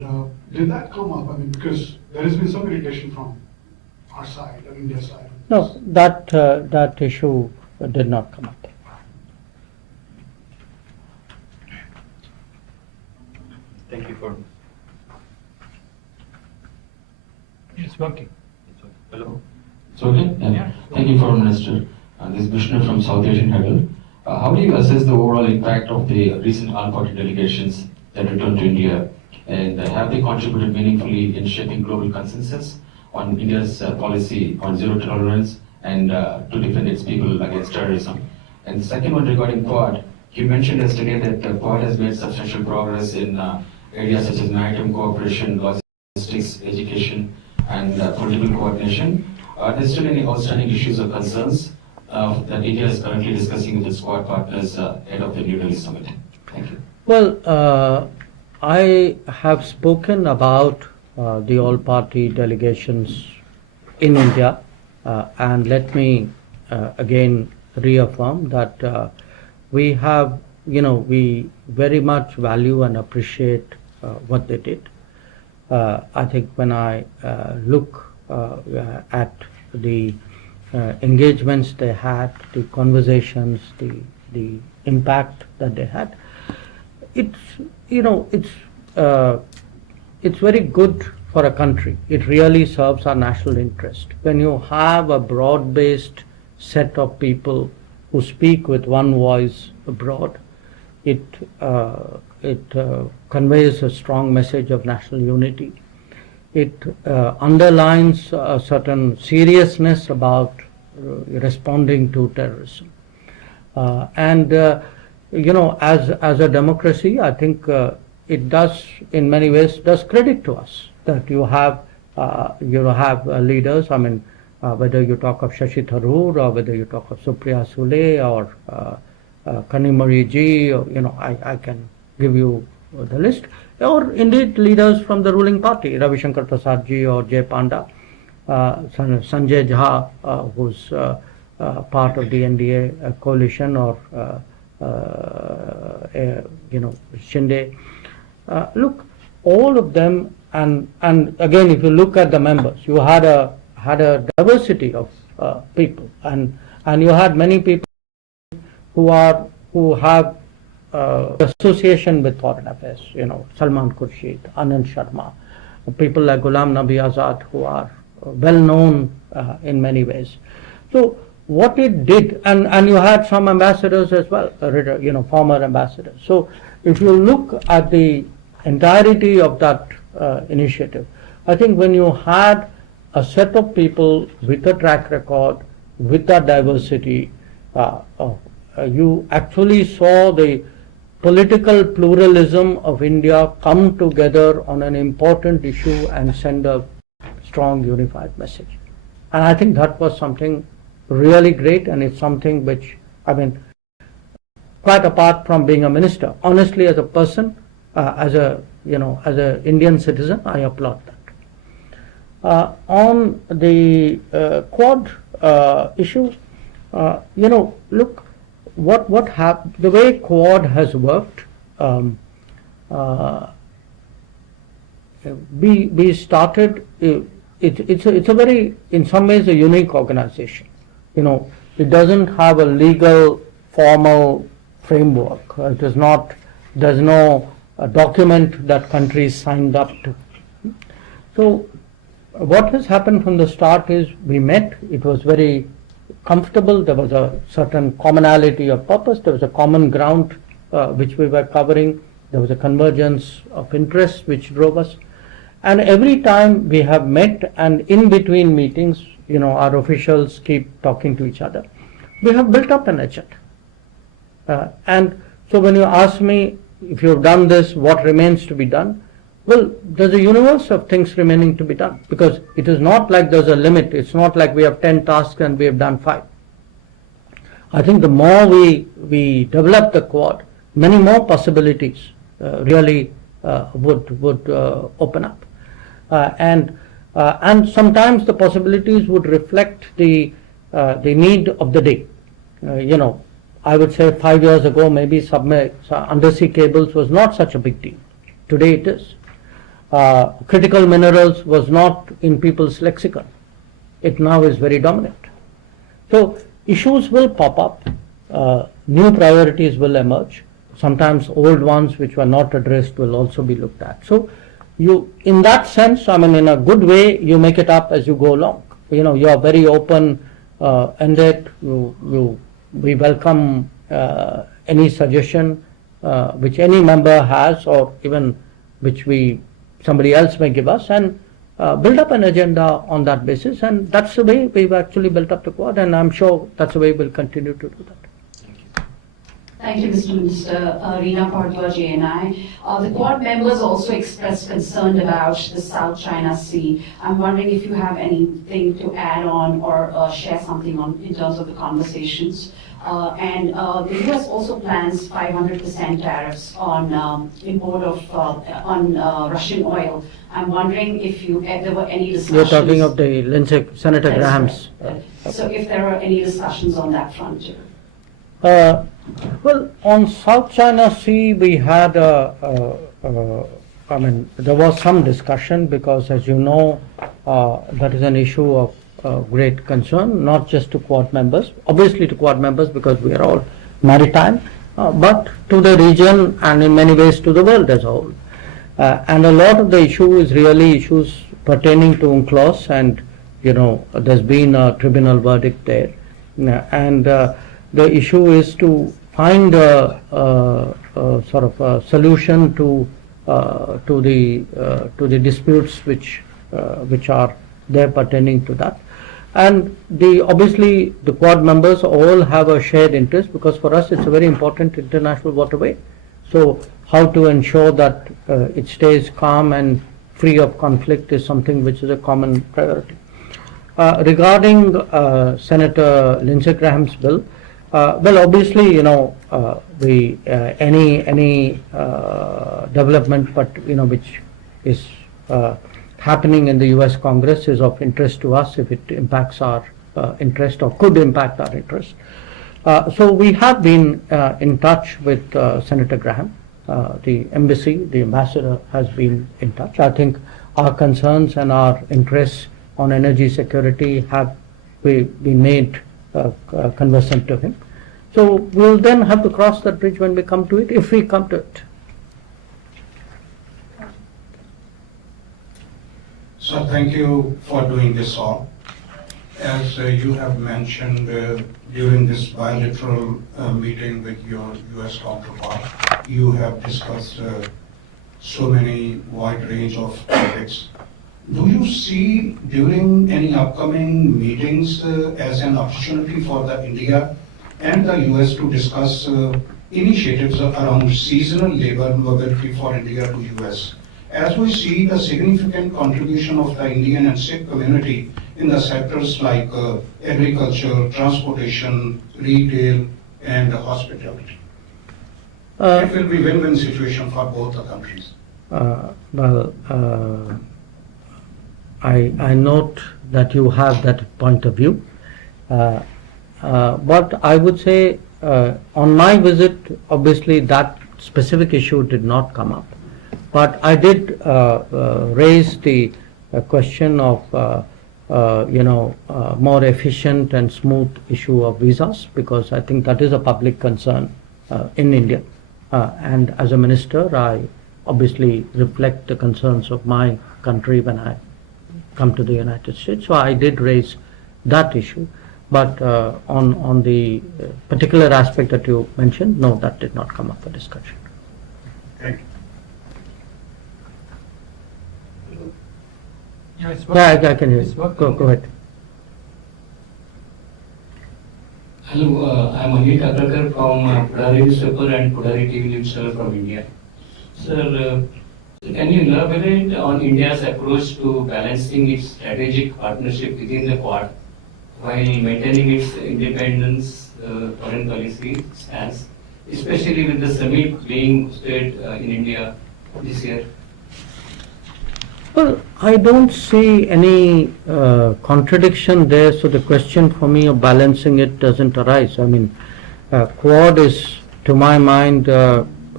Did that come up? I mean, because there has been some irritation from our side, or India's side. No, that issue did not come up. Thank you for. It's working. Hello. It's okay? Yeah. Thank you, Foreign Minister. This is Vishnu from South Asian Herald. How do you assess the overall impact of the recent all-party delegations that returned to India, and have they contributed meaningfully in shaping global consensus on India's policy on zero tolerance and to defend its people against terrorism? And the second one regarding Quad, you mentioned yesterday that Quad has made substantial progress in areas such as maritime cooperation, logistics, education, and political coordination. Are there still any outstanding issues or concerns that India is currently discussing with its Quad partners ahead of the New Delhi summit? Thank you. Well, I have spoken about the all-party delegations in India, and let me again reaffirm that we have, we very much value and appreciate what they did. I think when I look at the engagements they had, the conversations, the impact that they had, it's very good for a country. It really serves our national interest. When you have a broad-based set of people who speak with one voice abroad, it conveys a strong message of national unity. It underlines a certain seriousness about responding to terrorism. As a democracy, I think it does, in many ways, does credit to us that you have leaders. I mean, whether you talk of Shashi Tharoor or whether you talk of Supriya Sule or Kanimari Ji, or I can give you the list, or indeed leaders from the ruling party, Ravishankar Prasad Ji or Jay Panda, Sanjay Jha, who's part of the NDA coalition, or Shinde. Look, all of them, and again, if you look at the members, you had a diversity of people, and you had many people who have association with foreign affairs. Salman Khurshid, Anand Sharma, people like Ghulam Nabi Azad, who are well known in many ways. So what it did, and you had some ambassadors as well, former ambassadors. So if you look at the entirety of that initiative, I think when you had a set of people with a track record, with that diversity, you actually saw the political pluralism of India come together on an important issue and send a strong unified message. And I think that was something really great, and it's something which, I mean, quite apart from being a minister, honestly, as a person, as an Indian citizen, I applaud that. On the Quad issue, look, what happened, the way Quad has worked, we started, it's a very, in some ways, a unique organization. It doesn't have a legal, formal framework. It is not, there's no document that countries signed up to. So what has happened from the start is we met, it was very comfortable, there was a certain commonality of purpose, there was a common ground which we were covering, there was a convergence of interests which drove us. And every time we have met, and in between meetings, our officials keep talking to each other, we have built up an agenda. And so when you ask me, if you've done this, what remains to be done? Well, there's a universe of things remaining to be done, because it is not like there's a limit. It's not like we have 10 tasks and we have done 5. I think the more we develop the Quad, many more possibilities really would open up. And sometimes the possibilities would reflect the need of the day. I would say 5 years ago, maybe undersea cables was not such a big deal. Today it is. critical minerals was not in people's lexicon. It now is very dominant. So issues will pop up, new priorities will emerge. Sometimes old ones which were not addressed will also be looked at. So you, in that sense, I mean, in a good way, you make it up as you go along. You know, you are very open ended. We welcome any suggestion which any member has, or even which somebody else may give us, and build up an agenda on that basis. And that's the way we've actually built up the Quad, and I'm sure that's the way we'll continue to do that. Thank you, Mr. Minister. Reena Bhardwaj, JNI. The Quad members also expressed concern about the South China Sea. I'm wondering if you have anything to add on or share something on in terms of the conversations. And the U.S. also plans 500% tariffs on import of Russian oil. I'm wondering if there were any discussions. You're talking of the Senator That's Graham's. right. So if there are any discussions on that front too. Well, on South China Sea, we had I mean, there was some discussion because, as you know, that is an issue of great concern, not just to Quad members, obviously to Quad members because we are all maritime, but to the region and in many ways to the world as a whole. And a lot of the issue is really issues pertaining to UNCLOS, and, you know, there's been a tribunal verdict there. And the issue is to find a sort of a solution to the disputes which are there pertaining to that. And obviously the Quad members all have a shared interest, because for us it's a very important international waterway. So how to ensure that it stays calm and free of conflict is something which is a common priority. Regarding Senator Lindsey Graham's bill, well, obviously, you know, any development, but you know, which is happening in the U.S. Congress is of interest to us if it impacts our interest or could impact our interest. So we have been in touch with Senator Graham. The embassy, the ambassador has been in touch. I think our concerns and our interests on energy security have been made conversant to him. So we'll then have to cross that bridge when we come to it, if we come to it. So thank you for doing this all. As you have mentioned during this bilateral meeting with your U.S. counterpart, you have discussed so many wide range of topics. Do you see during any upcoming meetings as an opportunity for the India and the US to discuss initiatives around seasonal labor mobility for India to US? As we see the significant contribution of the Indian and Sikh community in the sectors like agriculture, transportation, retail, and hospitality. It will be win-win situation for both the countries. I note that you have that point of view, but I would say on my visit, obviously that specific issue did not come up, but I did raise the question of more efficient and smooth issue of visas, because I think that is a public concern in India, and as a minister I obviously reflect the concerns of my country when I come to the United States. So I did raise that issue, but on the particular aspect that you mentioned, no, that did not come up for discussion. Thank you. Yeah, it's Yeah, working. I can hear It's you. working. Go ahead. Hello, I'm Anil Kakrakar from Pudari newspaper and Pudari TV news channel from India. Sir, can you elaborate on India's approach to balancing its strategic partnership within the Quad while maintaining its independence, foreign policy stance, especially with the summit being hosted in India this year? Well, I don't see any contradiction there, so the question for me of balancing it doesn't arise. I mean, Quad is, to my mind,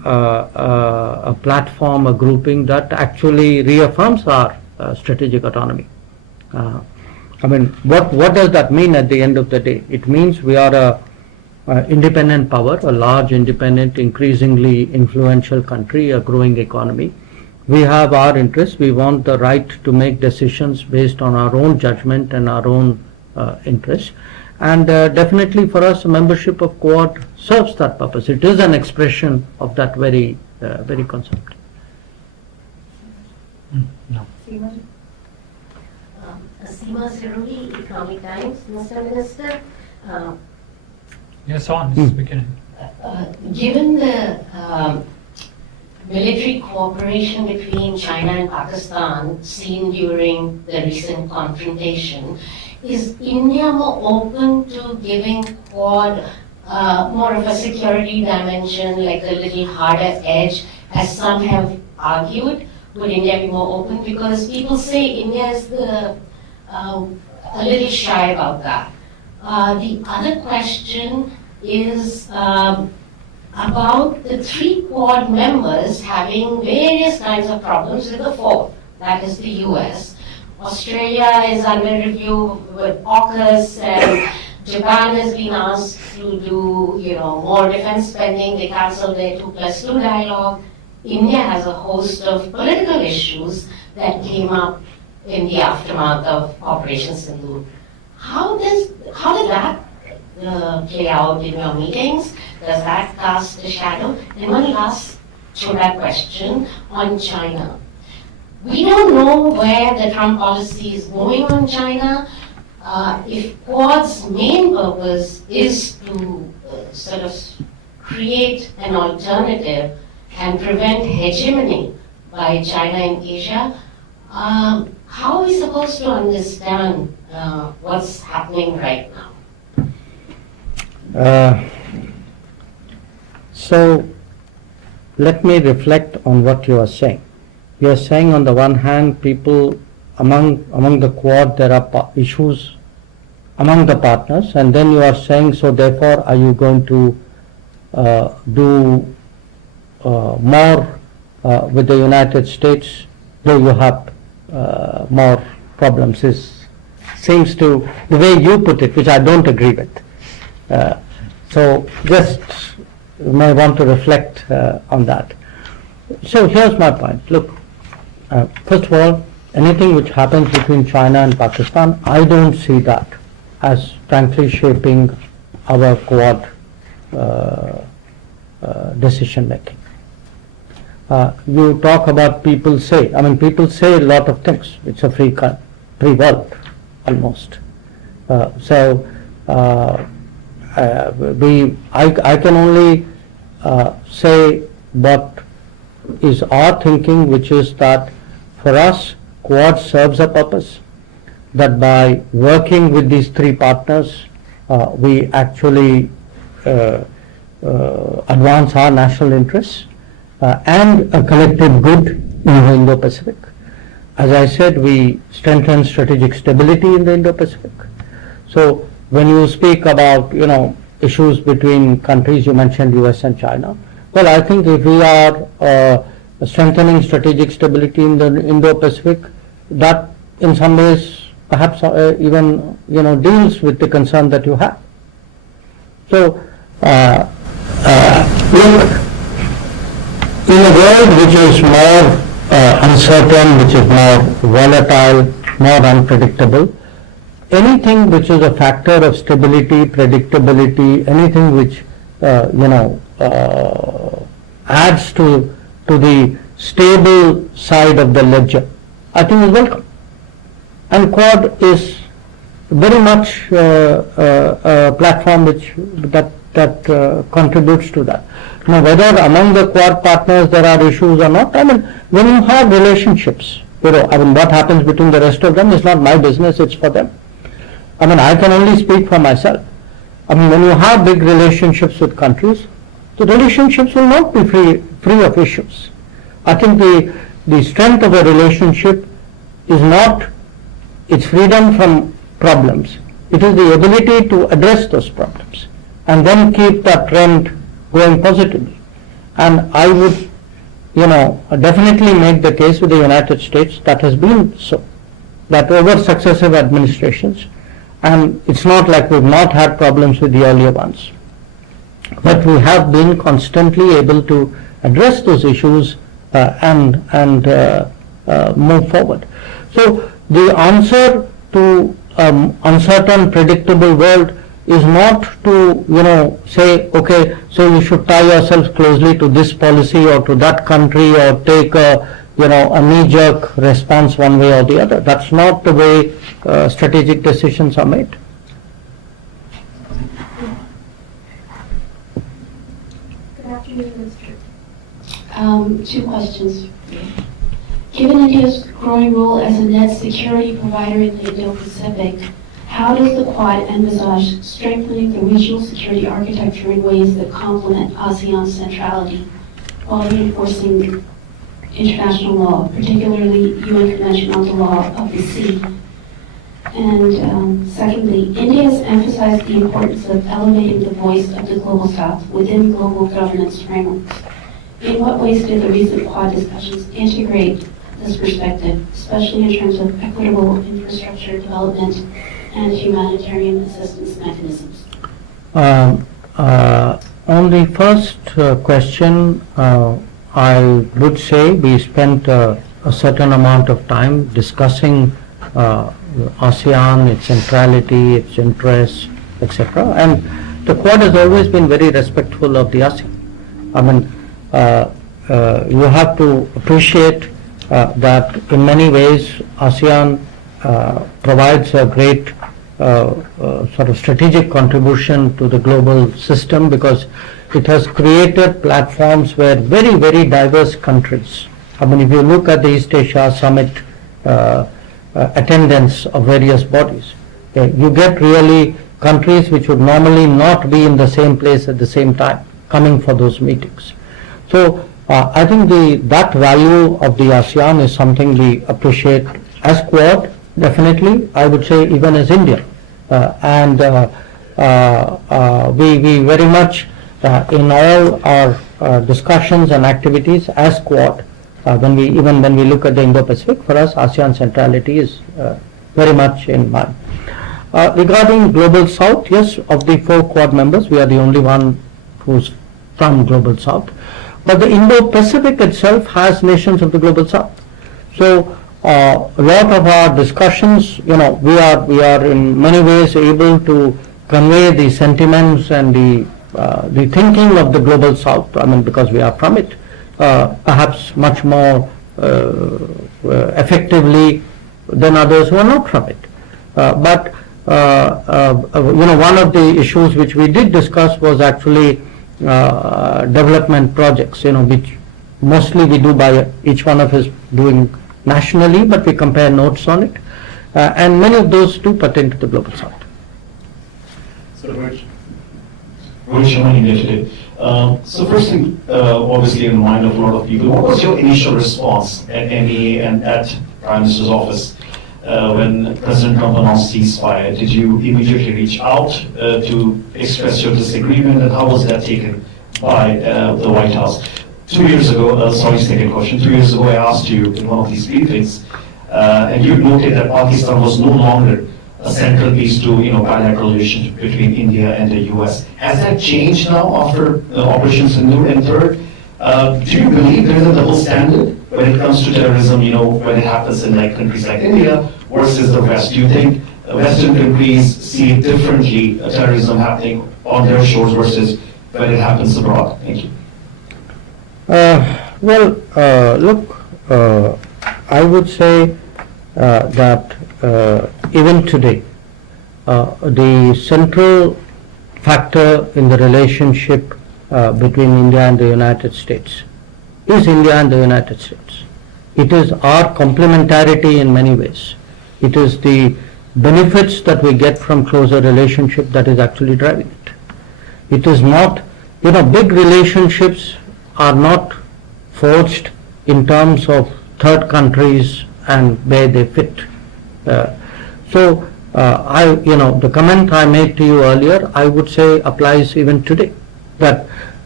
a platform, a grouping that actually reaffirms our strategic autonomy. I mean, what does that mean at the end of the day? It means we are a independent power, a large, independent, increasingly influential country, a growing economy. We have our interests. We want the right to make decisions based on our own judgment and our own interests. And definitely for us, membership of Quad serves that purpose. It is an expression of that very concept. No. Seema Siruri, Economic Times. Mr. Minister, Yes, on, this is beginning. given the military cooperation between China and Pakistan seen during the recent confrontation, is India more open to giving Quad more of a security dimension, like a little harder edge, as some have argued? Would India be more open? Because people say India is a little shy about that. The other question is about the 3 Quad members having various kinds of problems with the 4th, that is the US. Australia is under review with AUKUS, and Japan has been asked to do, more defense spending. They cancelled their 2+2 dialogue. India has a host of political issues that came up in the aftermath of Operation Sindoor. How did that play out in your meetings? Does that cast a shadow? And one last Choda question on China. We don't know where the Trump policy is going on China. If Quad's main purpose is to sort of create an alternative and prevent hegemony by China in Asia, how are we supposed to understand what's happening right now? So let me reflect on what you are saying. You are saying on the one hand, people among the Quad, there are issues among the partners, and then you are saying, so therefore are you going to do more with the United States, though you have more problems? Seems to, the way you put it, which I don't agree with. So just you may want to reflect on that. So here's my point. Look, first of all, anything which happens between China and Pakistan, I don't see that as frankly shaping our Quad decision making. You talk about people say a lot of things. It's a free world almost. I can only say what is our thinking, which is that for us, Quad serves a purpose, that by working with these 3 partners, we actually advance our national interests and a collective good in the Indo-Pacific. As I said, we strengthen strategic stability in the Indo-Pacific. So when you speak about, issues between countries, you mentioned US and China. Well, I think if we are strengthening strategic stability in the Indo-Pacific, that in some ways perhaps even, deals with the concern that you have. So, look, in a world which is more uncertain, which is more volatile, more unpredictable, anything which is a factor of stability, predictability, anything which adds to the stable side of the ledger, I think is welcome. And Quad is very much a platform that contributes to that. Now, whether among the Quad partners there are issues or not, when you have relationships, what happens between the rest of them is not my business, it's for them. I can only speak for myself. When you have big relationships with countries, the relationships will not be free of issues. I think the strength of a relationship is not its freedom from problems. It is the ability to address those problems and then keep that trend going positively. And I would, definitely make the case with the United States that has been so, that over successive administrations, and it's not like we've not had problems with the earlier ones, but we have been constantly able to address those issues and move forward. So the answer to uncertain, predictable world is not to say, okay, so you should tie yourselves closely to this policy or to that country or take a knee-jerk response one way or the other. That's not the way strategic decisions are made. Good afternoon, Minister. 2 questions. Given India's growing role as a net security provider in the Indo-Pacific, how does the Quad envisage strengthening the regional security architecture in ways that complement ASEAN's centrality while reinforcing international law, particularly UN Convention on the Law of the Sea? And secondly, India has emphasized the importance of elevating the voice of the Global South within global governance frameworks. In what ways did the recent Quad discussions integrate this perspective, especially in terms of equitable infrastructure development and humanitarian assistance mechanisms? On the first question, I would say we spent a certain amount of time discussing ASEAN, its centrality, its interests, etc. And the Quad has always been very respectful of the ASEAN. I mean, you have to appreciate that in many ways ASEAN provides a great sort of strategic contribution to the global system, because it has created platforms where very, very diverse countries, I mean, if you look at the East Asia Summit attendance of various bodies, you get really countries which would normally not be in the same place at the same time coming for those meetings. So I think that value of the ASEAN is something we appreciate as Quad, definitely, I would say even as India. And we very much, in all our discussions and activities as Quad, when we look at the Indo-Pacific, for us ASEAN centrality is very much in mind. Regarding Global South, yes, of the 4 Quad members, we are the only one who's from Global South. But the Indo-Pacific itself has nations of the Global South. So a lot of our discussions, we are in many ways able to convey the sentiments and the thinking of the Global South, I mean, because we are from it, perhaps much more effectively than others who are not from it. But one of the issues which we did discuss was actually development projects, which mostly we do by each one of us doing nationally, but we compare notes on it, and many of those do pertain to the Global South. So, Rohit Sharma, India Today. So firstly, obviously in the mind of a lot of people, what was your initial response at MEA and at Prime Minister's office when President Trump announced ceasefire? Did you immediately reach out to express your disagreement, and how was that taken by the White House? 2 years ago, second question, 2 years ago I asked you in one of these briefings, and you noted that Pakistan was no longer a central piece to bilateral relationship between India and the US. Has that changed now after Operation Sindoor and third? Do you believe there is a double standard when it comes to terrorism, when it happens in countries like India versus the West? Do you think Western countries see differently terrorism happening on their shores versus when it happens abroad? Thank you. Look, I would say that even today, the central factor in the relationship between India and the United States is India and the United States. It is our complementarity in many ways. It is the benefits that we get from closer relationship that is actually driving it. It is not, big relationships are not forged in terms of third countries and where they fit. So the comment I made to you earlier, I would say applies even today, that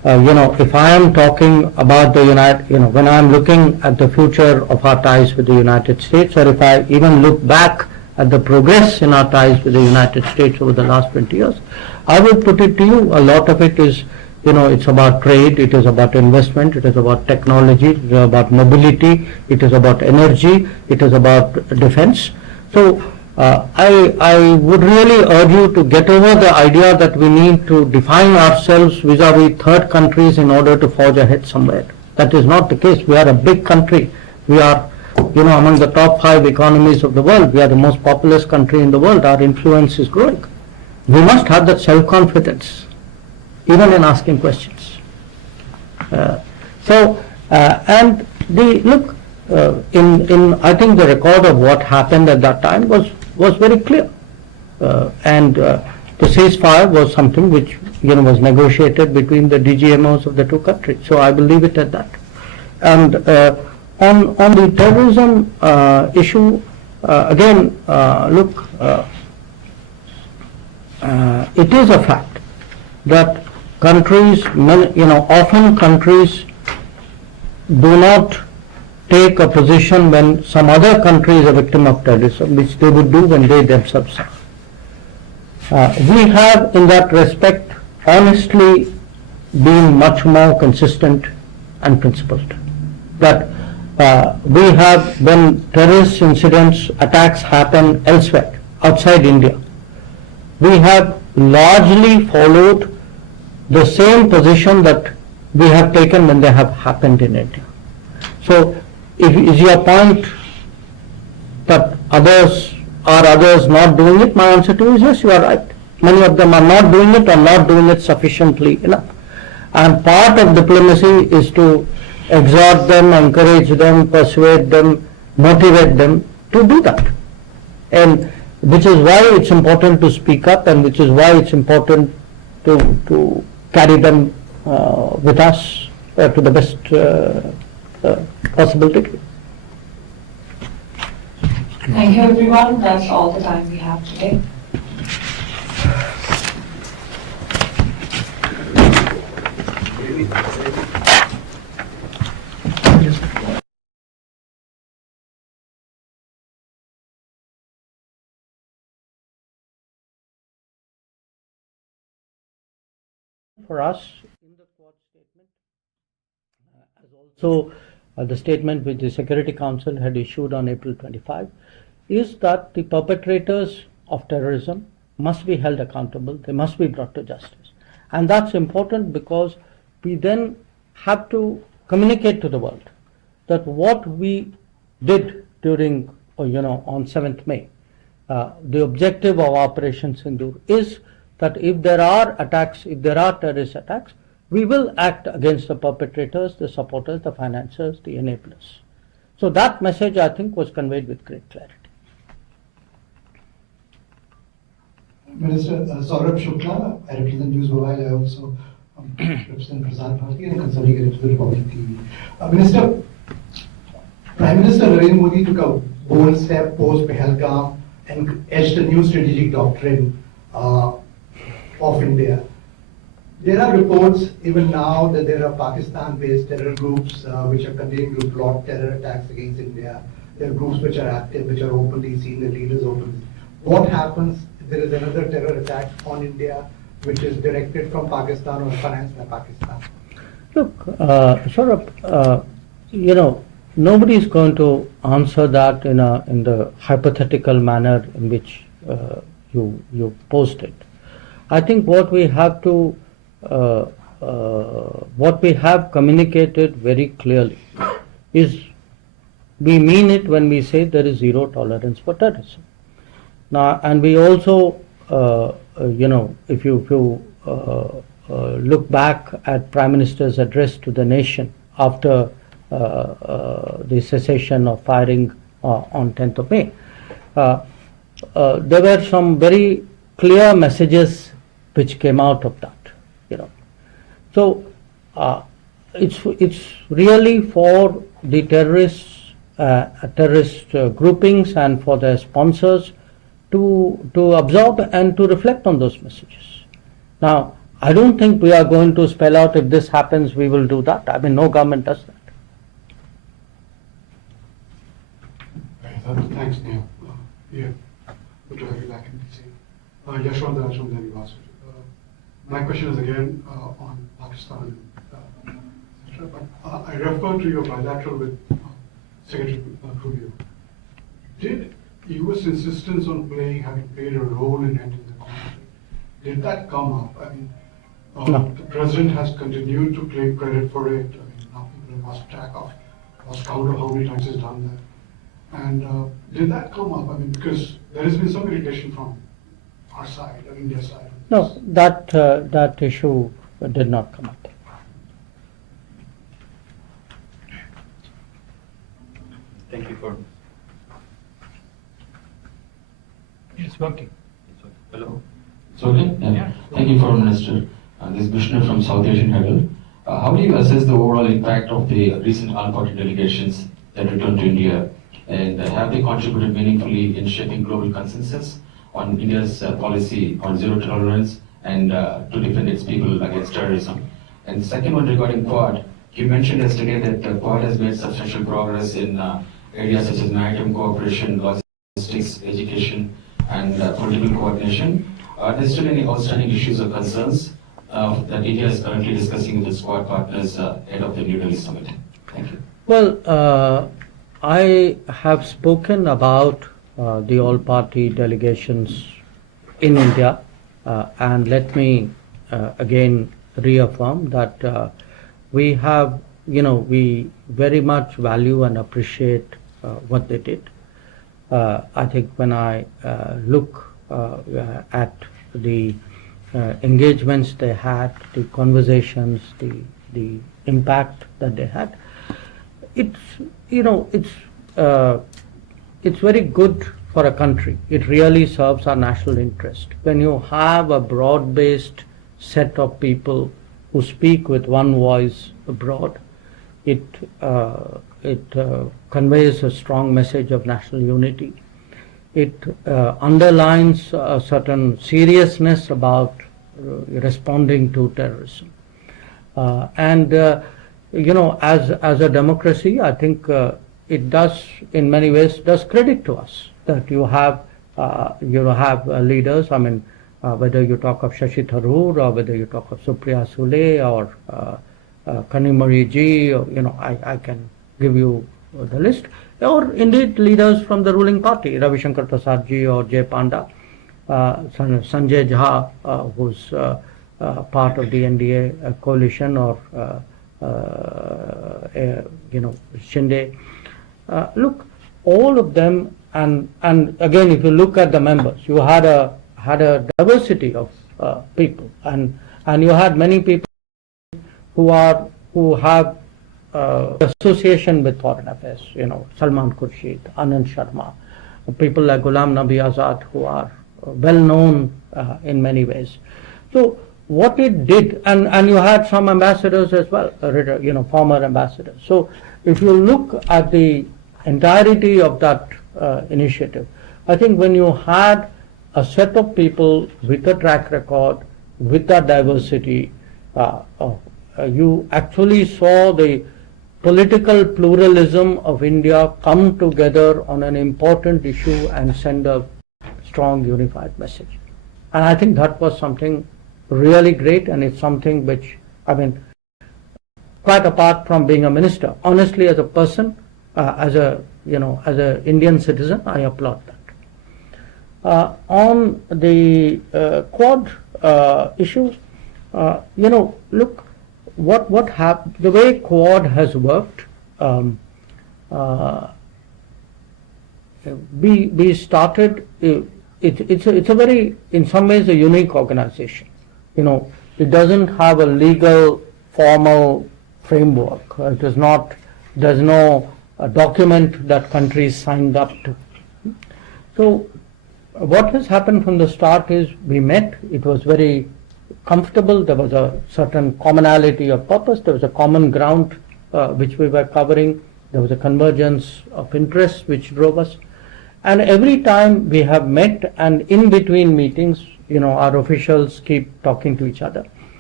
if I am talking about the when I am looking at the future of our ties with the United States, or if I even look back at the progress in our ties with the United States over the last 20 years, I would put it to you, a lot of it is, it's about trade, it is about investment, it is about technology, it is about mobility, it is about energy, it is about defense. So I would really urge you to get over the idea that we need to define ourselves vis-a-vis third countries in order to forge ahead somewhere. That is not the case. We are a big country. We are, among the top 5 economies of the world. We are the most populous country in the world. Our influence is growing. We must have that self-confidence, even in asking questions. And I think the record of what happened at that time was very clear, and the ceasefire was something which was negotiated between the DGMOs of the two countries. So I will leave it at that. And on the terrorism issue, again, it is a fact that countries, often countries do not take a position when some other country is a victim of terrorism, which they would do when they themselves are. We have, in that respect, honestly been much more consistent and principled. That we have, when terrorist incidents, attacks happen elsewhere, outside India, we have largely followed the same position that we have taken when they have happened in India. So, is your point that others not doing it? My answer to you is yes, you are right. Many of them are not doing it or not doing it sufficiently enough. And part of diplomacy is to exhort them, encourage them, persuade them, motivate them to do that. And which is why it's important to speak up, and which is why it's important to carry them with us to the best possible degree. Thank you, everyone. That's all the time we have today. For us, in the Quad statement, as also the statement which the Security Council had issued on April 25, is that the perpetrators of terrorism must be held accountable, they must be brought to justice. And that's important because we then have to communicate to the world that what we did during, on 7th May, the objective of Operation Sindoor is that if there are attacks, if there are terrorist attacks, we will act against the perpetrators, the supporters, the financiers, the enablers. So that message, I think, was conveyed with great clarity. Minister Saurabh Shukla, I represent News Mobile. I also represent Prasar Bharati and consolidated to the Republic TV. Minister, Prime Minister Narendra Modi took a bold step post Pahalgam and etched a new strategic doctrine of India. There are reports even now that there are Pakistan-based terror groups which are continuing to plot terror attacks against India. There are groups which are active, which are openly seen, the leaders openly. What happens if there is another terror attack on India which is directed from Pakistan or financed by Pakistan? Look, Saurabh, nobody is going to answer that in the hypothetical manner in which you posed it. I think what we have to what we have communicated very clearly is we mean it when we say there is zero tolerance for terrorism. Now, and we also, if you look back at Prime Minister's address to the nation after the cessation of firing on 10th of May, there were some very clear messages which came out of that. So it's really for the terrorist groupings and for their sponsors to absorb and to reflect on those messages. Now, I don't think we are going to spell out if this happens, we will do that. I mean, no government does that. Thanks, Neil. Yeah, good to have you back in DC. Yashwant from the University. My question is again on Pakistan, etc. But I refer to your bilateral with Secretary Rubio. Did U.S. insistence on having played a role in ending the conflict, did that come up? I mean, No. the president has continued to claim credit for it. I mean, now people have lost count of how many times he's done that. And did that come up? I mean, because there has been some irritation from our side, India's side. No, that issue did not come up. Thank you for. It's working. Hello. It's okay? Yeah. Thank you, Foreign Minister. This is Vishnu from South Asian Herald. How do you assess the overall impact of the recent all-party delegations that returned to India, and have they contributed meaningfully in shaping global consensus on India's policy on zero tolerance and to defend its people against terrorism? And the second one regarding Quad, you mentioned yesterday that Quad has made substantial progress in areas such as maritime cooperation, logistics, education, and political coordination. Are there still any outstanding issues or concerns that India is currently discussing with its Quad partners ahead of the New Delhi summit? Thank you. Well, I have spoken about the all-party delegations in India, and let me again reaffirm that we have, we very much value and appreciate what they did. I think when I look at the engagements they had, the conversations, the impact that they had, it's very good for a country. It really serves our national interest. When you have a broad-based set of people who speak with one voice abroad, it conveys a strong message of national unity. It underlines a certain seriousness about responding to terrorism. As a democracy, I think it does, in many ways, does credit to us that you have leaders. I mean, whether you talk of Shashi Tharoor or whether you talk of Supriya Sule or Kanimari Ji, or, I can give you the list, or indeed leaders from the ruling party, Ravi Shankar Ji or Jay Panda, Sanjay Jha, who's part of the NDA coalition, or Shinde. Look, all of them, and again, if you look at the members, you had a diversity of people, and you had many people who have association with foreign affairs. Salman Khurshid, Anand Sharma, people like Ghulam Nabi Azad, who are well known in many ways. So what it did, and you had some ambassadors as well, former ambassadors. So if you look at the entirety of that initiative, I think when you had a set of people with a track record, with that diversity, you actually saw the political pluralism of India come together on an important issue and send a strong unified message. And I think that was something really great, and it's something which, I mean, quite apart from being a minister, honestly, as a person, as a Indian citizen, I applaud that. On the Quad issue, look, what happened, the way Quad has worked, we started, it's a very, in some ways, a unique organization. It doesn't have a legal, formal framework. It is not, there's no document that countries signed up to. So what has happened from the start is we met, it was very comfortable, there was a certain commonality of purpose, there was a common ground which we were covering, there was a convergence of interests which drove us. And every time we have met, and in between meetings, our officials keep talking to each other.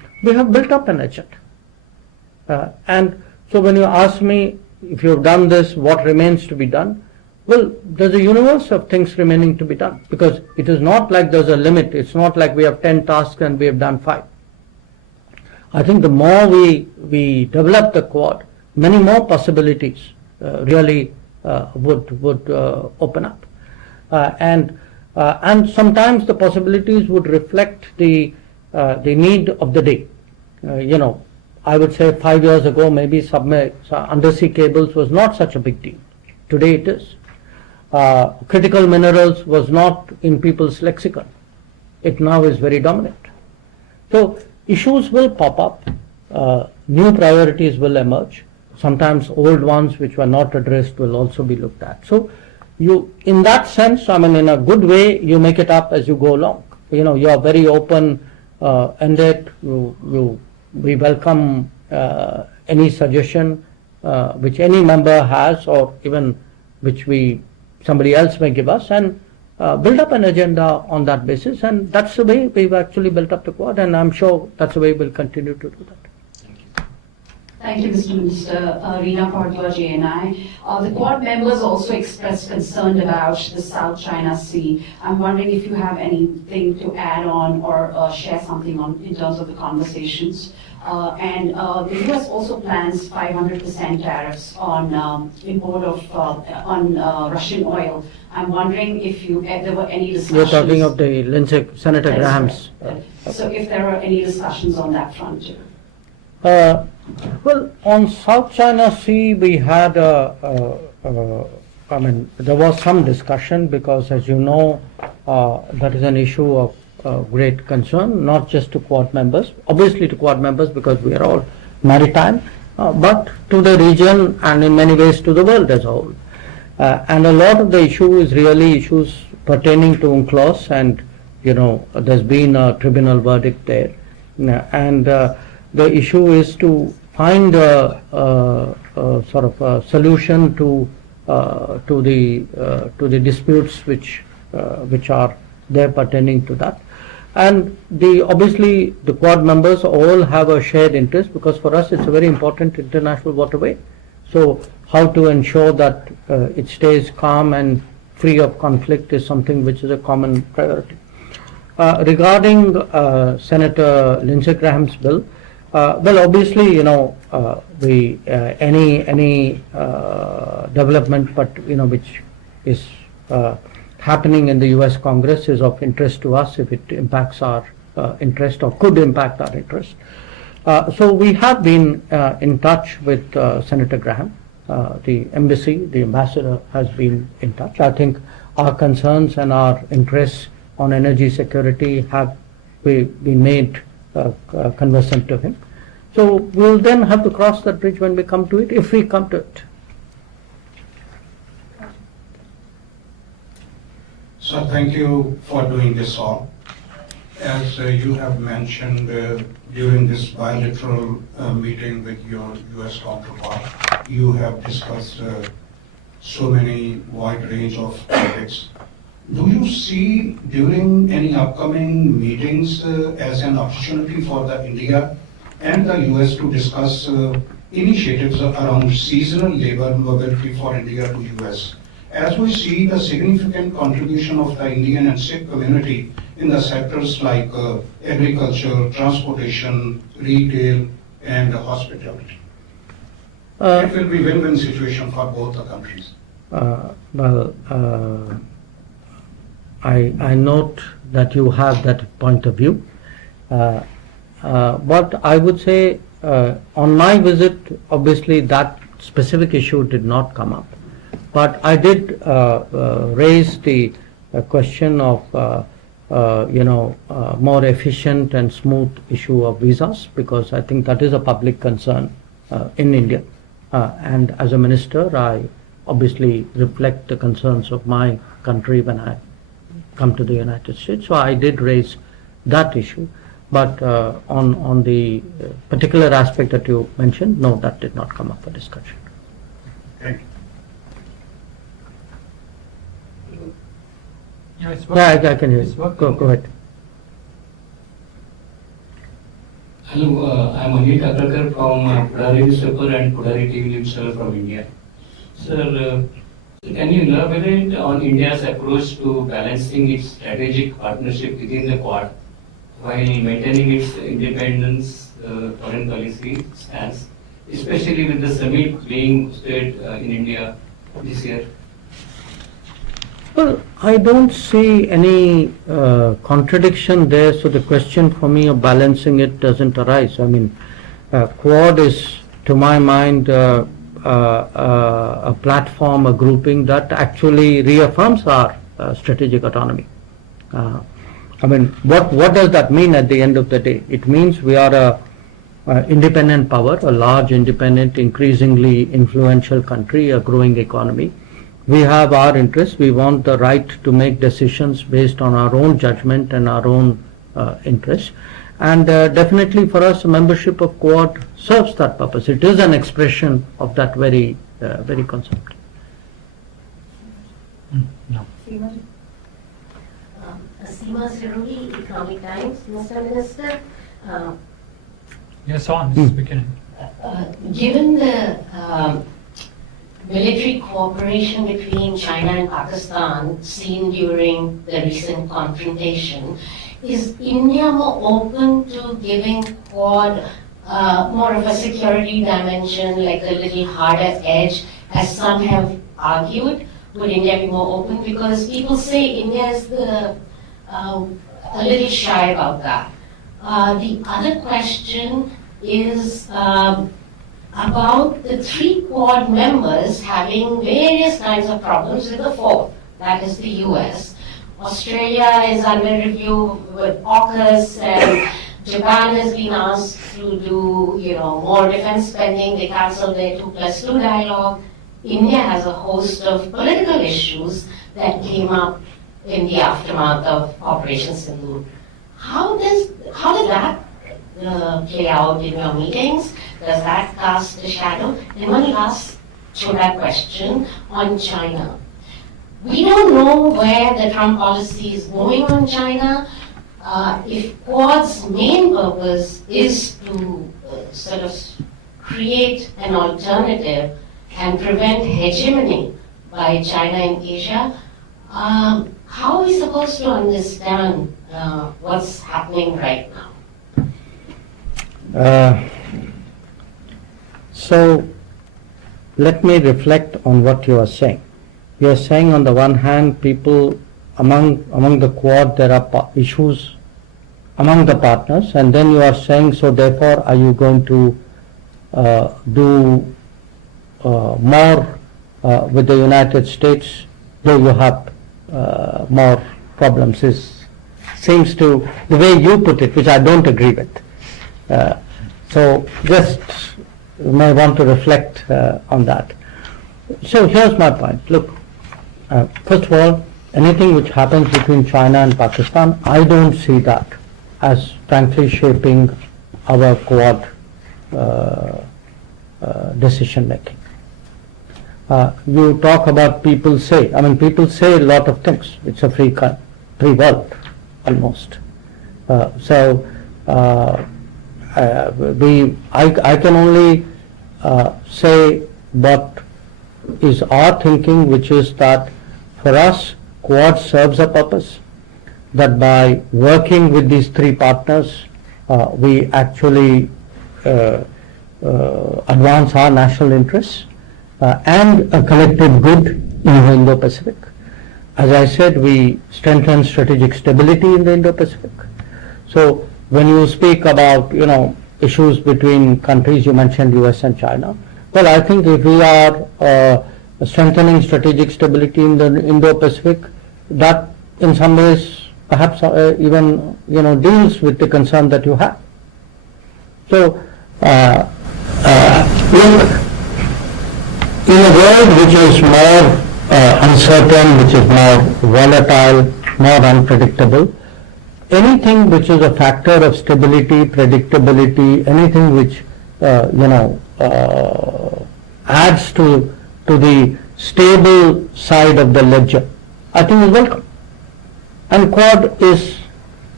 we have built up an agenda. And so when you ask me if you've done this, what remains to be done? Well, there's a universe of things remaining to be done, because it is not like there's a limit. It's not like we have 10 tasks and we have done 5. I think the more we develop the Quad, many more possibilities really would open up. And sometimes the possibilities would reflect the need of the day. I would say 5 years ago, maybe undersea cables was not such a big deal. Today it is. Critical minerals was not in people's lexicon. It now is very dominant. So issues will pop up. New priorities will emerge. Sometimes old ones which were not addressed will also be looked at. So in that sense, in a good way, you make it up as you go along. You are very open-ended. We welcome any suggestion which any member has, or even which somebody else may give us, and build up an agenda on that basis. And that's the way we've actually built up the Quad, and I'm sure that's the way we'll continue to do that. Thank you, Mr. Minister. Reena Bhardwaj, ANI. The Quad members also expressed concern about the South China Sea. I'm wondering if you have anything to add on or share something on in terms of the conversations. And the U.S. also plans 500% tariffs on import of Russian oil. I'm wondering if there were any discussions. You're talking of the Senator Graham's. Right. So if there are any discussions on that front too. Well, on South China Sea, we had there was some discussion, because, as you know, that is an issue of great concern, not just to Quad members, obviously to Quad members because we are all maritime, but to the region and in many ways to the world as a whole. And a lot of the issue is really issues pertaining to UNCLOS, and there's been a tribunal verdict there, and the issue is to find a sort of a solution to the disputes which are there pertaining to that. And obviously the Quad members all have a shared interest, because for us it's a very important international waterway. So how to ensure that it stays calm and free of conflict is something which is a common priority. Regarding Senator Lindsey Graham's bill, well, obviously, any development, but which is happening in the U.S. Congress is of interest to us if it impacts our interest or could impact our interest. So we have been in touch with Senator Graham. The embassy, the ambassador, has been in touch. I think our concerns and our interests on energy security have been made conversant to him. So we'll then have to cross that bridge when we come to it, if we come to it. So thank you for doing this all. As you have mentioned during this bilateral meeting with your U.S. counterpart, you have discussed so many wide range of topics. Do you see during any upcoming meetings as an opportunity for the India and the US to discuss initiatives around seasonal labor mobility for India to US? As we see the significant contribution of the Indian and Sikh community in the sectors like agriculture, transportation, retail, and hospitality. It will be win-win situation for both the countries. I note that you have that point of view, but I would say on my visit, obviously that specific issue did not come up, but I did raise the question of more efficient and smooth issue of visas, because I think that is a public concern in India, and as a minister I obviously reflect the concerns of my country when I come to the United States. So I did raise that issue, but on the particular aspect that you mentioned, no, that did not come up for discussion. Thank you. Yeah, I can hear you. Go ahead. Hello, I'm Anil Kakalkar from Pudari newspaper and Pudari TV news channel from India. Sir, can you elaborate on India's approach to balancing its strategic partnership within the Quad while maintaining its independence, foreign policy stance, especially with the summit being hosted in India this year? Well, I don't see any contradiction there, so the question for me of balancing it doesn't arise. I mean, Quad is, to my mind, a platform, a grouping that actually reaffirms our strategic autonomy. I mean, what does that mean at the end of the day? It means we are a independent power, a large, independent, increasingly influential country, a growing economy. We have our interests. We want the right to make decisions based on our own judgment and our own interests. And definitely for us, membership of Quad serves that purpose. It is an expression of that very concept. No. Seema Siruri, Economic Times. Mr. Minister, Yes, on, this is beginning. given the military cooperation between China and Pakistan seen during the recent confrontation, is India more open to giving Quad more of a security dimension, like a little harder edge, as some have argued? Would India be more open? Because people say India is a little shy about that. The other question is about the 3 Quad members having various kinds of problems with the 4th, that is the US. Australia is under review with AUKUS, and Japan has been asked to do, more defense spending. They cancelled their 2+2 dialogue. India has a host of political issues that came up in the aftermath of Operation Sindoor. How did that play out in your meetings? Does that cast a shadow? And one last question on China. We don't know where the Trump policy is going on China. If Quad's main purpose is to sort of create an alternative and prevent hegemony by China in Asia, how are we supposed to understand what's happening right now? So let me reflect on what you are saying. You are saying on the one hand, people among the Quad, there are issues among the partners, and then you are saying, so therefore are you going to do more with the United States, though you have more problems? Seems to, the way you put it, which I don't agree with. So just you may want to reflect on that. So here's my point. Look, first of all, anything which happens between China and Pakistan, I don't see that as frankly shaping our Quad decision making. You talk about people say a lot of things. It's a free world, almost. I can only say what is our thinking, which is that for us, Quad serves a purpose, that by working with these 3 partners, we actually advance our national interests and a collective good in the Indo-Pacific. As I said, we strengthen strategic stability in the Indo-Pacific. So when you speak about, issues between countries, you mentioned US and China. Well, I think if we are strengthening strategic stability in the Indo-Pacific, that in some ways perhaps even, deals with the concern that you have. So, look, in a world which is more uncertain, which is more volatile, more unpredictable, anything which is a factor of stability, predictability, anything which adds to the stable side of the ledger, I think is welcome. And Quad is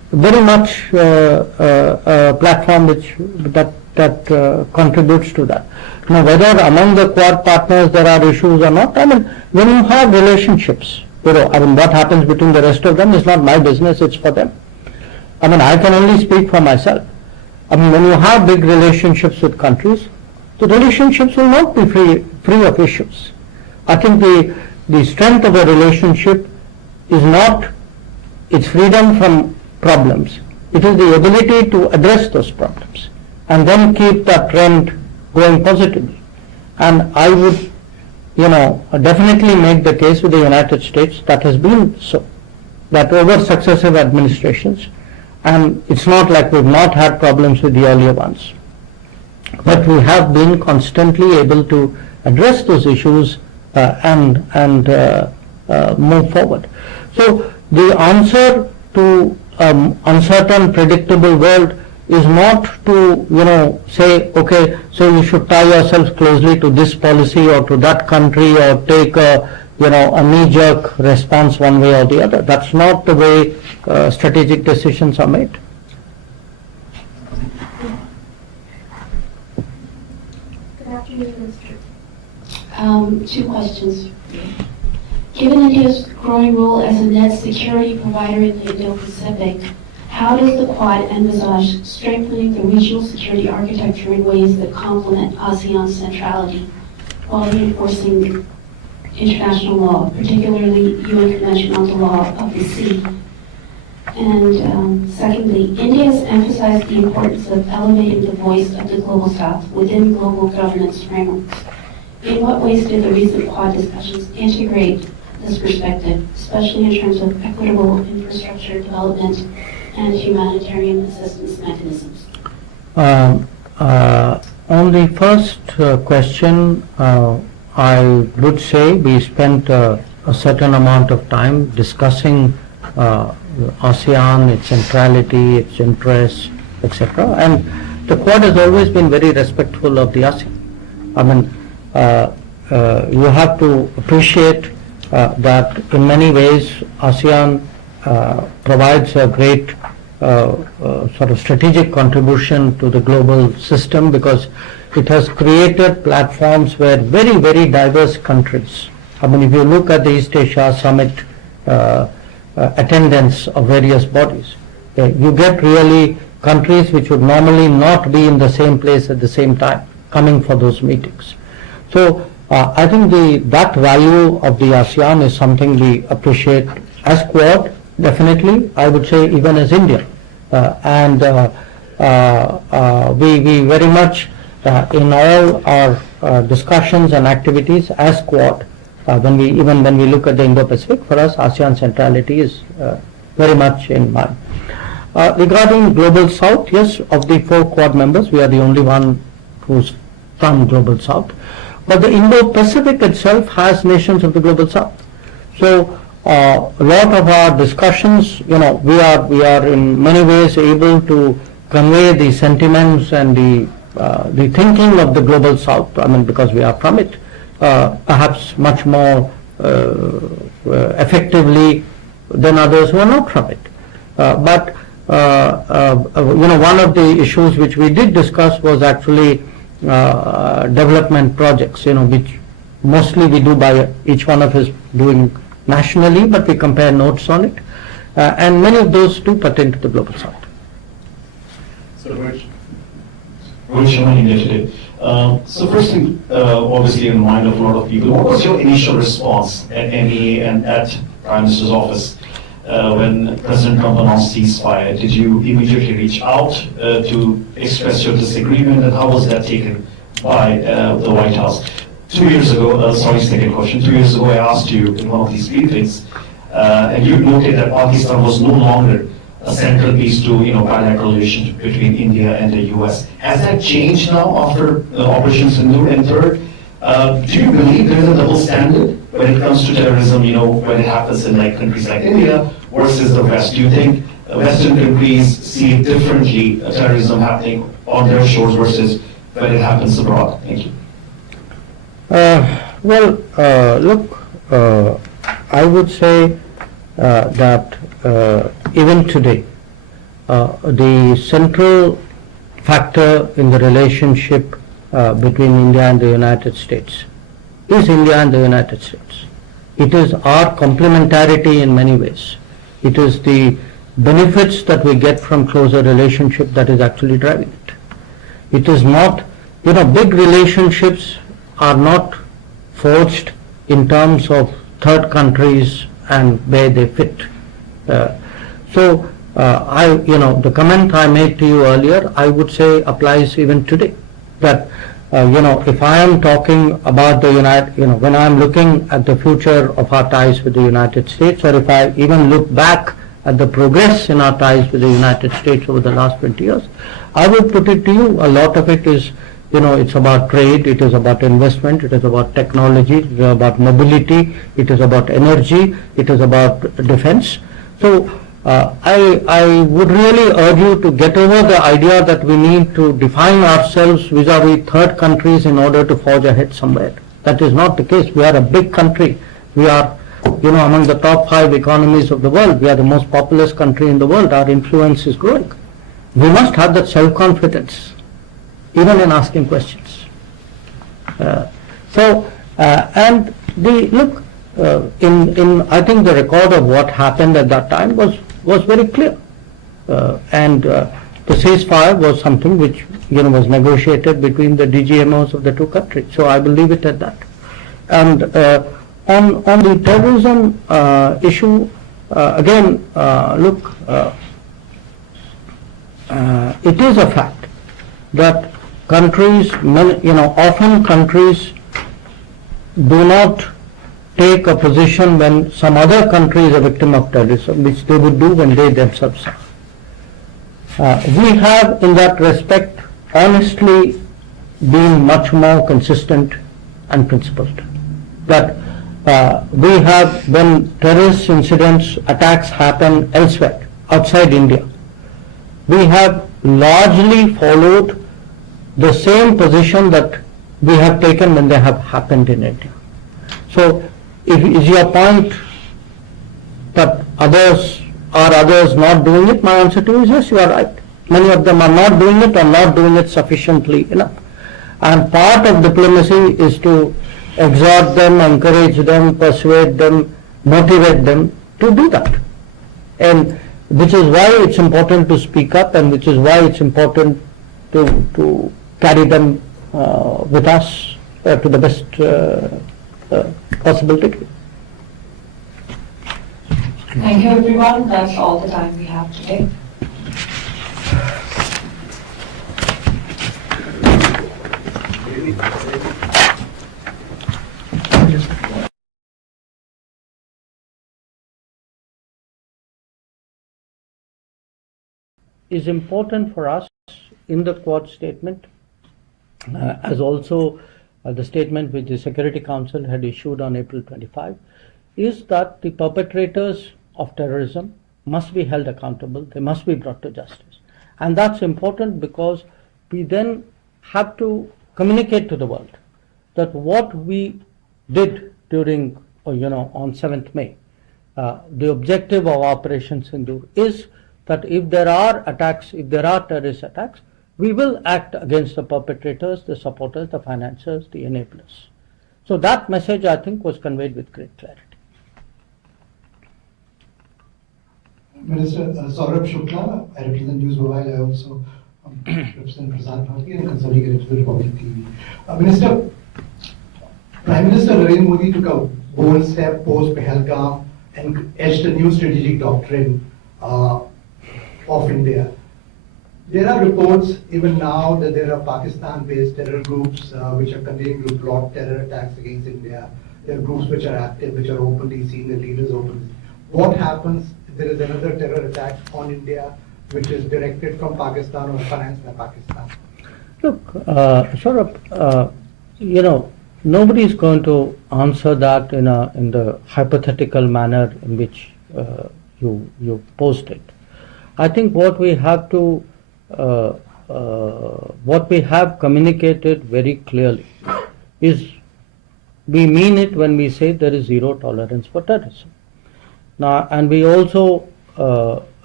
very much a platform that contributes to that. Now, whether among the Quad partners there are issues or not, I mean, when you have relationships, I mean, what happens between the rest of them is not my business, it's for them. I mean, I can only speak for myself. I mean, when you have big relationships with countries, the relationships will not be free of issues. I think the strength of a relationship is not its freedom from problems. It is the ability to address those problems and then keep that trend going positively. And I would, definitely make the case with the United States that has been so, that over successive administrations, and it's not like we've not had problems with the earlier ones, but we have been constantly able to address those issues and move forward. So the answer to uncertain, predictable world is not to say, okay, so you should tie yourself closely to this policy or to that country or take a knee-jerk response one way or the other. That's not the way strategic decisions are made. Good afternoon, Minister. Two questions. Given India's growing role as a net security provider in the Indo-Pacific, how does the Quad envisage strengthening the regional security architecture in ways that complement ASEAN's centrality while reinforcing international law, particularly UN Convention on the Law of the Sea? And secondly, India has emphasized the importance of elevating the voice of the Global South within global governance frameworks. In what ways did the recent Quad discussions integrate this perspective, especially in terms of equitable infrastructure development and humanitarian assistance mechanisms? On the first question, I would say we spent a certain amount of time discussing ASEAN, its centrality, its interests, etc. And the Quad has always been very respectful of the ASEAN. I mean, you have to appreciate that in many ways ASEAN provides a great sort of strategic contribution to the global system because it has created platforms where very, very diverse countries. I mean, if you look at the East Asia Summit attendance of various bodies, you get really countries which would normally not be in the same place at the same time coming for those meetings. So I think that value of the ASEAN is something we appreciate as Quad, definitely, I would say even as India. And we very much, in all our discussions and activities as Quad, when we look at the Indo-Pacific, for us ASEAN centrality is very much in mind. Regarding Global South, yes, of the 4 Quad members, we are the only one who's from Global South. But the Indo-Pacific itself has nations of the Global South. So a lot of our discussions, we are in many ways able to convey the sentiments and the thinking of the Global South. I mean, because we are from it, perhaps much more effectively than others who are not from it. But one of the issues which we did discuss was actually development projects, which mostly we do by each one of us doing nationally, but we compare notes on it, and many of those do pertain to the Global South. So, Rohit Sharma, India Today. So first thing, obviously in the mind of a lot of people, what was your initial response at MEA and at Prime Minister's office when President Trump announced ceasefire? Did you immediately reach out to express your disagreement, and how was that taken by the White House? 2 years ago, second question, 2 years ago I asked you in one of these briefings, and you noted that Pakistan was no longer a central piece to bilateral relationship between India and the US. Has that changed now after Operation Sindoor and third? Do you believe there is a double standard when it comes to terrorism, when it happens in countries like India versus the West? Do you think Western countries see differently terrorism happening on their shores versus when it happens abroad? Thank you. Look, I would say that even today, the central factor in the relationship between India and the United States is India and the United States. It is our complementarity in many ways. It is the benefits that we get from closer relationship that is actually driving it. It is not, big relationships are not forged in terms of third countries and where they fit. The comment I made to you earlier, I would say applies even today. That, if I am talking about the when I am looking at the future of our ties with the United States, or if I even look back at the progress in our ties with the United States over the last 20 years, I would put it to you, a lot of it is, it's about trade, it is about investment, it is about technology, it is about mobility, it is about energy, it is about defense. So I would really urge you to get over the idea that we need to define ourselves vis-a-vis third countries in order to forge ahead somewhere. That is not the case. We are a big country. We are, among the top 5 economies of the world. We are the most populous country in the world. Our influence is growing. We must have that self-confidence, even in asking questions. I think the record of what happened at that time was very clear, and the ceasefire was something which was negotiated between the DGMOs of the two countries. So I will leave it at that. And on the terrorism issue, again, it is a fact that countries, often countries do not take a position when some other country is a victim of terrorism, which they would do when they themselves are. We have, in that respect, honestly been much more consistent and principled. That we have, when terrorist incidents, attacks happen elsewhere, outside India, we have largely followed the same position that we have taken when they have happened in India. So, is your point that others not doing it? My answer to you is yes, you are right. Many of them are not doing it or not doing it sufficiently enough. And part of diplomacy is to exhort them, encourage them, persuade them, motivate them to do that. And which is why it's important to speak up, and which is why it's important to carry them with us to the best possible degree. Thank you, everyone. That's all the time we have today. Is important for us in the Quad statement, as also the statement which the Security Council had issued on April 25, is that the perpetrators of terrorism must be held accountable, they must be brought to justice. And that's important because we then have to communicate to the world that what we did during, on 7th May, the objective of Operation Sindoor is that if there are attacks, if there are terrorist attacks, we will act against the perpetrators, the supporters, the financiers, the enablers. So that message, I think, was conveyed with great clarity. Minister Saurabh Shukla, I represent News Mobile. I also represent Prasad Bharati and consolidated to the Republic TV. Minister, Prime Minister Narendra Modi took a bold step post Pahalgam and etched a new strategic doctrine of India. There are reports even now that there are Pakistan-based terror groups which are continuing to plot terror attacks against India. There are groups which are active, which are openly seen, the leaders openly. What happens if there is another terror attack on India which is directed from Pakistan or financed by Pakistan? Look, Saurabh, nobody is going to answer that in the hypothetical manner in which you posed it. I think what we have to what we have communicated very clearly is we mean it when we say there is zero tolerance for terrorism. Now, and we also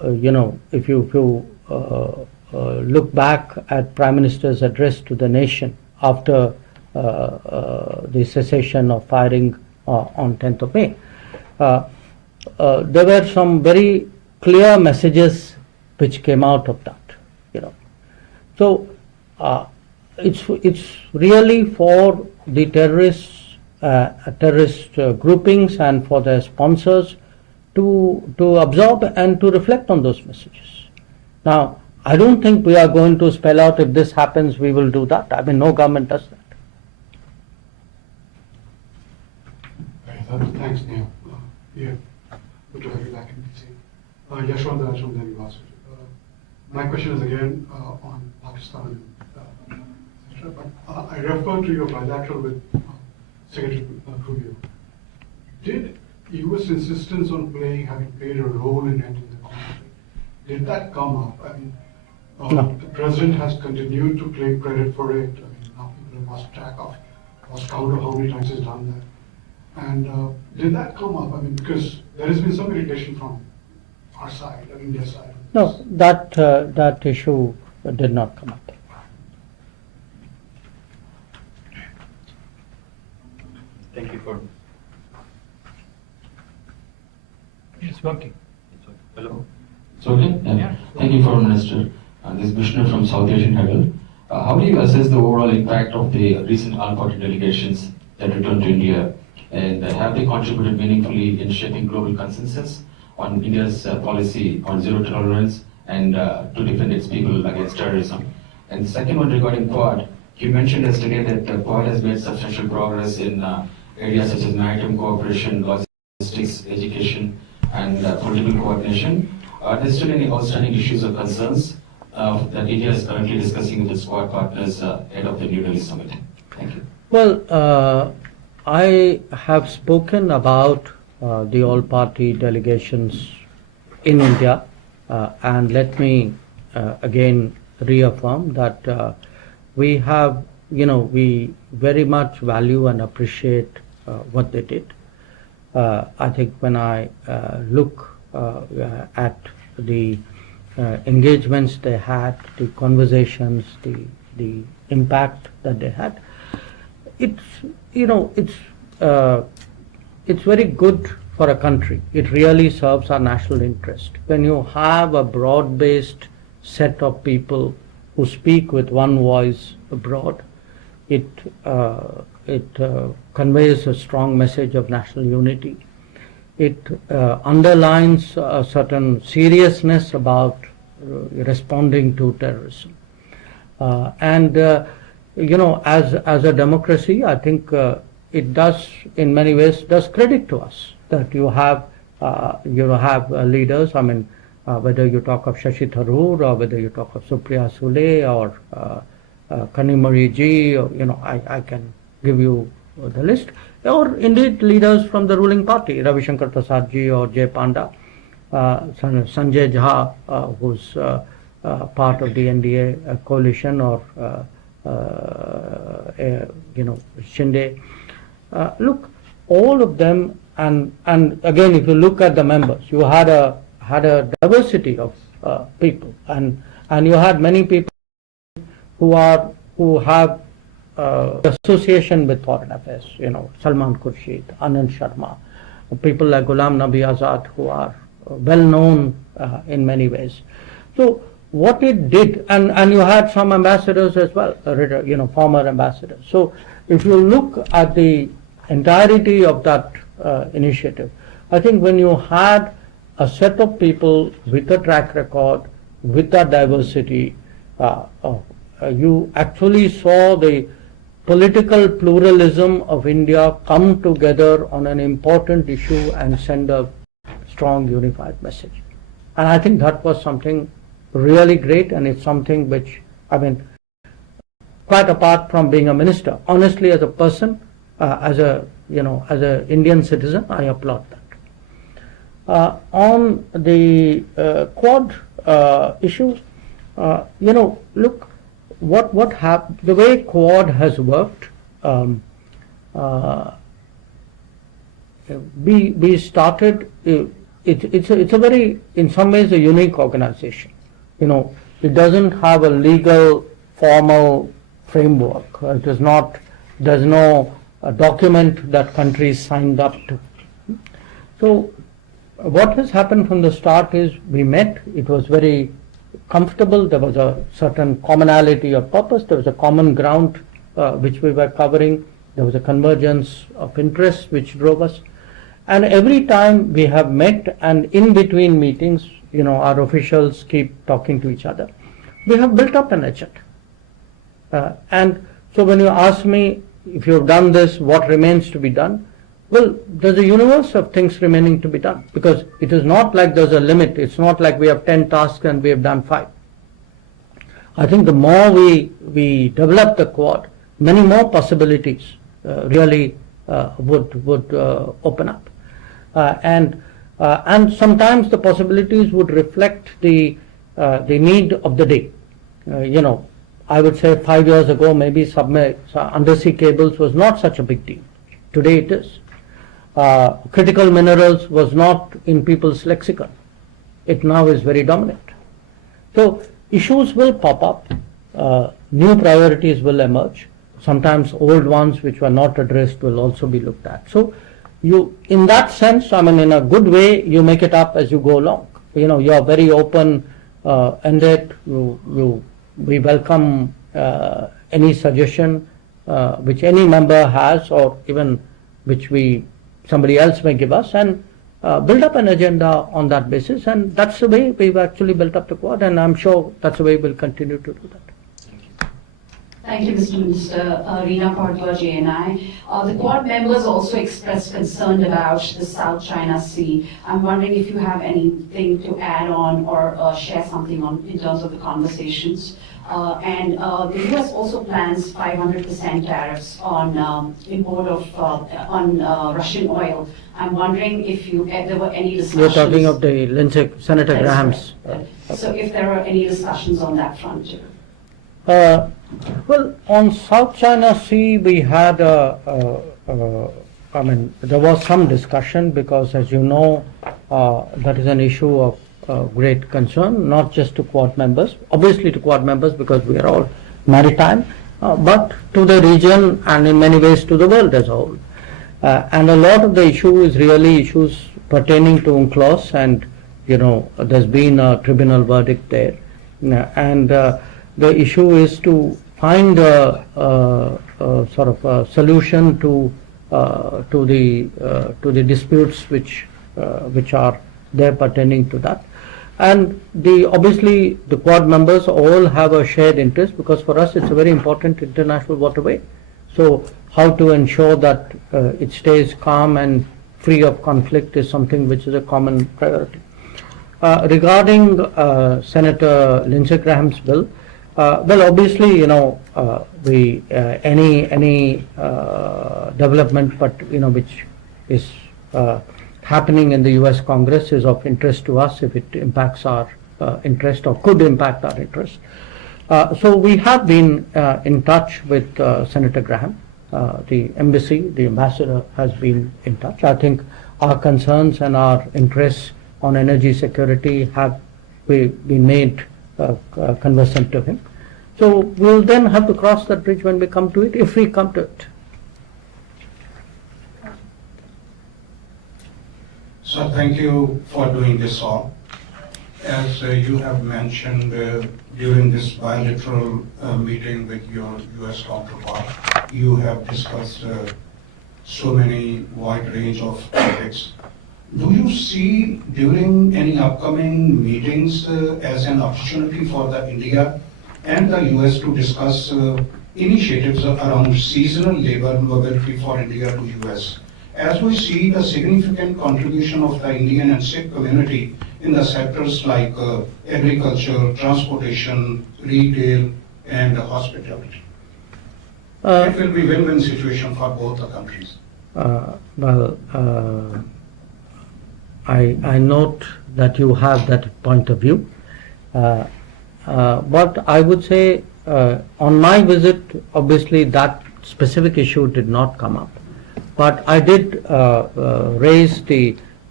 if you look back at Prime Minister's address to the nation after the cessation of firing on 10th of May, there were some very clear messages which came out of that. So it's really for the terrorist groupings and for their sponsors to absorb and to reflect on those messages. Now, I don't think we are going to spell out if this happens, we will do that. I mean, no government does that. Thanks, Neil. Yeah, good to have you back in DC. Yashwant from the University. My question is again on Pakistan, etc. But I refer to your bilateral with Secretary Rubio. Did U.S. insistence on having played a role in ending the conflict, did that come up? I mean, no. The president has continued to claim credit for it. I mean, now people have lost track of, lost count of how many times he's done that. And did that come up? I mean, because there has been some irritation from our side, India's side. No, that issue did not come up. Thank you for. It's working. Hello. It's okay? Yeah. Thank you, Foreign Minister. This is Vishnu from South Asian Herald. How do you assess the overall impact of the recent all-party delegations that returned to India, and have they contributed meaningfully in shaping global consensus on India's policy on zero tolerance and to defend its people against terrorism? And the second one regarding Quad, you mentioned yesterday that Quad has made substantial progress in areas such as maritime cooperation, logistics, education, and political coordination. Are there still any outstanding issues or concerns that India is currently discussing with its Quad partners ahead of the New Delhi summit? Thank you. Well, I have spoken about the all-party delegations in India, and let me again reaffirm that we have, we very much value and appreciate what they did. I think when I look at the engagements they had, the conversations, the impact that they had, it's very good for a country. It really serves our national interest. When you have a broad-based set of people who speak with one voice abroad, it conveys a strong message of national unity. It underlines a certain seriousness about responding to terrorism. As a democracy, I think it does, in many ways, does credit to us that you have leaders. I mean, whether you talk of Shashi Tharoor or whether you talk of Supriya Sule or Kanimari Ji, I can give you the list, or indeed leaders from the ruling party, Ravi Shankar Prasad Ji or Jay Panda, Sanjay Jha, who's part of the NDA coalition, or Shinde. Look, all of them, and again, if you look at the members, you had a diversity of people, and you had many people who have association with foreign affairs. Salman Khurshid, Anand Sharma, people like Ghulam Nabi Azad, who are well known in many ways. So what it did, and you had some ambassadors as well, former ambassadors. So if you look at the entirety of that initiative, I think when you had a set of people with a track record, with that diversity, you actually saw the political pluralism of India come together on an important issue and send a strong unified message. And I think that was something really great, and it's something which, I mean, quite apart from being a minister, honestly, as a person, as an Indian citizen, I applaud that. On the Quad issue, look, what happened, the way Quad has worked, we started it's a very, in some ways, a unique organization. You know, it doesn't have a legal, formal framework. It is not, there's no document that countries signed up to. So what has happened from the start is we met, it was very comfortable, there was a certain commonality of purpose, there was a common ground which we were covering, there was a convergence of interests which drove us. And every time we have met, and in between meetings, you know, our officials keep talking to each other. We have built up an agenda. And so when you ask me, if you've done this, what remains to be done? Well, there's a universe of things remaining to be done, because it is not like there's a limit. It's not like we have 10 tasks and we have done 5. I think the more we develop the Quad, many more possibilities really would open up. And sometimes the possibilities would reflect the need of the day. You know, I would say 5 years ago, maybe undersea cables was not such a big deal. Today it is. Critical minerals was not in people's lexicon. It now is very dominant. So issues will pop up, new priorities will emerge. Sometimes old ones which were not addressed will also be looked at. So you, in that sense, I mean, in a good way, you make it up as you go along. You know, you are very open-ended. We welcome any suggestion which any member has, or even which somebody else may give us, and build up an agenda on that basis. And that's the way we've actually built up the Quad, and I'm sure that's the way we'll continue to do that. Thank you, Mr. Minister. Reena Bhardwaj, JNI. The Quad members also expressed concern about the South China Sea. I'm wondering if you have anything to add on or share something on in terms of the conversations. And the U.S. also plans 500% tariffs on import of on Russian oil. I'm wondering if there were any discussions. You're talking of the Lindsey, Senator Graham's. Right. So if there are any discussions on that front too. Well, on South China Sea, we had I mean, there was some discussion, because, as you know, that is an issue of great concern, not just to Quad members, obviously to Quad members because we are all maritime, but to the region and in many ways to the world as a whole. And a lot of the issue is really issues pertaining to UNCLOS, and, you know, there's been a tribunal verdict there. And the issue is to find a sort of a solution to the disputes which are there pertaining to that. And obviously the Quad members all have a shared interest, because for us it's a very important international waterway. So how to ensure that it stays calm and free of conflict is something which is a common priority. Regarding Senator Lindsey Graham's bill, well, obviously, you know, any development, but you know, which is happening in the U.S. Congress is of interest to us if it impacts our interest or could impact our interest. So we have been in touch with Senator Graham. The embassy, the ambassador has been in touch. I think our concerns and our interests on energy security have been made conversant to him. So we'll then have to cross that bridge when we come to it, if we come to it. So thank you for doing this all. As you have mentioned during this bilateral meeting with your U.S. counterpart, you have discussed so many wide range of topics. Do you see during any upcoming meetings as an opportunity for the India and the US to discuss initiatives around seasonal labor mobility for India to US? As we see the significant contribution of the Indian and Sikh community in the sectors like agriculture, transportation, retail, and hospitality. It will be win-win situation for both the countries. I note that you have that point of view, but I would say on my visit, obviously that specific issue did not come up, but I did raise the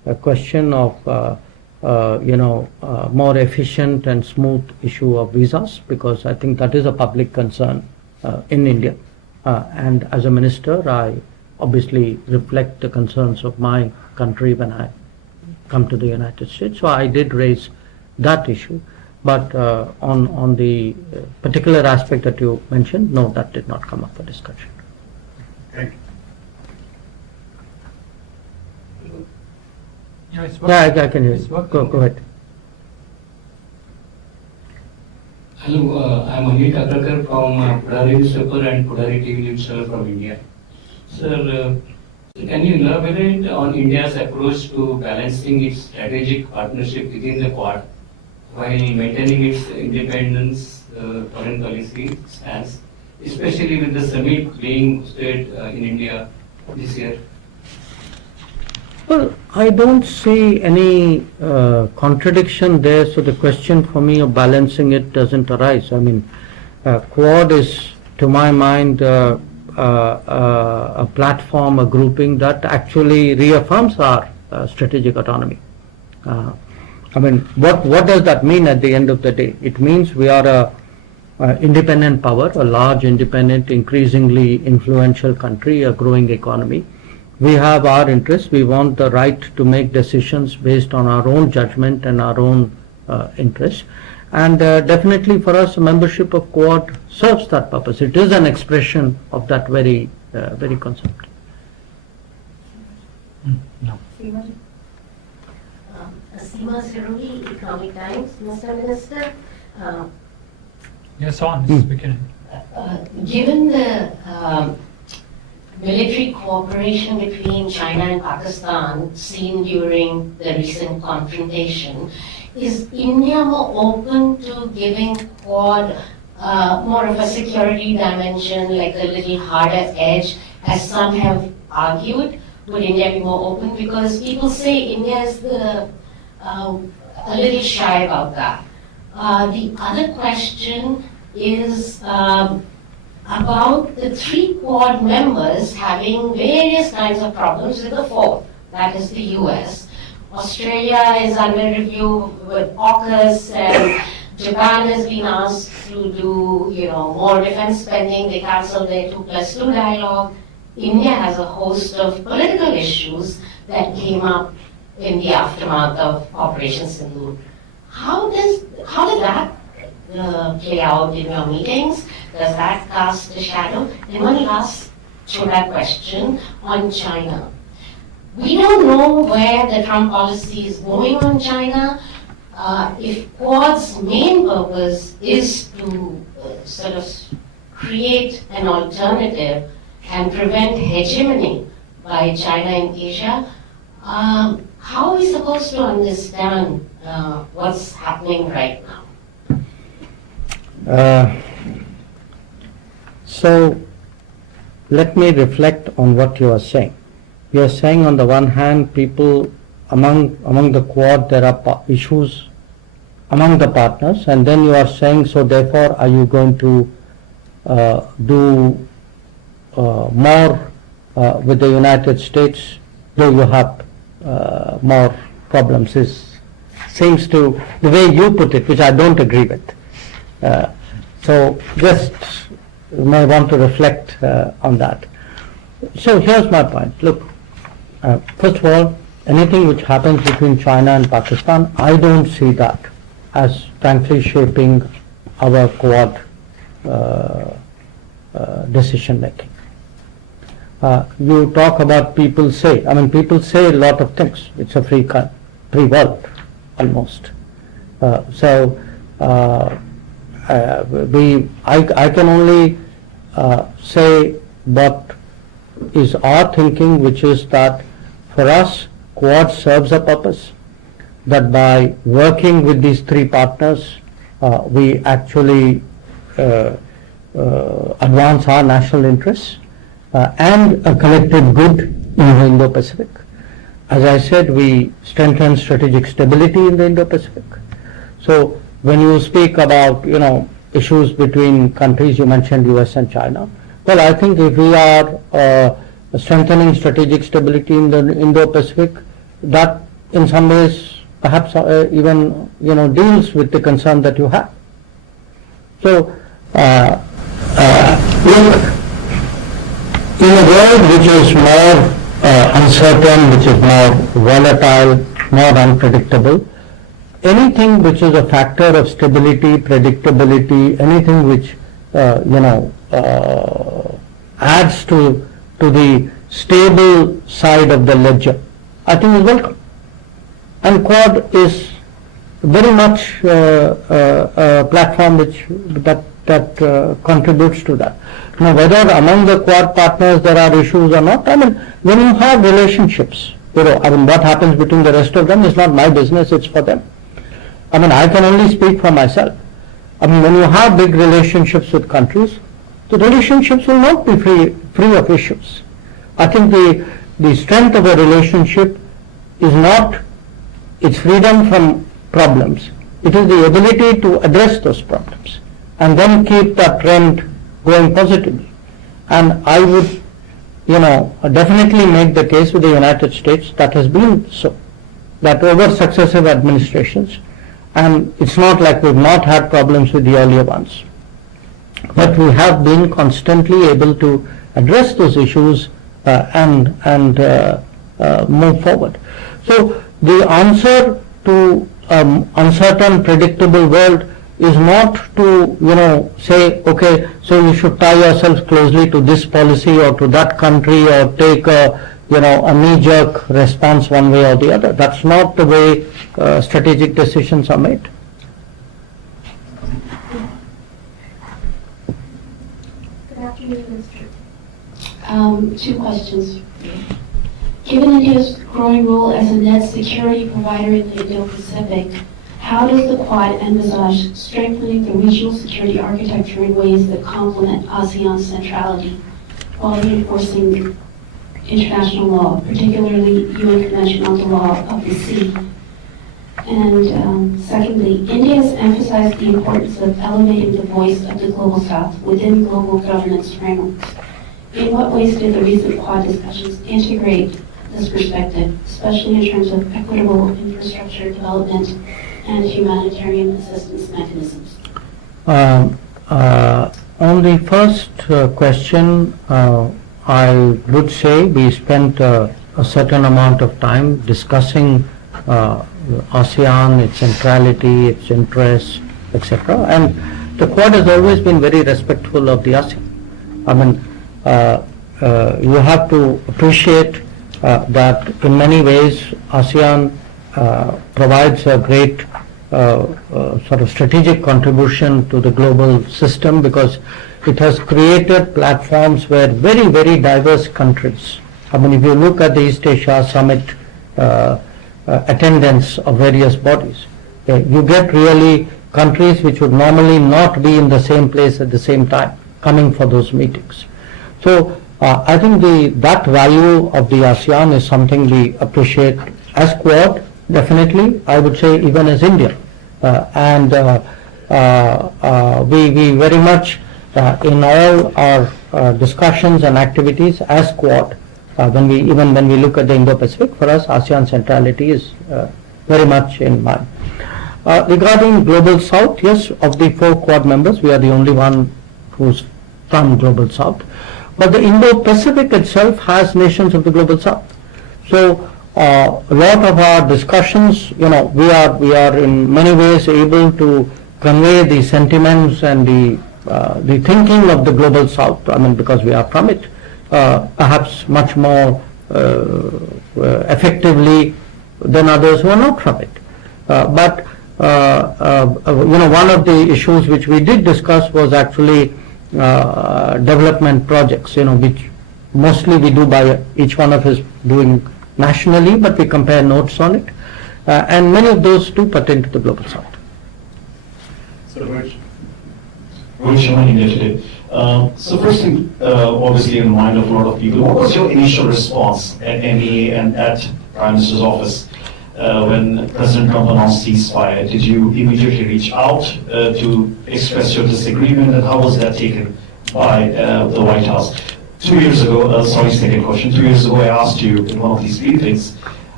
a question of more efficient and smooth issue of visas, because I think that is a public concern in India. And as a minister, I obviously reflect the concerns of my country when I come to the United States. So I did raise that issue. But on the particular aspect that you mentioned, no, that did not come up for discussion. Thank you. Yeah, I can hear you. Go ahead. Hello, I'm Anil Kakarkar from Pudari newspaper and Pudari TV news channel from India. Sir, can you elaborate on India's approach to balancing its strategic partnership within the Quad while maintaining its independence foreign policy stance, especially with the summit being hosted in India this year? Well, I don't see any contradiction there, so the question for me of balancing it doesn't arise. I mean, Quad is, to my mind, a platform, a grouping that actually reaffirms our strategic autonomy. I mean, what does that mean at the end of the day? It means we are a independent power, a large, independent, increasingly influential country, a growing economy. We have our interests. We want the right to make decisions based on our own judgment and our own interests. And definitely for us, membership of Quad serves that purpose. It is an expression of that very concept. No. Seema Siruri, Economic Times. Mr. Minister, Yes, on. This is beginning. given the military cooperation between China and Pakistan seen during the recent confrontation, is India more open to giving Quad more of a security dimension, like a little harder edge, as some have argued? Would India be more open? Because people say India is a little shy about that. The other question is about the 3 Quad members having various kinds of problems with the 4th, that is the US. Australia is under review with AUKUS, and Japan has been asked to do, more defense spending. They cancelled their 2+2 dialogue. India has a host of political issues that came up in the aftermath of Operation Sindoor. How did that play out in your meetings? Does that cast a shadow? And one last Choda question on China. We don't know where the Trump policy is going on China. If Quad's main purpose is to sort of create an alternative and prevent hegemony by China in Asia, how are we supposed to understand what's happening right now? So let me reflect on what you are saying. You are saying on the one hand, people among the Quad, there are issues among the partners, and then you are saying, so therefore are you going to do more with the United States, though you have more problems? Seems to, the way you put it, which I don't agree with. So just you may want to reflect on that. So here's my point. Look, first of all, anything which happens between China and Pakistan, I don't see that as frankly shaping our Quad decision making. You talk about people say a lot of things. It's a free world, almost. I can only say what is our thinking, which is that for us, Quad serves a purpose, that by working with these 3 partners, we actually advance our national interests and a collective good in the Indo-Pacific. As I said, we strengthen strategic stability in the Indo-Pacific. So when you speak about, issues between countries, you mentioned US and China. Well, I think if we are strengthening strategic stability in the Indo-Pacific, that in some ways, perhaps even deals with the concern that you have. So, look, in a world which is more uncertain, which is more volatile, more unpredictable, anything which is a factor of stability, predictability, anything which adds to the stable side of the ledger, I think is welcome. And Quad is very much a platform that contributes to that. Now, whether among the Quad partners there are issues or not, I mean, when you have relationships, I mean, what happens between the rest of them is not my business, it's for them. I mean, I can only speak for myself. I mean, when you have big relationships with countries, the relationships will not be free of issues. I think the strength of a relationship is not its freedom from problems. It is the ability to address those problems and then keep that trend going positively. And I would, definitely make the case with the United States that has been so, that over successive administrations, and it's not like we've not had problems with the earlier ones, but we have been constantly able to address those issues and move forward. So the answer to uncertain, predictable world is not to say, okay, so you should tie yourselves closely to this policy or to that country or take a knee-jerk response one way or the other. That's not the way strategic decisions are made. Good afternoon, Mr. Two questions. Given India's growing role as a net security provider in the Indo-Pacific, how does the Quad envisage strengthening the regional security architecture in ways that complement ASEAN's centrality while reinforcing international law, particularly UN Convention on the Law of the Sea? And secondly, India has emphasized the importance of elevating the voice of the Global South within global governance frameworks. In what ways did the recent Quad discussions integrate this perspective, especially in terms of equitable infrastructure development and humanitarian assistance mechanisms? On the first question, I would say we spent a certain amount of time discussing ASEAN, its centrality, its interests, etc. And the Quad has always been very respectful of the ASEAN. I mean, you have to appreciate that in many ways ASEAN provides a great sort of strategic contribution to the global system because it has created platforms where very, very diverse countries. I mean, if you look at the East Asia Summit attendance of various bodies, you get really countries which would normally not be in the same place at the same time coming for those meetings. So I think that value of the ASEAN is something we appreciate as Quad, definitely, I would say even as India. And we very much, in all our discussions and activities as Quad, when we look at the Indo-Pacific, for us ASEAN centrality is very much in mind. Regarding Global South, yes, of the 4 Quad members, we are the only one who's from Global South. But the Indo-Pacific itself has nations of the Global South. So a lot of our discussions, we are in many ways able to convey the sentiments and the thinking of the Global South. I mean, because we are from it, perhaps much more effectively than others who are not from it. But one of the issues which we did discuss was actually development projects, which mostly we do by each one of us doing nationally, but we compare notes on it, and many of those do pertain to the Global South. So, Rohit Sharma, India Today. So first thing, obviously in the mind of a lot of people, what was your initial response at MEA and at Prime Minister's office when President Trump announced ceasefire? Did you immediately reach out to express your disagreement, and how was that taken by the White House? 2 years ago, second question, 2 years ago I asked you in one of these briefings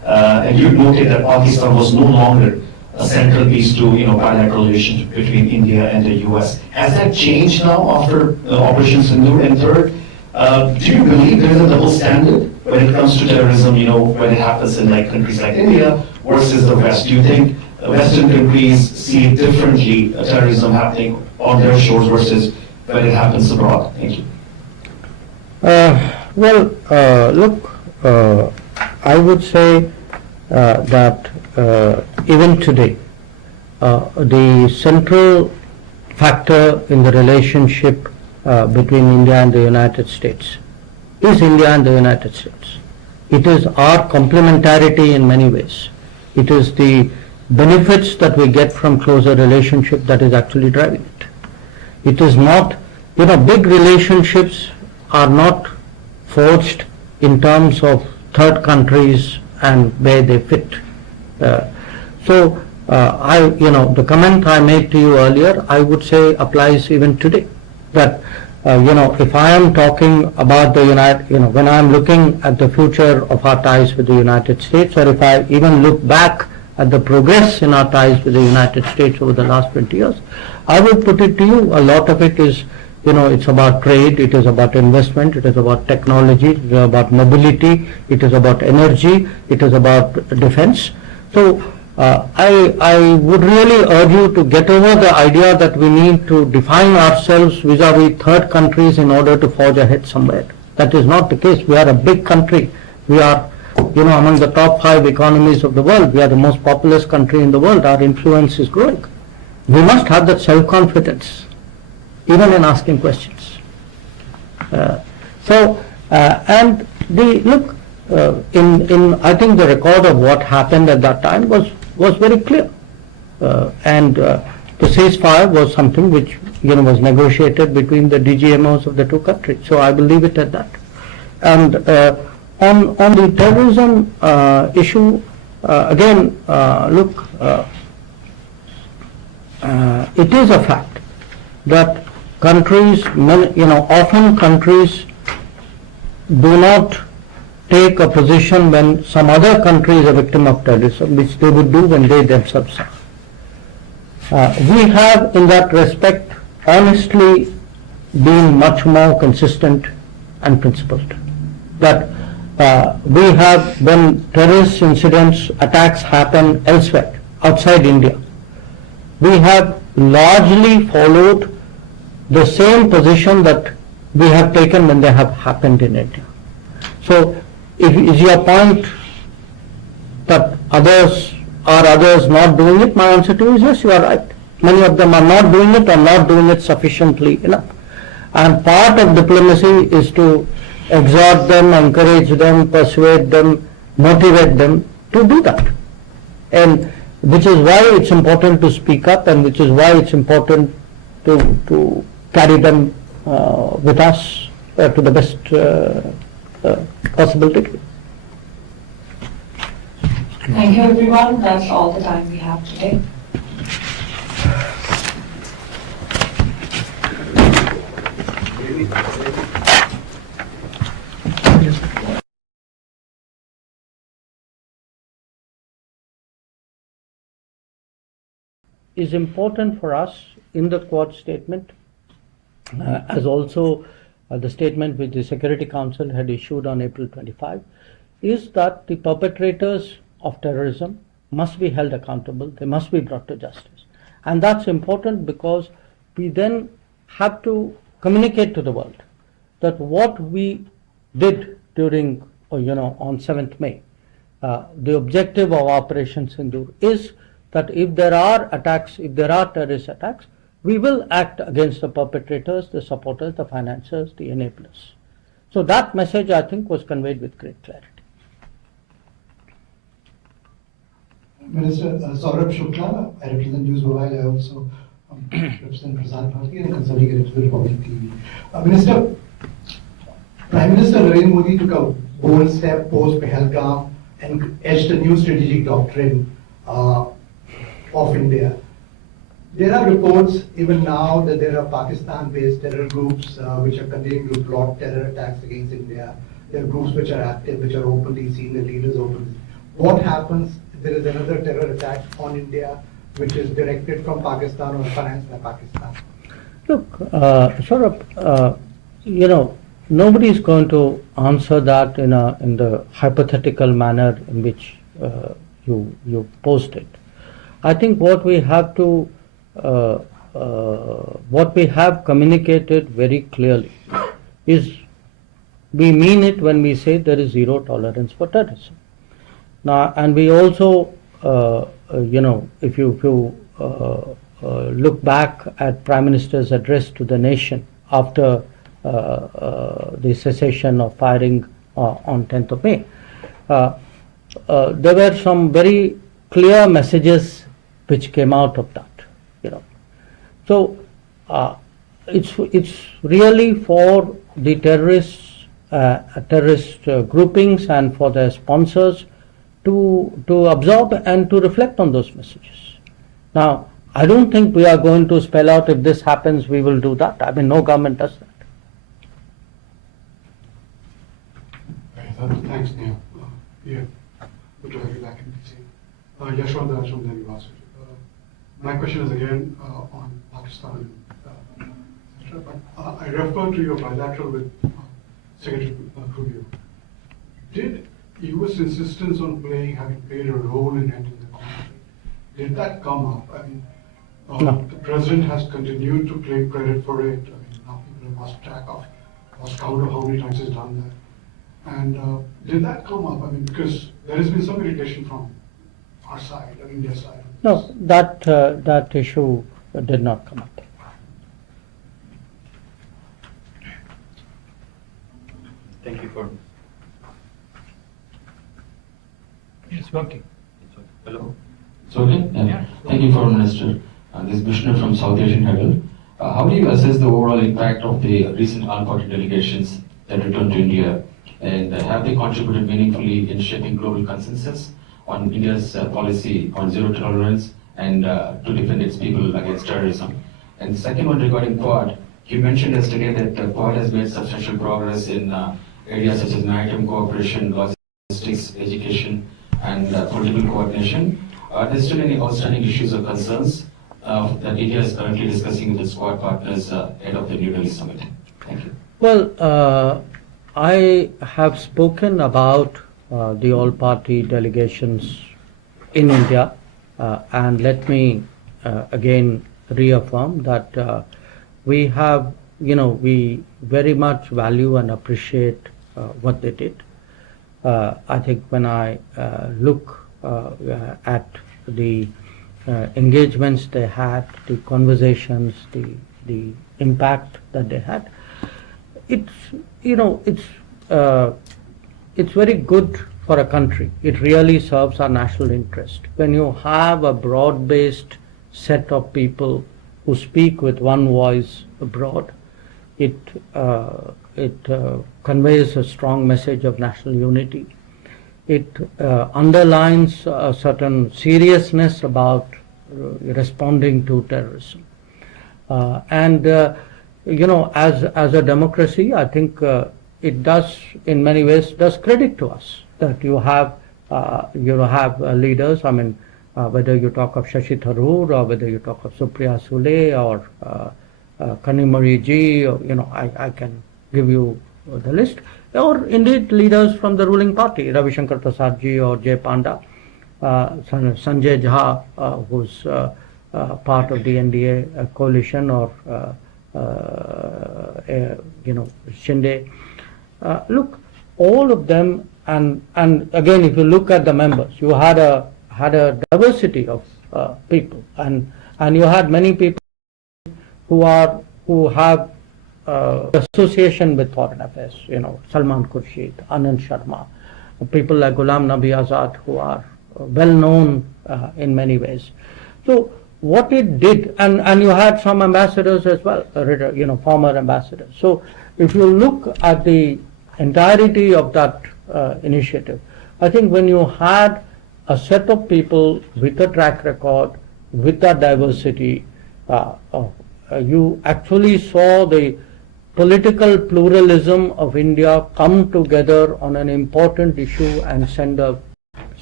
and you noted that Pakistan was no longer a central piece to bilateral relationship between India and the US. Has that changed now after Operation Sindoor? And third, do you believe there is a double standard when it comes to terrorism, when it happens in countries like India versus the West? Do you think Western countries see differently terrorism happening on their shores versus when it happens abroad? Thank you. Look, I would say that even today, the central factor in the relationship between India and the United States is India and the United States. It is our complementarity in many ways. It is the benefits that we get from closer relationship that is actually driving it. It is not, big relationships are not forged in terms of third countries and where they fit. The comment I made to you earlier, I would say applies even today. That if I am talking about when I am looking at the future of our ties with the United States, or if I even look back at the progress in our ties with the United States over the last 20 years, I would put it to you, a lot of it is, it's about trade, it is about investment, it is about technology, it is about mobility, it is about energy, it is about defense. So I would really urge you to get over the idea that we need to define ourselves vis-a-vis third countries in order to forge ahead somewhere. That is not the case. We are a big country. We are, among the top 5 economies of the world. We are the most populous country in the world. Our influence is growing. We must have that self-confidence, even in asking questions. I think the record of what happened at that time was very clear, and the ceasefire was something which was negotiated between the DGMOs of the two countries. So I will leave it at that. And on the terrorism issue, again, it is a fact that countries, often countries do not take a position when some other country is a victim of terrorism, which they would do when they themselves are. We have, in that respect, honestly been much more consistent and principled. That we have, when terrorist incidents, attacks happen elsewhere, outside India, we have largely followed the same position that we have taken when they have happened in India. So, is your point that others not doing it? My answer to you is yes, you are right. Many of them are not doing it or not doing it sufficiently enough. And part of diplomacy is to exhort them, encourage them, persuade them, motivate them to do that. And which is why it's important to speak up, and which is why it's important to carry them with us to the best possible degree. Thank you, everyone. That's all the time we have today. Is important for us in the Quad statement, as also the statement which the Security Council had issued on April 25, is that the perpetrators of terrorism must be held accountable, they must be brought to justice. And that's important because we then have to communicate to the world that what we did during, on 7th May, the objective of Operation Sindoor is that if there are attacks, if there are terrorist attacks, we will act against the perpetrators, the supporters, the financiers, the enablers. So that message, I think, was conveyed with great clarity. Minister Saurabh Shukla, I represent News Mobile. I also represent Prasad Bharati and consulting editor to the Republic TV. Minister, Prime Minister Narendra Modi took a bold step post Pahalgam and etched a new strategic doctrine of India. There are reports even now that there are Pakistan-based terror groups which are continuing to plot terror attacks against India. There are groups which are active, which are openly seen, the leaders openly. what happens if there is another terror attack on India which is directed from Pakistan or financed by Pakistan? Look, Saurabh, nobody is going to answer that in the hypothetical manner in which you posed it. I think what we have communicated very clearly is we mean it when we say there is zero tolerance for terrorism. Now, and we also, if you look back at Prime Minister's address to the nation after the cessation of firing on 10th of May, there were some very clear messages which came out of that. So it's really for the terrorist groupings and for their sponsors to absorb and to reflect on those messages. Now, I don't think we are going to spell out if this happens, we will do that. I mean, no government does that. Thanks, Neil. Good to have you back in DC. Jaishankar from the University. My question is again on Pakistan, etc. But I refer to your bilateral with Secretary Rubio. Did U.S. insistence on having played a role in ending the conflict, did that come up? I mean, no. The president has continued to claim credit for it. I mean, now people have lost count of how many times he's done that. And did that come up? I mean, because there has been some irritation from our side, India's side. No, that issue did not come up. Thank you for. It's working. Hello. It's okay? Yeah. Thank you, Foreign Minister. This is Vishnu from South Asian Herald. How do you assess the overall impact of the recent all-party delegations that returned to India, and have they contributed meaningfully in shaping global consensus on India's policy on zero tolerance and to defend its people against terrorism? And the second one regarding Quad, you mentioned yesterday that Quad has made substantial progress in areas such as maritime cooperation, logistics, education, and political coordination. Are there still any outstanding issues or concerns that India is currently discussing with its Quad partners ahead of the New Delhi summit? Thank you. Well, I have spoken about the all-party delegations in India, and let me again reaffirm that we have, we very much value and appreciate what they did. I think when I look at the engagements they had, the conversations, the impact that they had, it's very good for a country. It really serves our national interest. When you have a broad-based set of people who speak with one voice abroad, it conveys a strong message of national unity. It underlines a certain seriousness about responding to terrorism. As a democracy, I think it does, in many ways, does credit to us that you have leaders. I mean, whether you talk of Shashi Tharoor or whether you talk of Supriya Sule or Kanimari Ji, or, I can give you the list, or indeed leaders from the ruling party, Ravishankar Prasad Ji or Jay Panda, Sanjay Jha, who's part of the NDA coalition, or Shinde. Look, all of them, and again, if you look at the members, you had a diversity of people, and you had many people who have association with foreign affairs. Salman Khurshid, Anand Sharma, people like Ghulam Nabi Azad, who are well known in many ways. So what it did, and you had some ambassadors as well, former ambassadors. So if you look at the entirety of that initiative, I think when you had a set of people with a track record, with that diversity, you actually saw the political pluralism of India come together on an important issue and send a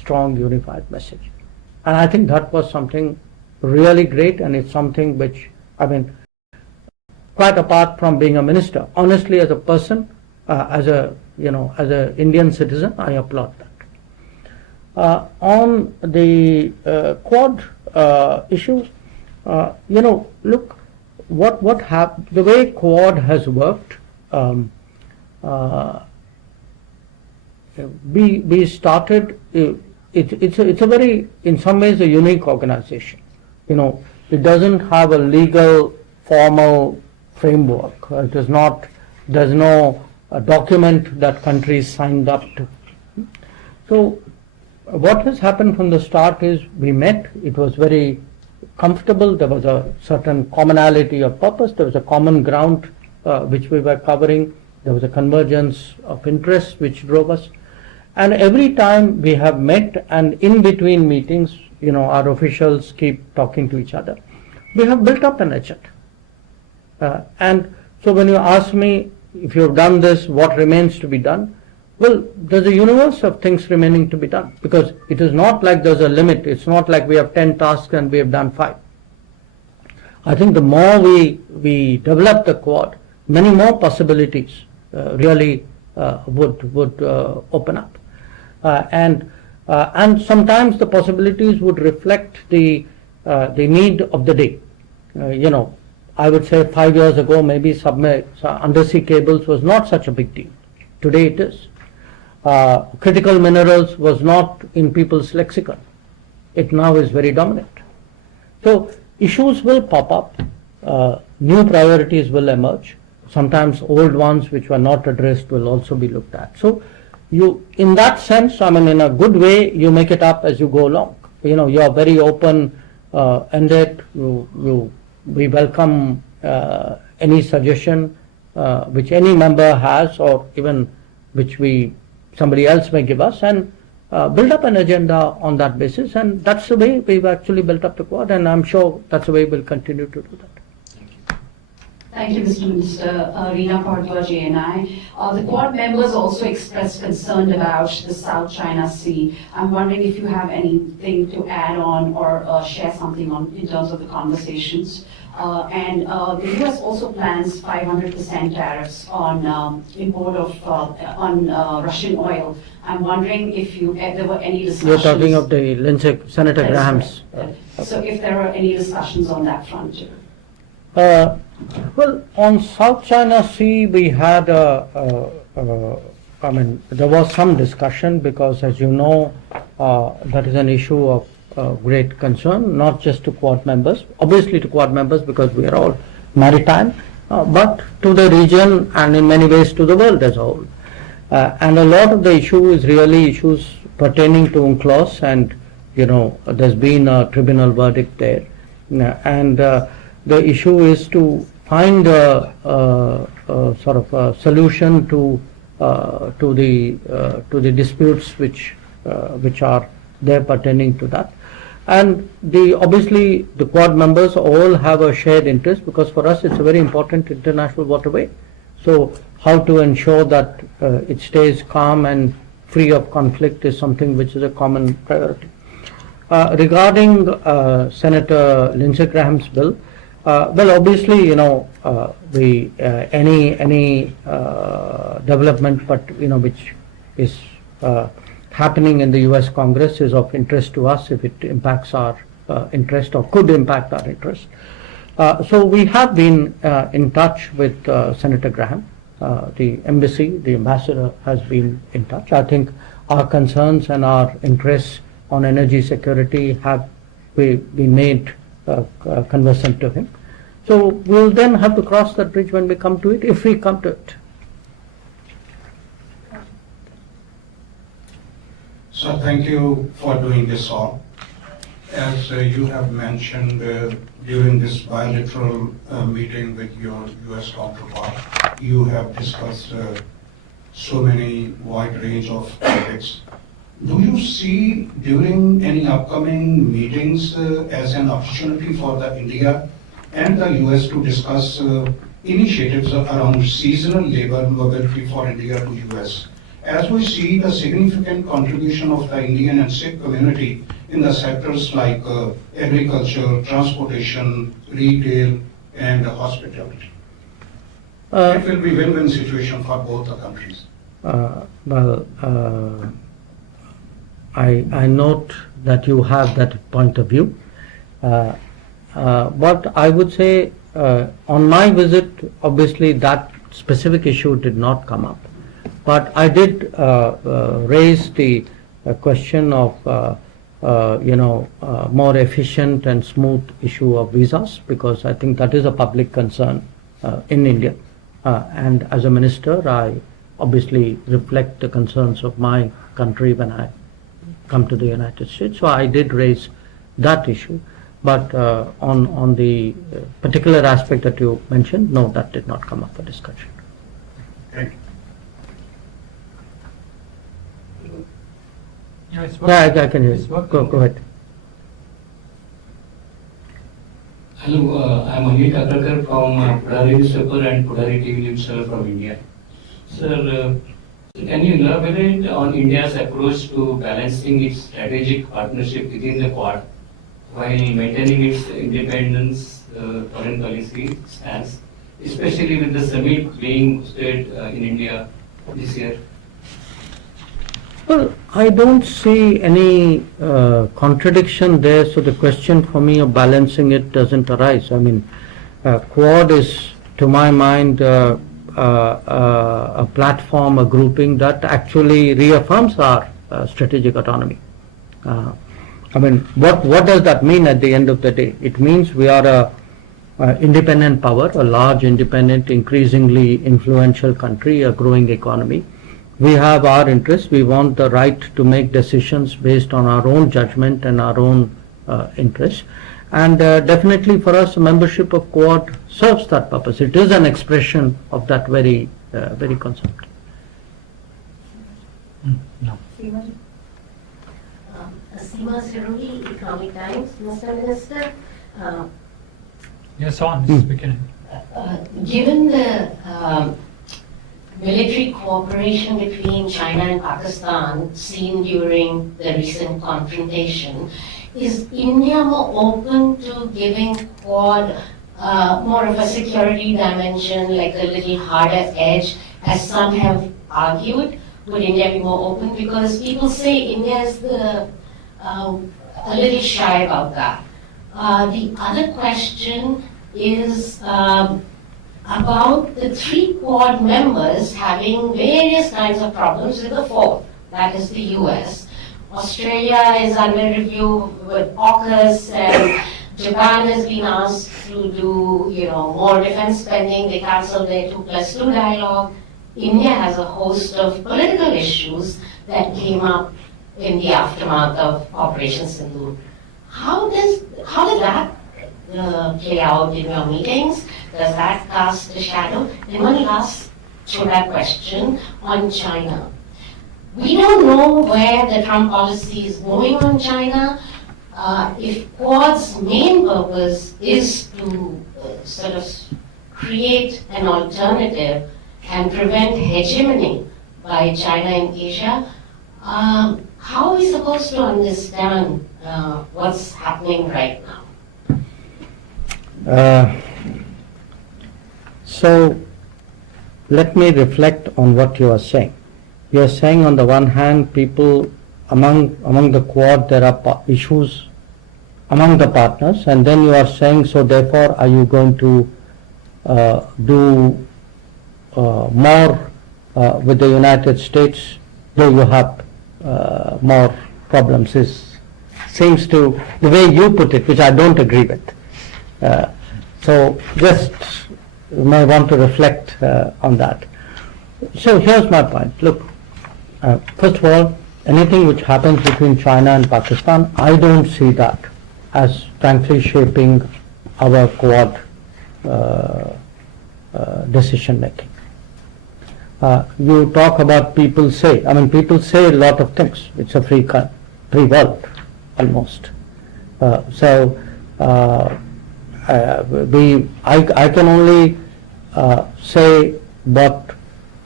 strong unified message. And I think that was something really great, and it's something which, I mean, quite apart from being a minister, honestly, as a person, as a Indian citizen, I applaud that. On the Quad issue, look, what happened, the way Quad has worked, we started, it's a very, in some ways, a unique organization. It doesn't have a legal, formal framework. It is not, there's no document that countries signed up to. So what has happened from the start is we met, it was very comfortable, there was a certain commonality of purpose, there was a common ground which we were covering, there was a convergence of interests which drove us. And every time we have met, and in between meetings, our officials keep talking to each other, we have built up an agenda. And so when you ask me, if you've done this, what remains to be done? Well, there's a universe of things remaining to be done, because it is not like there's a limit. It's not like we have 10 tasks and we have done 5. I think the more we develop the Quad, many more possibilities really would open up. And sometimes the possibilities would reflect the need of the day. I would say 5 years ago, maybe undersea cables was not such a big deal. Today it is. Critical minerals was not in people's lexicon. It now is very dominant. So issues will pop up, new priorities will emerge. Sometimes old ones which were not addressed will also be looked at. So in that sense, I mean, in a good way, you make it up as you go along. You are very open-ended. We welcome any suggestion which any member has, or even which somebody else may give us, and build up an agenda on that basis. And that's the way we've actually built up the Quad, and I'm sure that's the way we'll continue to do that. Thank you, Mr. Minister. Reena Bhardwaj, JNI. The Quad members also expressed concern about the South China Sea. I'm wondering if you have anything to add on or share something on in terms of the conversations. And the U.S. also plans 500% tariffs on import of Russian oil. I'm wondering if there were any discussions. You're talking of the Senator Graham's. Right. So if there are any discussions on that front too. Well, on South China Sea, we had there was some discussion, because, as you know, that is an issue of great concern, not just to Quad members, obviously to Quad members because we are all maritime, but to the region and in many ways to the world as a whole. And a lot of the issue is really issues pertaining to UNCLOS, and there's been a tribunal verdict there, and the issue is to find a sort of a solution to the disputes which are there pertaining to that. And obviously the Quad members all have a shared interest, because for us it's a very important international waterway. So how to ensure that it stays calm and free of conflict is something which is a common priority. Regarding Senator Lindsey Graham's bill, well, obviously, any development, but which is happening in the U.S. Congress is of interest to us if it impacts our interest or could impact our interest. So we have been in touch with Senator Graham. The embassy, the ambassador has been in touch. I think our concerns and our interests on energy security have been made conversant to him. So we'll then have to cross that bridge when we come to it, if we come to it. So thank you for doing this all. As you have mentioned during this bilateral meeting with your U.S. counterpart, you have discussed so many wide range of topics. Do you see during any upcoming meetings as an opportunity for the India and the US to discuss initiatives around seasonal labor mobility for India to US, as we see the significant contribution of the Indian and Sikh community in the sectors like agriculture, transportation, retail, and hospitality. It will be win-win situation for both the countries. I note that you have that point of view. But I would say on my visit, obviously that specific issue did not come up. But I did raise the question of more efficient and smooth issue of visas, because I think that is a public concern in India. And as a minister, I obviously reflect the concerns of my country when I come to the United States. So I did raise that issue. But on the particular aspect that you mentioned, no, that did not come up for discussion. Thank you. Yeah, I can hear you. Go ahead. Hello, I'm Anil Kakarkar from Pudari newspaper and Pudari TV news channel from India. Sir, can you elaborate on India's approach to balancing its strategic partnership within the Quad while maintaining its independence, foreign policy stance, especially with the summit being hosted in India this year? Well, I don't see any contradiction there, so the question for me of balancing it doesn't arise. I mean, Quad is, to my mind, a platform, a grouping that actually reaffirms our strategic autonomy. I mean, what does that mean at the end of the day? It means we are a independent power, a large, independent, increasingly influential country, a growing economy. We have our interests. We want the right to make decisions based on our own judgment and our own interests. And definitely for us, membership of Quad serves that purpose. It is an expression of that very concept. No. Seema Siruli, Economic Times. Mr. Minister, Yes, on, this is beginning. given the military cooperation between China and Pakistan seen during the recent confrontation, is India more open to giving Quad more of a security dimension, like a little harder edge, as some have argued? Would India be more open? Because people say India is a little shy about that. The other question is about the 3 Quad members having various kinds of problems with the 4th, that is the US. Australia is under review with AUKUS, and Japan has been asked to do, more defense spending. They cancelled their 2+2 dialogue. India has a host of political issues that came up in the aftermath of Operation Sindoor. How did that play out in your meetings? Does that cast a shadow? And one last Choda question on China. We don't know where the Trump policy is going on China. If Quad's main purpose is to sort of create an alternative and prevent hegemony by China in Asia, how are we supposed to understand what's happening right now? So let me reflect on what you are saying. You are saying on the one hand, people among the Quad, there are issues among the partners, and then you are saying, so therefore are you going to do more with the United States, though you have more problems? Seems to, the way you put it, which I don't agree with. So just you may want to reflect on that. So here's my point. Look, first of all, anything which happens between China and Pakistan, I don't see that as frankly shaping our Quad decision making. You talk about people say a lot of things. It's a free world, almost. I can only say what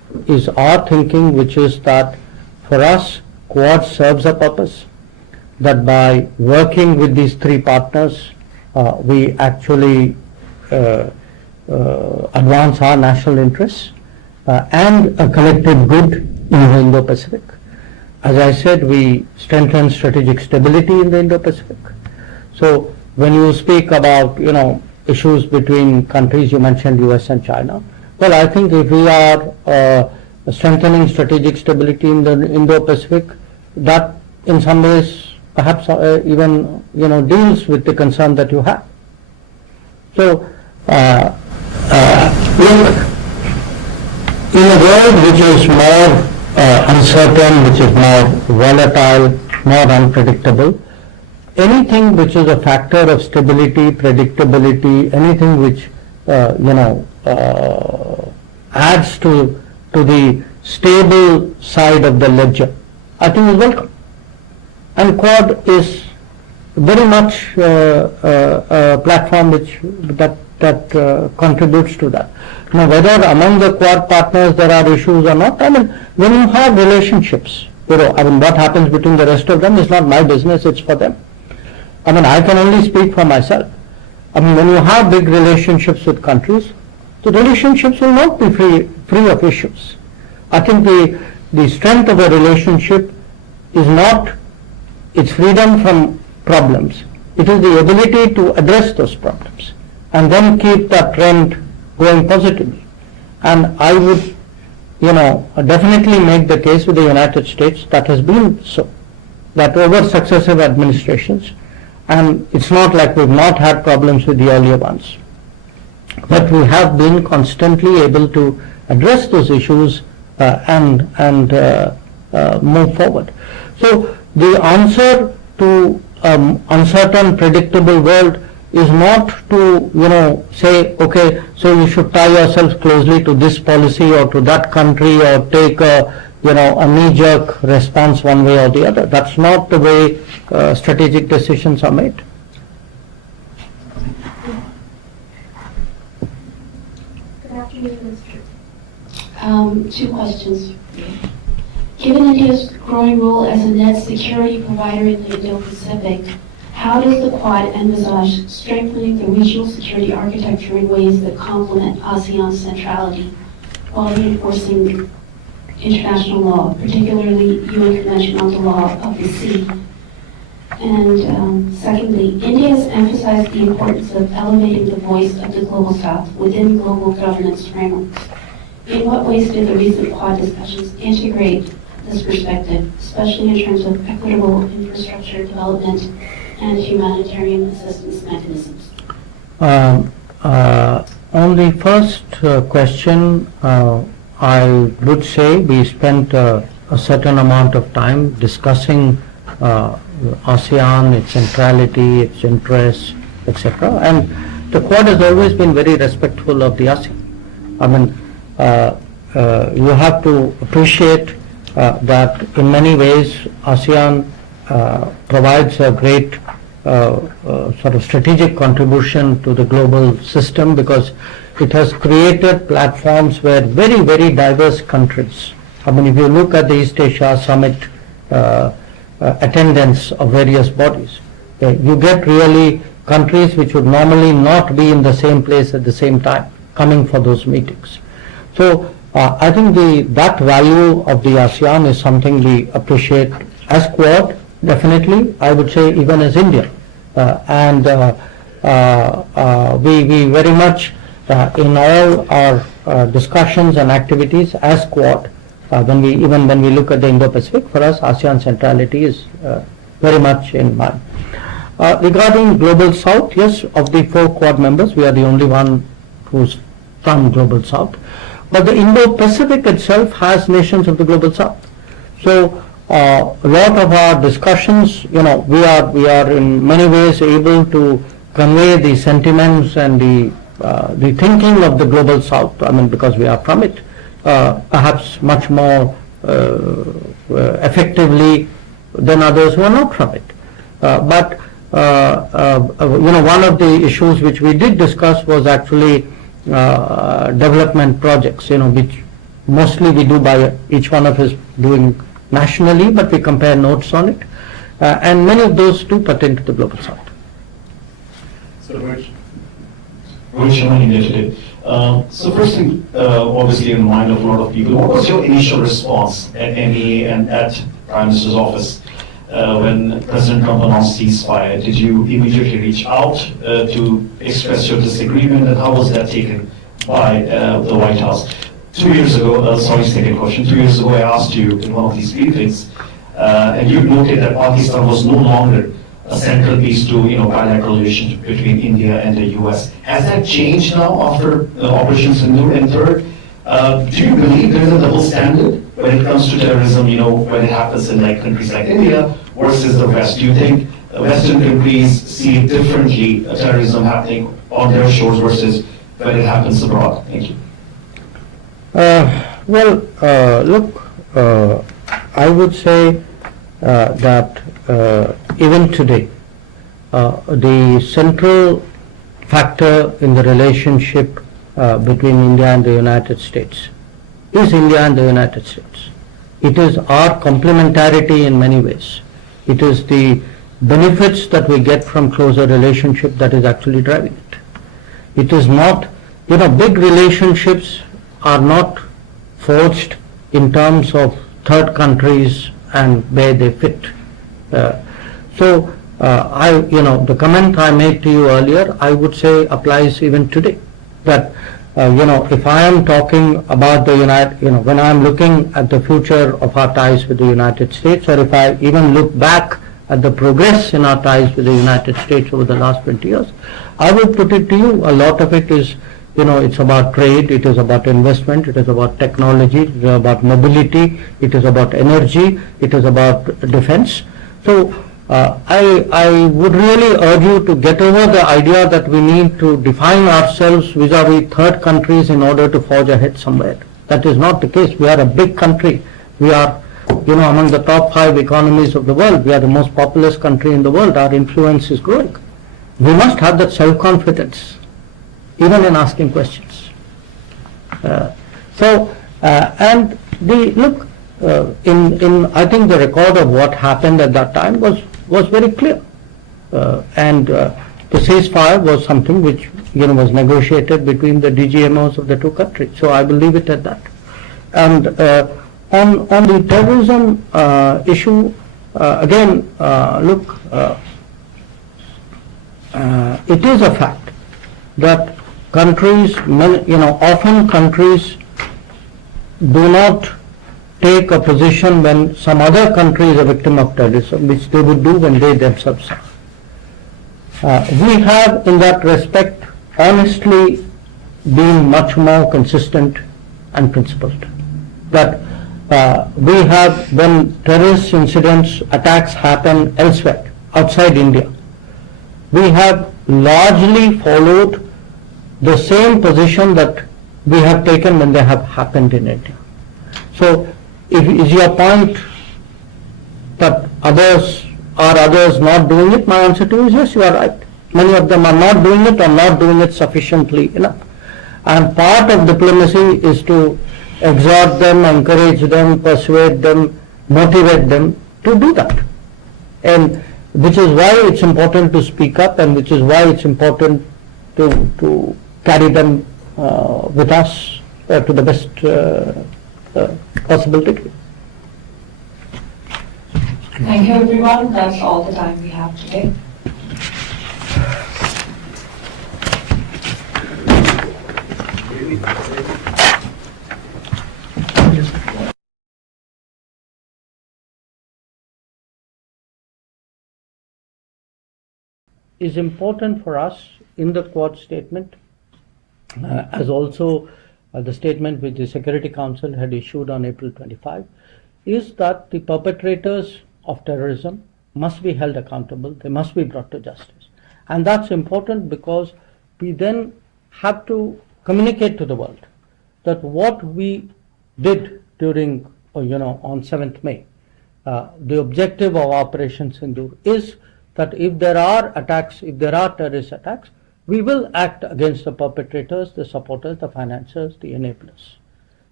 is our thinking, which is that for us, Quad serves a purpose, that by working with these three partners, we actually advance our national interests and a collective good in the Indo-Pacific. As I said, we strengthen strategic stability in the Indo-Pacific. So when you speak about, issues between countries, you mentioned US and China. Well, I think if we are strengthening strategic stability in the Indo-Pacific, that in some ways perhaps even deals with the concern that you have. So look, in a world which is more uncertain, which is more volatile, more unpredictable, anything which is a factor of stability, predictability, anything which adds to the stable side of the ledger, I think is welcome. And Quad is very much a platform that contributes to that. Now, whether among the Quad partners there are issues or not, I mean, when you have relationships, what happens between the rest of them is not my business, it's for them. I mean, I can only speak for myself. I mean, when you have big relationships with countries, the relationships will not be free of issues. I think the strength of a relationship is not its freedom from problems. It is the ability to address those problems and then keep that trend going positively. And I would, definitely make the case with the United States that has been so, that over successive administrations, and it's not like we've not had problems with the earlier ones, but we have been constantly able to address those issues and move forward. So the answer to uncertain, predictable world is not to say, okay, so you should tie yourselves closely to this policy or to that country or take a knee-jerk response one way or the other. That's not the way strategic decisions are made. Good afternoon, Minister. Two questions. Given India's growing role as a net security provider in the Indo-Pacific, how does the Quad envisage strengthening the regional security architecture in ways that complement ASEAN's centrality while reinforcing international law, particularly UN Convention on the Law of the Sea? And secondly, India has emphasized the importance of elevating the voice of the Global South within global governance frameworks. In what ways did the recent Quad discussions integrate this perspective, especially in terms of equitable infrastructure development and humanitarian assistance mechanisms? On the first question, I would say we spent a certain amount of time discussing ASEAN, its centrality, its interests, etc. And the Quad has always been very respectful of the ASEAN. I mean, you have to appreciate that in many ways ASEAN provides a great sort of strategic contribution to the global system, because it has created platforms where very, very diverse countries, I mean, if you look at the East Asia Summit attendance of various bodies, you get really countries which would normally not be in the same place at the same time coming for those meetings. So I think that value of the ASEAN is something we appreciate as Quad, definitely, I would say even as India. And we very much, in all our discussions and activities as Quad, when we look at the Indo-Pacific, for us ASEAN centrality is very much in mind. Regarding Global South, yes, of the 4 Quad members, we are the only one who's from Global South. But the Indo-Pacific itself has nations of the Global South. So a lot of our discussions, we are in many ways able to convey the sentiments and the thinking of the Global South, I mean, because we are from it, perhaps much more effectively than others who are not from it. But one of the issues which we did discuss was actually development projects, which mostly we do by each one of us doing nationally, but we compare notes on it. And many of those do pertain to the Global South. So, Rohit Sharma, India Today. So firstly, obviously in the mind of a lot of people, what was your initial response at MEA and at Prime Minister's office when President Trump announced ceasefire? Did you immediately reach out to express your disagreement, and how was that taken by the White House? 2 years ago, sorry, second question. 2 years ago, I asked you in one of these briefings, and you noted that Pakistan was no longer a central piece to bilateral relationship between India and the US. Has that changed now after Operation Sindoor and third? Do you believe there is a double standard when it comes to terrorism, when it happens in countries like India versus the West? Do you think Western countries see differently terrorism happening on their shores versus when it happens abroad? Thank you. Look, I would say that even today, the central factor in the relationship between India and the United States is India and the United States. It is our complementarity in many ways. It is the benefits that we get from closer relationship that is actually driving it. It is not, big relationships are not forged in terms of third countries and where they fit. The comment I made to you earlier, I would say applies even today. That if I am talking about the when I am looking at the future of our ties with the United States, or if I even look back at the progress in our ties with the United States over the last 20 years, I would put it to you, a lot of it is, it's about trade, it is about investment, it is about technology, it is about mobility, it is about energy, it is about defense. So I would really urge you to get over the idea that we need to define ourselves vis-a-vis third countries in order to forge ahead somewhere. That is not the case. We are a big country. We are, among the top 5 economies of the world. We are the most populous country in the world. Our influence is growing. We must have that self-confidence, even in asking questions. I think the record of what happened at that time was very clear. The ceasefire was something which was negotiated between the DGMOs of the two countries. So I will leave it at that. And on the terrorism issue, again, it is a fact that countries, often countries do not take a position when some other country is a victim of terrorism, which they would do when they themselves are. We have, in that respect, honestly been much more consistent and principled. That we have, when terrorist incidents, attacks happen elsewhere, outside India, we have largely followed the same position that we have taken when they have happened in India. So, is your point that others not doing it? My answer to you is yes, you are right. Many of them are not doing it or not doing it sufficiently enough. And part of diplomacy is to exhort them, encourage them, persuade them, motivate them to do that. And which is why it's important to speak up, and which is why it's important to carry them with us to the best possible degree. Thank you, everyone. That's all the time we have today. Is important for us in the Quad statement, as also the statement which the Security Council had issued on April 25, is that the perpetrators of terrorism must be held accountable, they must be brought to justice. And that's important because we then have to communicate to the world that what we did during, on 7th May, the objective of Operation Sindoor is that if there are attacks, if there are terrorist attacks, we will act against the perpetrators, the supporters, the financiers, the enablers.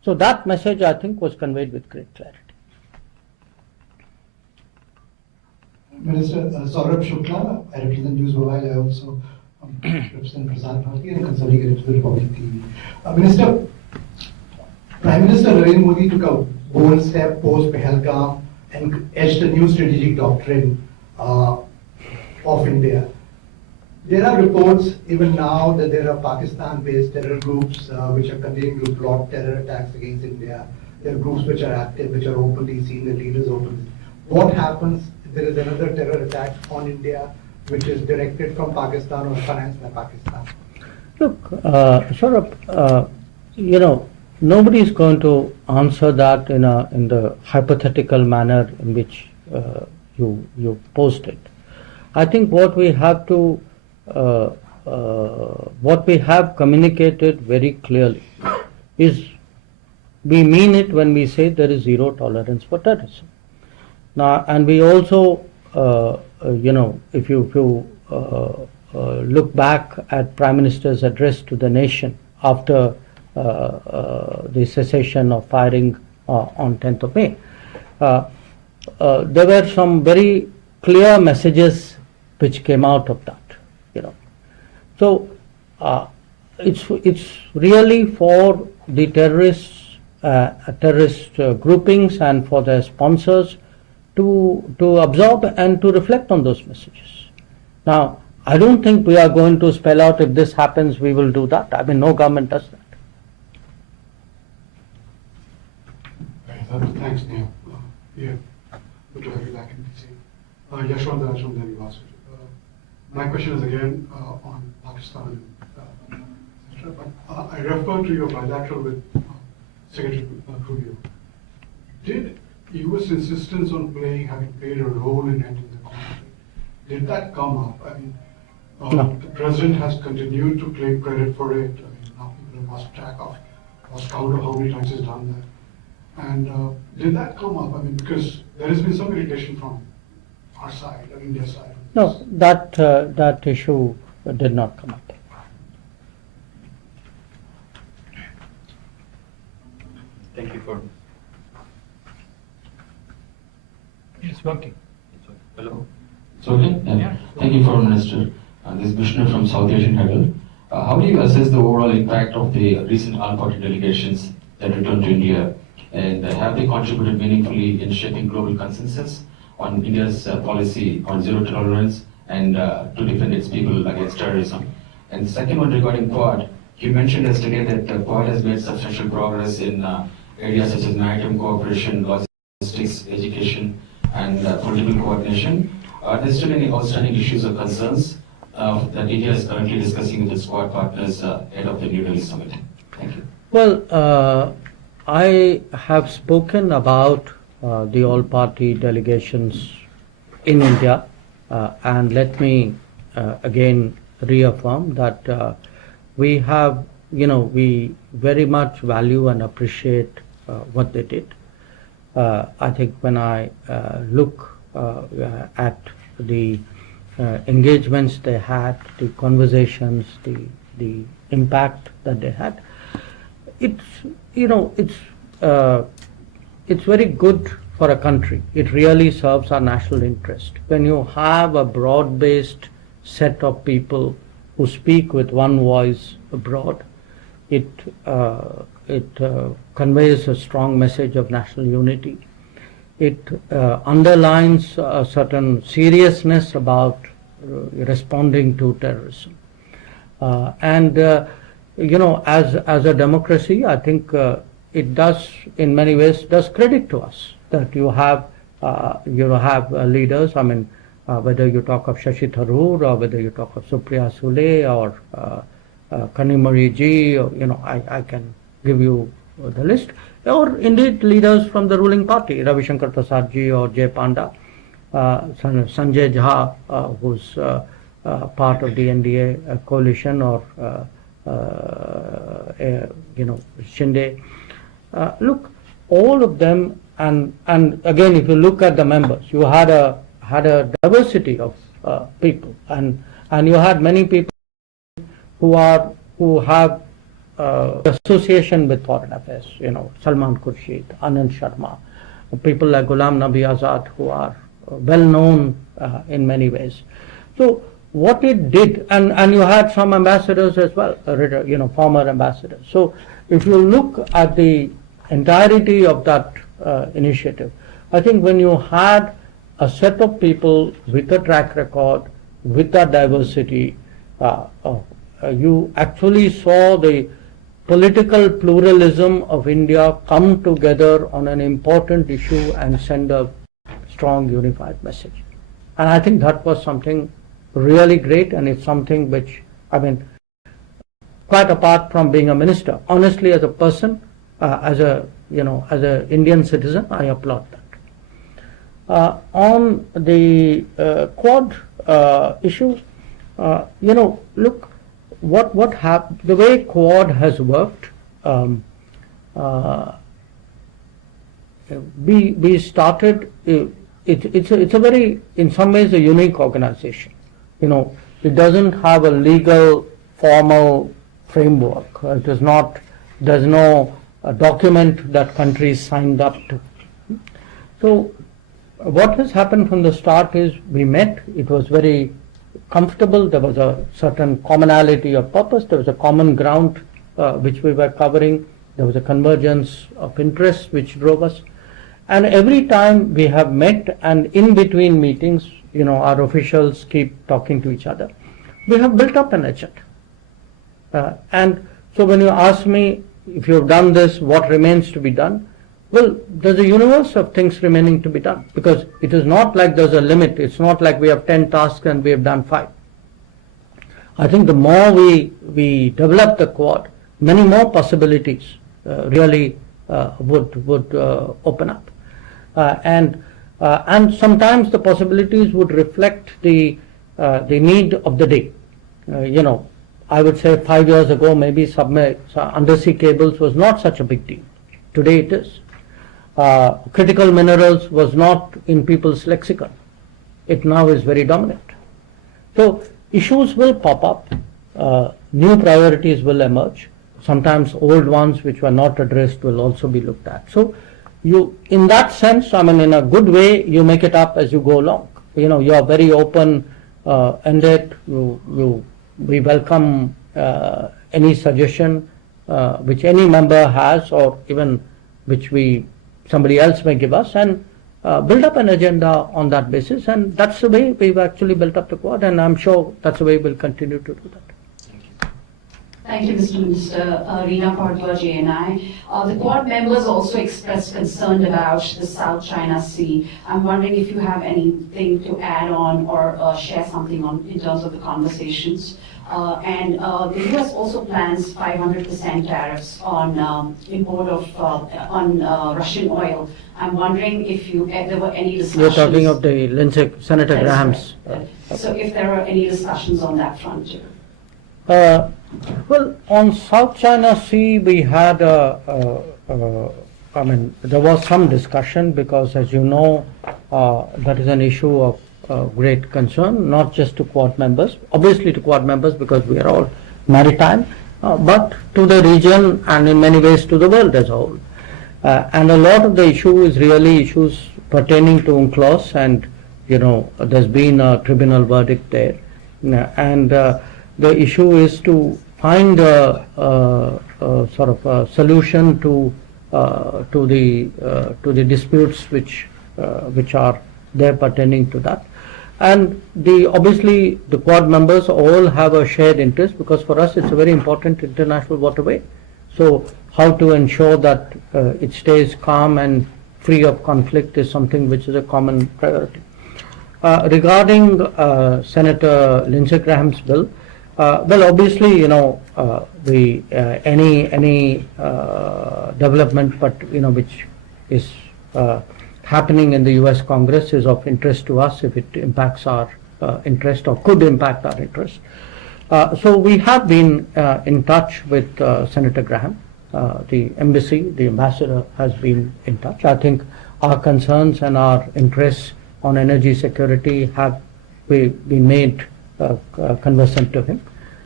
So that message, I think, was conveyed with great clarity. Minister Saurabh Shukla, I represent News Mobile. I also represent Prasad Bharati and consolidated to the Republic TV. Minister, Prime Minister Narendra Modi took a bold step post Pahalgam and etched a new strategic doctrine of India. There are reports even now that there are Pakistan-based terror groups which are continuing to plot terror attacks against India. There are groups which are active, which are openly seen, the leaders openly. What happens if there is another terror attack on India which is directed from Pakistan or financed by Pakistan? Look, Saurabh, nobody is going to answer that in the hypothetical manner in which you posed it. I think what we have communicated very clearly is we mean it when we say there is zero tolerance for terrorism. Now, and we also, if you look back at Prime Minister's address to the nation after the cessation of firing on 10th of May, there were some very clear messages which came out of that. So it's really for the terrorist groupings and for their sponsors to absorb and to reflect on those messages. Now, I don't think we are going to spell out if this happens, we will do that. I mean, no government does that. Thanks, Neil. Good to have you back in DC. Jaishankar from the University. My question is again on Pakistan, etc. But I refer to your bilateral with Secretary Rubio. Did U.S. insistence on having played a role in ending the conflict, did that come up? I mean, No. The president has continued to claim credit for it. I mean, now people have lost track of, lost count of how many times he's done that. And did that come up? I mean, because there has been some irritation from our side, or India's side. No, that issue did not come up. Thank you for. It's working. Hello. It's okay? Yeah. Thank you, Foreign Minister. This is Vishnu from South Asian Herald. How do you assess the overall impact of the recent all-party delegations that returned to India, and have they contributed meaningfully in shaping global consensus on India's policy on zero tolerance and to defend its people against terrorism? And the second one regarding Quad, you mentioned yesterday that Quad has made substantial progress in areas such as maritime cooperation, logistics, education, and political coordination. Are there still any outstanding issues or concerns that India is currently discussing with its Quad partners ahead of the New Delhi summit? Thank you. Well, I have spoken about the all-party delegations in India, and let me again reaffirm that we have, we very much value and appreciate what they did. I think when I look at the engagements they had, the conversations, the impact that they had, it's very good for a country. It really serves our national interest. When you have a broad-based set of people who speak with one voice abroad, it conveys a strong message of national unity. It underlines a certain seriousness about responding to terrorism. As a democracy, I think it does, in many ways, does credit to us that you have leaders. I mean, whether you talk of Shashi Tharoor or whether you talk of Supriya Sule or Kanimari Ji, or, I can give you the list, or indeed leaders from the ruling party, Ravishankar Prasad Ji or Jay Panda, Sanjay Jha, who's part of the NDA coalition, or Shinde. Look, all of them, and again, if you look at the members, you had a diversity of people, and you had many people who have association with foreign affairs, Salman Khurshid, Anand Sharma, people like Ghulam Nabi Azad, who are well known in many ways. So what it did, and you had some ambassadors as well, former ambassadors. So if you look at the entirety of that initiative, I think when you had a set of people with a track record, with that diversity, you actually saw the political pluralism of India come together on an important issue and send a strong unified message. And I think that was something really great, and it's something which, quite apart from being a minister, honestly as a person, as an Indian citizen, I applaud that. On the Quad issue, look, what happened, the way Quad has worked, we started, it's a very, in some ways, a unique organization. It doesn't have a legal, formal framework. It is not, there's no document that countries signed up to. So what has happened from the start is we met, it was very comfortable, there was a certain commonality of purpose, there was a common ground which we were covering, there was a convergence of interests which drove us. And every time we have met, and in between meetings, our officials keep talking to each other, we have built up an agenda. And so when you ask me, if you've done this, what remains to be done? Well, there's a universe of things remaining to be done, because it is not like there's a limit. It's not like we have 10 tasks and we have done 5. I think the more we develop the Quad, many more possibilities really would open up. And sometimes the possibilities would reflect the need of the day. I would say 5 years ago, maybe undersea cables was not such a big deal. Today it is. Critical minerals was not in people's lexicon. It now is very dominant. So issues will pop up, new priorities will emerge. Sometimes old ones which were not addressed will also be looked at. So in that sense, in a good way, you make it up as you go along. You are very open-ended. We welcome any suggestion which any member has, or even which somebody else may give us, and build up an agenda on that basis. And that's the way we've actually built up the Quad, and I'm sure that's the way we'll continue to do that. Thank you, Mr. Minister. Reena Bhardwaj, JNI. The Quad members also expressed concern about the South China Sea. I'm wondering if you have anything to add on or share something on in terms of the conversations. And the U.S. also plans 500% tariffs on import of Russian oil. I'm wondering if there were any discussions. You're talking of the Senator Graham's. Right. So if there are any discussions on that front too. Well, on South China Sea, we had there was some discussion, because, as you know, that is an issue of great concern, not just to Quad members, obviously to Quad members because we are all maritime, but to the region and in many ways to the world as a whole. And a lot of the issue is really issues pertaining to UNCLOS, and there's been a tribunal verdict there, and the issue is to find a sort of a solution to the disputes which are there pertaining to that. And obviously the Quad members all have a shared interest, because for us it's a very important international waterway. So how to ensure that it stays calm and free of conflict is something which is a common priority. Regarding Senator Lindsey Graham's bill, well, obviously, any development, but which is happening in the U.S. Congress is of interest to us if it impacts our interest or could impact our interest. So we have been in touch with Senator Graham. The embassy, the ambassador has been in touch. I think our concerns and our interests on energy security have been made conversant to him.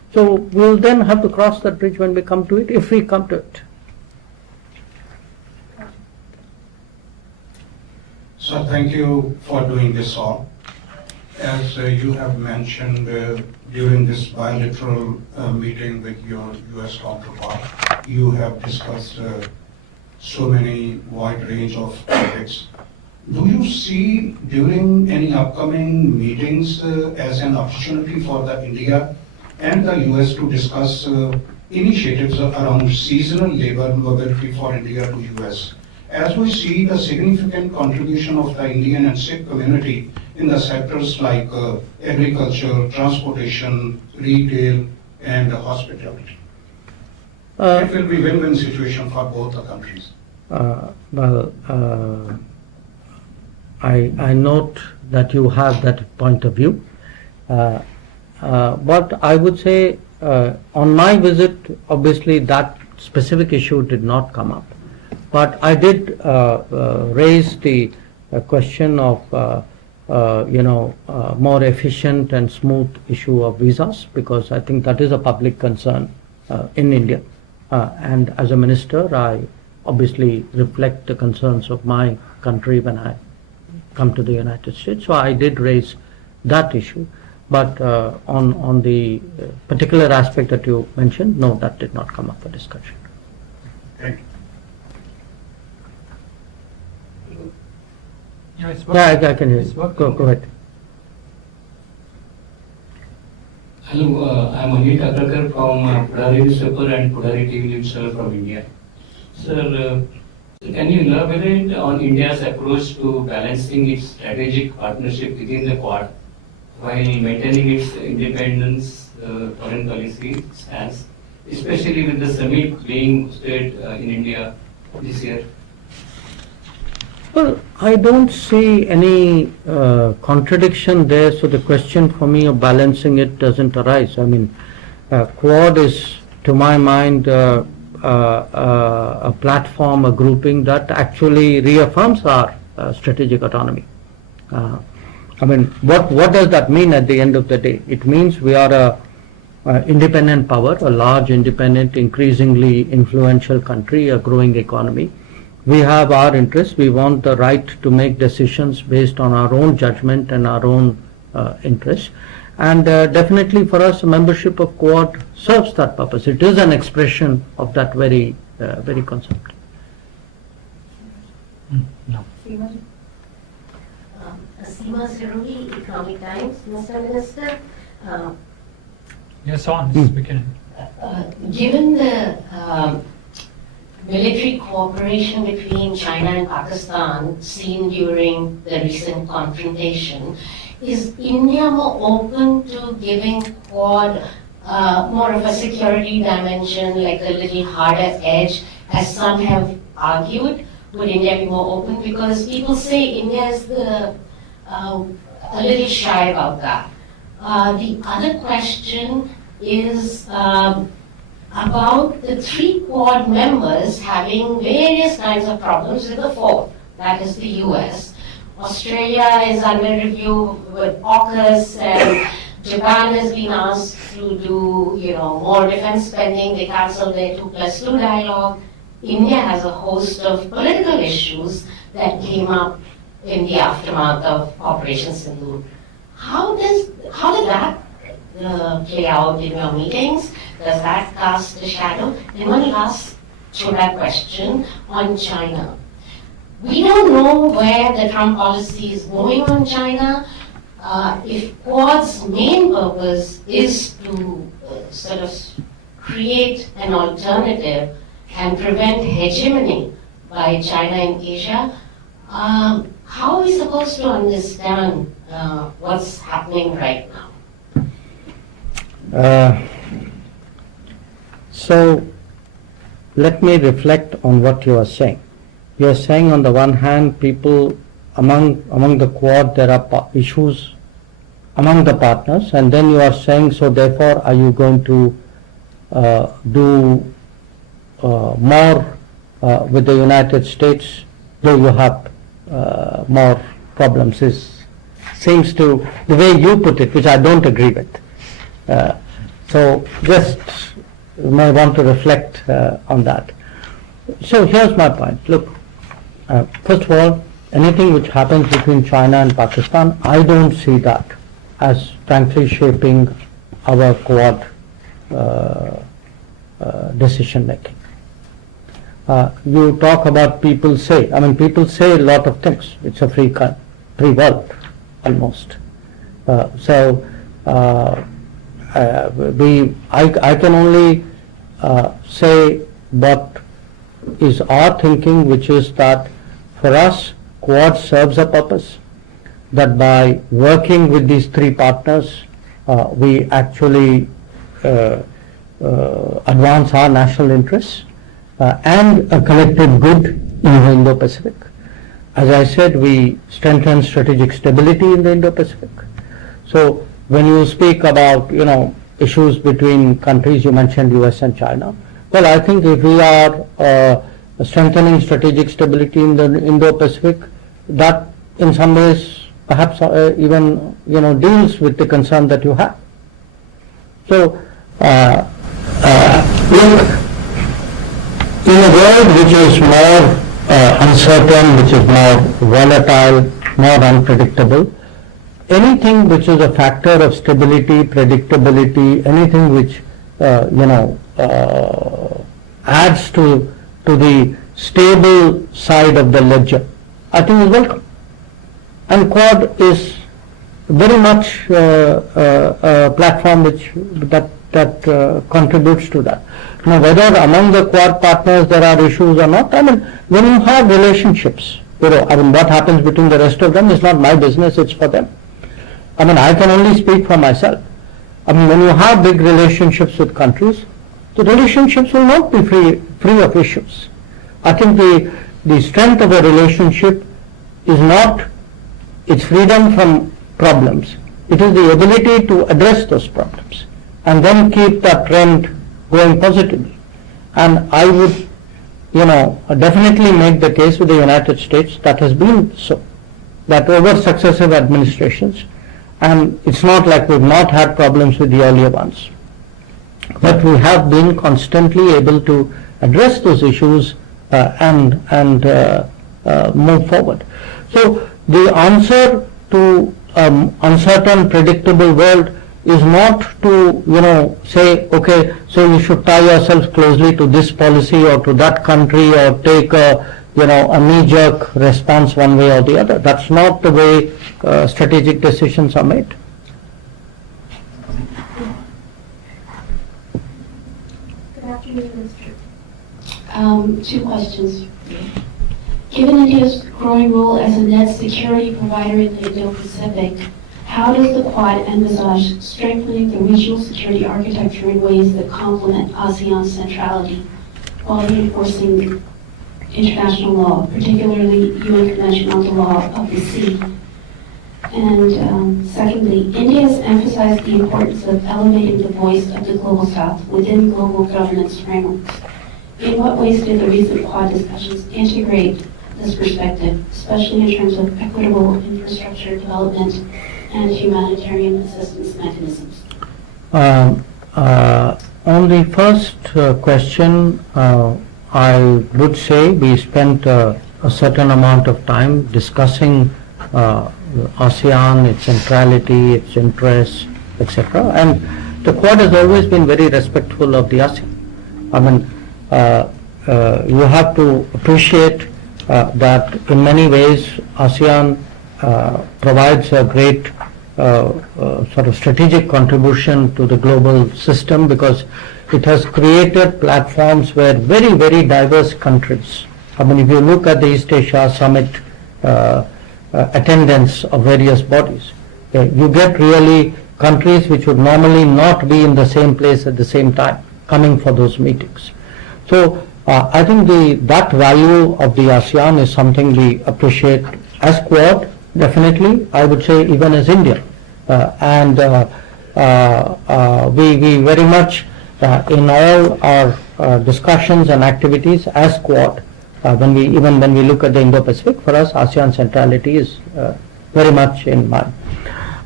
So we'll then have to cross that bridge when we come to it, if we come to it. So thank you for doing this all. As you have mentioned during this bilateral meeting with your U.S. counterpart, you have discussed so many wide range of topics. Do you see during any upcoming meetings as an opportunity for the India and the U.S. to discuss initiatives around seasonal labor mobility for India to U.S.? As we see the significant contribution of the Indian and Sikh community in the sectors like agriculture, transportation, retail, and hospitality. It will be win-win situation for both the countries. I note that you have that point of view, but I would say on my visit, obviously that specific issue did not come up. But I did raise the question of more efficient and smooth issue of visas, because I think that is a public concern in India. And as a minister, I obviously reflect the concerns of my country when I come to the United States. So I did raise that issue. But on the particular aspect that you mentioned, no, that did not come up for discussion. Thank you. Yeah, I can hear you. Go ahead. Hello, I'm Anil Kaprkar from Pudari newspaper and Pudari TV News Channel from India. Sir, can you elaborate on India's approach to balancing its strategic partnership within the Quad while maintaining its independence foreign policy stance, especially with the summit being hosted in India this year? Well, I don't see any contradiction there, so the question for me of balancing it doesn't arise. I mean, Quad is, to my mind, a platform, a grouping that actually reaffirms our strategic autonomy. I mean, what does that mean at the end of the day? It means we are a independent power, a large, independent, increasingly influential country, a growing economy. We have our interests. We want the right to make decisions based on our own judgment and our own interests. And definitely for us, membership of Quad serves that purpose. It is an expression of that very concept. No. Seema Siruli, Economic Times. Mr. Minister, Yes, on. This is beginning. given the military cooperation between China and Pakistan seen during the recent confrontation, is India more open to giving Quad more of a security dimension, like a little harder edge, as some have argued? Would India be more open? Because people say India is a little shy about that. The other question is about the 3 Quad members having various kinds of problems with the 4th, that is the US. Australia is under review with AUKUS, and Japan has been asked to do, more defense spending. They cancelled their 2+2 dialogue. India has a host of political issues that came up in the aftermath of Operation Sindoor. How did that play out in your meetings? Does that cast a shadow? And one last Choda question on China. We don't know where the Trump policy is going on China. If Quad's main purpose is to sort of create an alternative and prevent hegemony by China in Asia, how are we supposed to understand what's happening right now? So let me reflect on what you are saying. You are saying on the one hand, people among the Quad, there are issues among the partners, and then you are saying, so therefore are you going to do more with the United States, though you have more problems? Seems to, the way you put it, which I don't agree with. So just you may want to reflect on that. So here's my point. Look, first of all, anything which happens between China and Pakistan, I don't see that as frankly shaping our Quad decision making. You talk about people say a lot of things. It's a free world almost. I can only say what is our thinking, which is that for us, Quad serves a purpose, that by working with these three partners, we actually advance our national interests and a collective good in the Indo-Pacific. As I said, we strengthen strategic stability in the Indo-Pacific. So when you speak about, issues between countries, you mentioned US and China. Well, I think if we are strengthening strategic stability in the Indo-Pacific, that in some ways perhaps even deals with the concern that you have. So look, in a world which is more uncertain, which is more volatile, more unpredictable, anything which is a factor of stability, predictability, anything which adds to the stable side of the ledger, I think is welcome. And Quad is very much a platform that contributes to that. Now, whether among the Quad partners there are issues or not, when you have relationships, what happens between the rest of them is not my business, it's for them. I can only speak for myself. When you have big relationships with countries, the relationships will not be free of issues. I think the strength of a relationship is not its freedom from problems. It is the ability to address those problems and then keep that trend going positively. And I would, definitely make the case with the United States that has been so, that over successive administrations, and it's not like we've not had problems with the earlier ones, but we have been constantly able to address those issues and move forward. So the answer to uncertain, predictable world is not to say, okay, so you should tie yourselves closely to this policy or to that country or take a knee-jerk response one way or the other. That's not the way strategic decisions are made. Good afternoon, Minister. Two questions. Given India's growing role as a net security provider in the Indo-Pacific, how does the Quad envisage strengthening the regional security architecture in ways that complement ASEAN's centrality while reinforcing international law, particularly UN Convention on the Law of the Sea? And secondly, India has emphasized the importance of elevating the voice of the Global South within global governance frameworks. In what ways did the recent Quad discussions integrate this perspective, especially in terms of equitable infrastructure development and humanitarian assistance mechanisms? On the first question, I would say we spent a certain amount of time discussing ASEAN, its centrality, its interests, etc. And the Quad has always been very respectful of the ASEAN. You have to appreciate that in many ways ASEAN provides a great sort of strategic contribution to the global system, because it has created platforms where very, very diverse countries, if you look at the East Asia Summit attendance of various bodies, you get really countries which would normally not be in the same place at the same time coming for those meetings. So I think that value of the ASEAN is something we appreciate as Quad, definitely, I would say even as India. And we very much, in all our discussions and activities as Quad, when we look at the Indo-Pacific, for us ASEAN centrality is very much in mind.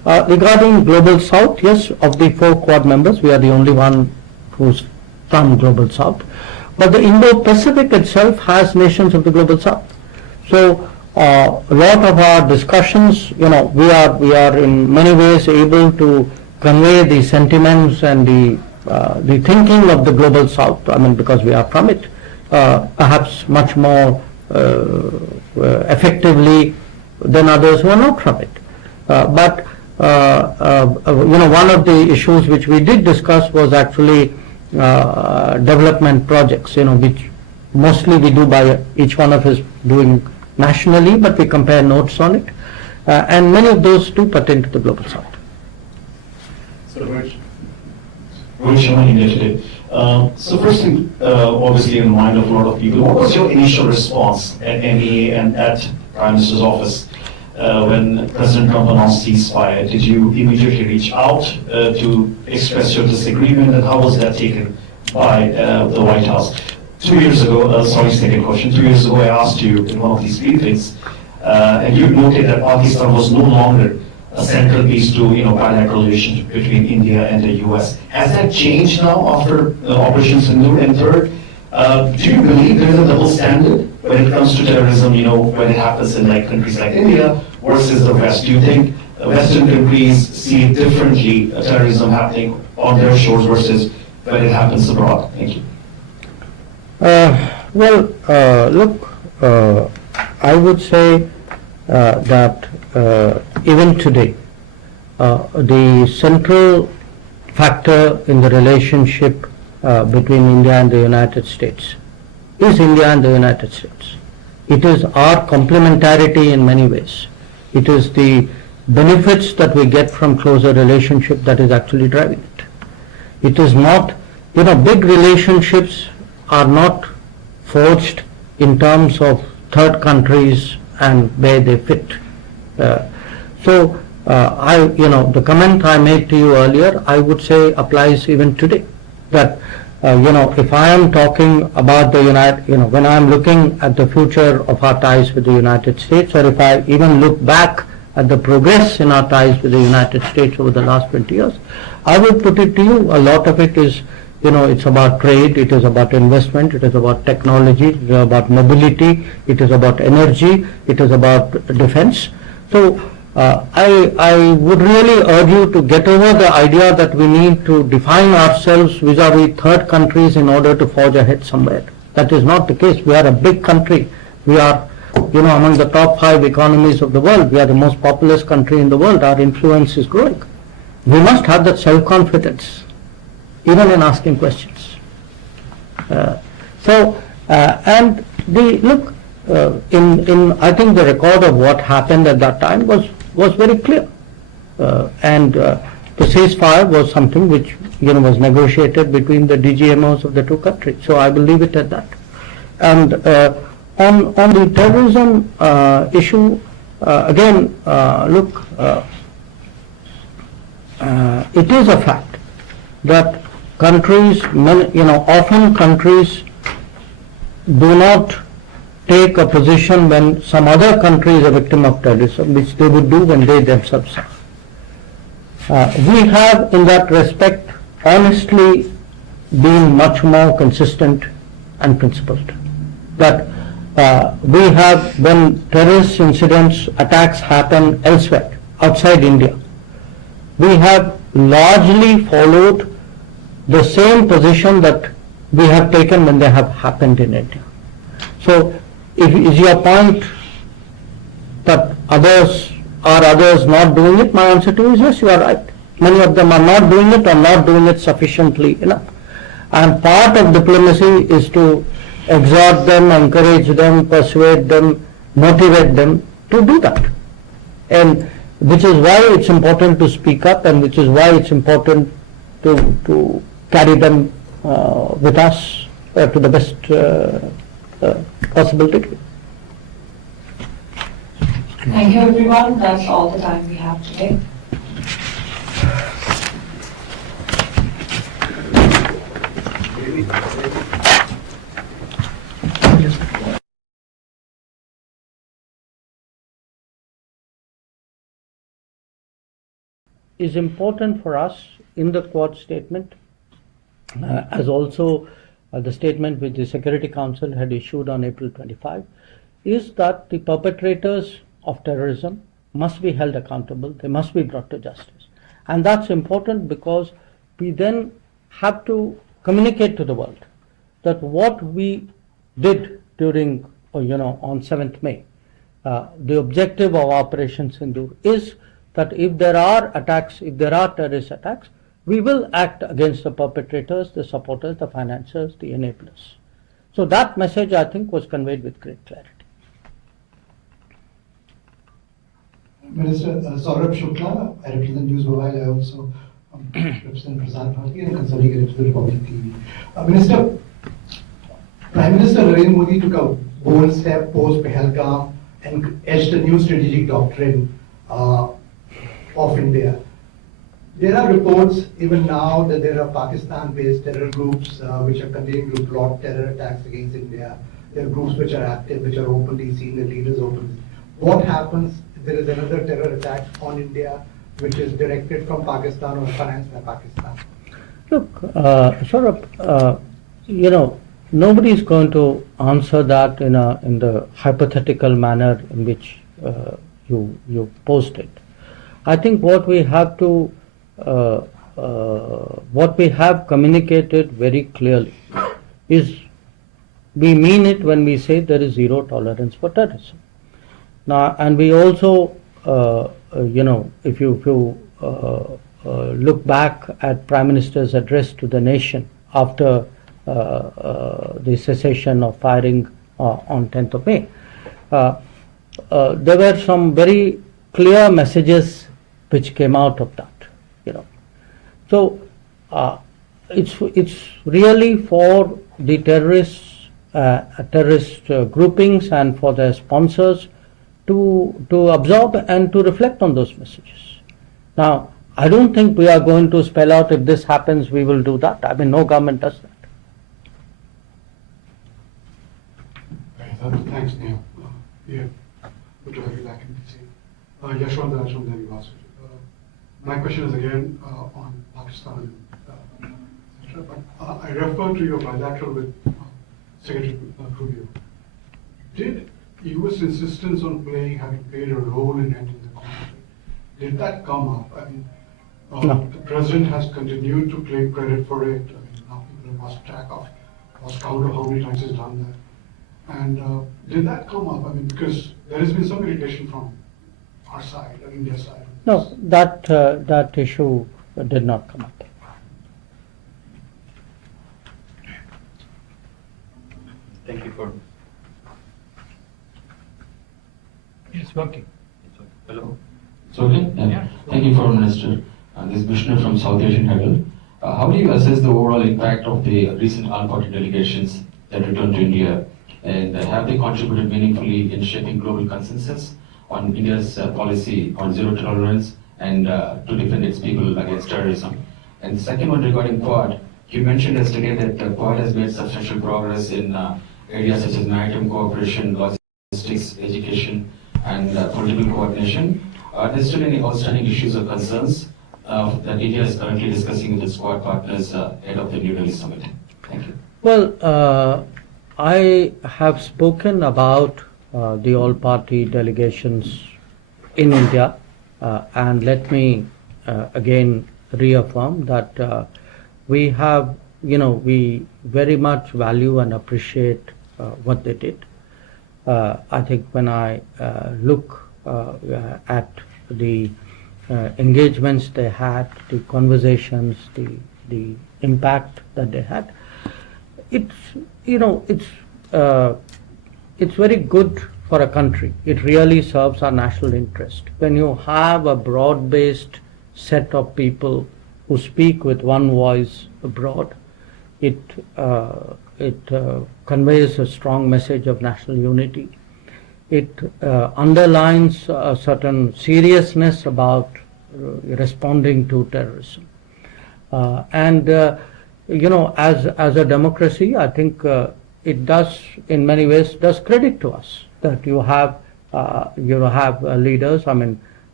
Regarding Global South, yes, of the 4 Quad members, we are the only one who's from Global South. But the Indo-Pacific itself has nations of the Global South. So a lot of our discussions, we are in many ways able to convey the sentiments and the thinking of the Global South. I mean, because we are from it, perhaps much more effectively than others who are not from it. But one of the issues which we did discuss was actually development projects, which mostly we do by each one of us doing nationally, but we compare notes on it. And many of those do pertain to the Global South. So, Rohit Sharma, India Today. So firstly, obviously in the mind of a lot of people, what was your initial response at MEA and at Prime Minister's office when President Trump announced ceasefire? Did you immediately reach out to express your disagreement, and how was that taken by the White House? 2 years ago, second question, 2 years ago I asked you in one of these briefings, and you noted that Pakistan was no longer a central piece to bilateral relationship between India and the US. Has that changed now after Operation Sindoor and third? Do you believe there is a double standard when it comes to terrorism, when it happens in countries like India versus the West? Do you think Western countries see differently terrorism happening on their shores versus when it happens abroad? Thank you. Look, I would say that even today, the central factor in the relationship between India and the United States is India and the United States. It is our complementarity in many ways. It is the benefits that we get from closer relationship that is actually driving it. It is not, big relationships are not forged in terms of third countries and where they fit. The comment I made to you earlier, I would say applies even today. That if I am talking about the when I am looking at the future of our ties with the United States, or if I even look back at the progress in our ties with the United States over the last 20 years, I would put it to you, a lot of it is, it's about trade, it is about investment, it is about technology, it is about mobility, it is about energy, it is about defense. So I would really urge you to get over the idea that we need to define ourselves vis-a-vis third countries in order to forge ahead somewhere. That is not the case. We are a big country. We are, among the top 5 economies of the world. We are the most populous country in the world. Our influence is growing. We must have that self-confidence, even in asking questions. I think the record of what happened at that time was very clear, the ceasefire was something which was negotiated between the DGMOs of the 2 countries. So I will leave it at that. And on the terrorism issue, again, it is a fact that countries, often countries do not take a position when some other country is a victim of terrorism, which they would do when they themselves are. We have, in that respect, honestly been much more consistent and principled. That we have, when terrorist incidents, attacks happen elsewhere, outside India, we have largely followed the same position that we have taken when they have happened in India. So, is your point that others not doing it? My answer to you is yes, you are right. Many of them are not doing it or not doing it sufficiently enough. And part of diplomacy is to exhort them, encourage them, persuade them, motivate them to do that. And which is why it's important to speak up, and which is why it's important to carry them with us to the best possible degree. Thank you, everyone. That's all the time we have today. is important for us in the Quad statement, as also the statement which the Security Council had issued on April 25, is that the perpetrators of terrorism must be held accountable, they must be brought to justice. And that's important because we then have to communicate to the world that what we did during, on 7th May, the objective of Operation Sindoor is that if there are attacks, if there are terrorist attacks, we will act against the perpetrators, the supporters, the financiers, the enablers. So that message, I think, was conveyed with great clarity. Minister Saurabh Shukla, I represent News Mobile. I also represent Prasad Bharati and consolidated to the Republic TV. Minister, Prime Minister Narendra Modi took a bold step post Pahalgam and etched a new strategic doctrine of India. There are reports even now that there are Pakistan-based terror groups which are continuing to plot terror attacks against India. There are groups which are active, which are openly seen, their leaders openly. What happens if there is another terror attack on India which is directed from Pakistan or financed by Pakistan? Look, Saurabh, nobody is going to answer that in the hypothetical manner in which you posed it. I think what we have to what we have communicated very clearly is we mean it when we say there is zero tolerance for terrorism. Now, and we also, if you look back at Prime Minister's address to the nation after the cessation of firing on 10th of May, there were some very clear messages which came out of that. So it's really for the terrorist groupings and for their sponsors to absorb and to reflect on those messages. Now, I don't think we are going to spell out if this happens, we will do that. I mean, no government does that. Thanks, Neil. Yeah, good to have you back in DC. Jaishankar from the University. My question is again on Pakistan, etc. But I refer to your bilateral with Secretary Rubio. Did U.S. insistence on having played a role in ending the conflict, did that come up? I mean, no. The President has continued to claim credit for it. I mean, now people have lost track of, lost count of how many times he's done that. And did that come up? I mean, because there has been some irritation from our side, India's side. No, that issue did not come up. Thank you for. It's working. Hello. It's okay? Yeah. Thank you, Foreign Minister. This is Vishnu from South Asian Herald. How do you assess the overall impact of the recent all-party delegations that returned to India, and have they contributed meaningfully in shaping global consensus on India's policy on zero tolerance and to defend its people against terrorism? And the second one regarding Quad, you mentioned yesterday that Quad has made substantial progress in areas such as maritime cooperation, logistics, education, and political coordination. Are there still any outstanding issues or concerns that India is currently discussing with its Quad partners ahead of the New Delhi summit? Thank you. Well, I have spoken about the all-party delegations in India, and let me again reaffirm that we have, we very much value and appreciate what they did. I think when I look at the engagements they had, the conversations, the impact that they had, it's very good for a country. It really serves our national interest. When you have a broad-based set of people who speak with one voice abroad, it conveys a strong message of national unity. It underlines a certain seriousness about responding to terrorism. And as a democracy, I think it does, in many ways, does credit to us that you have leaders. I mean,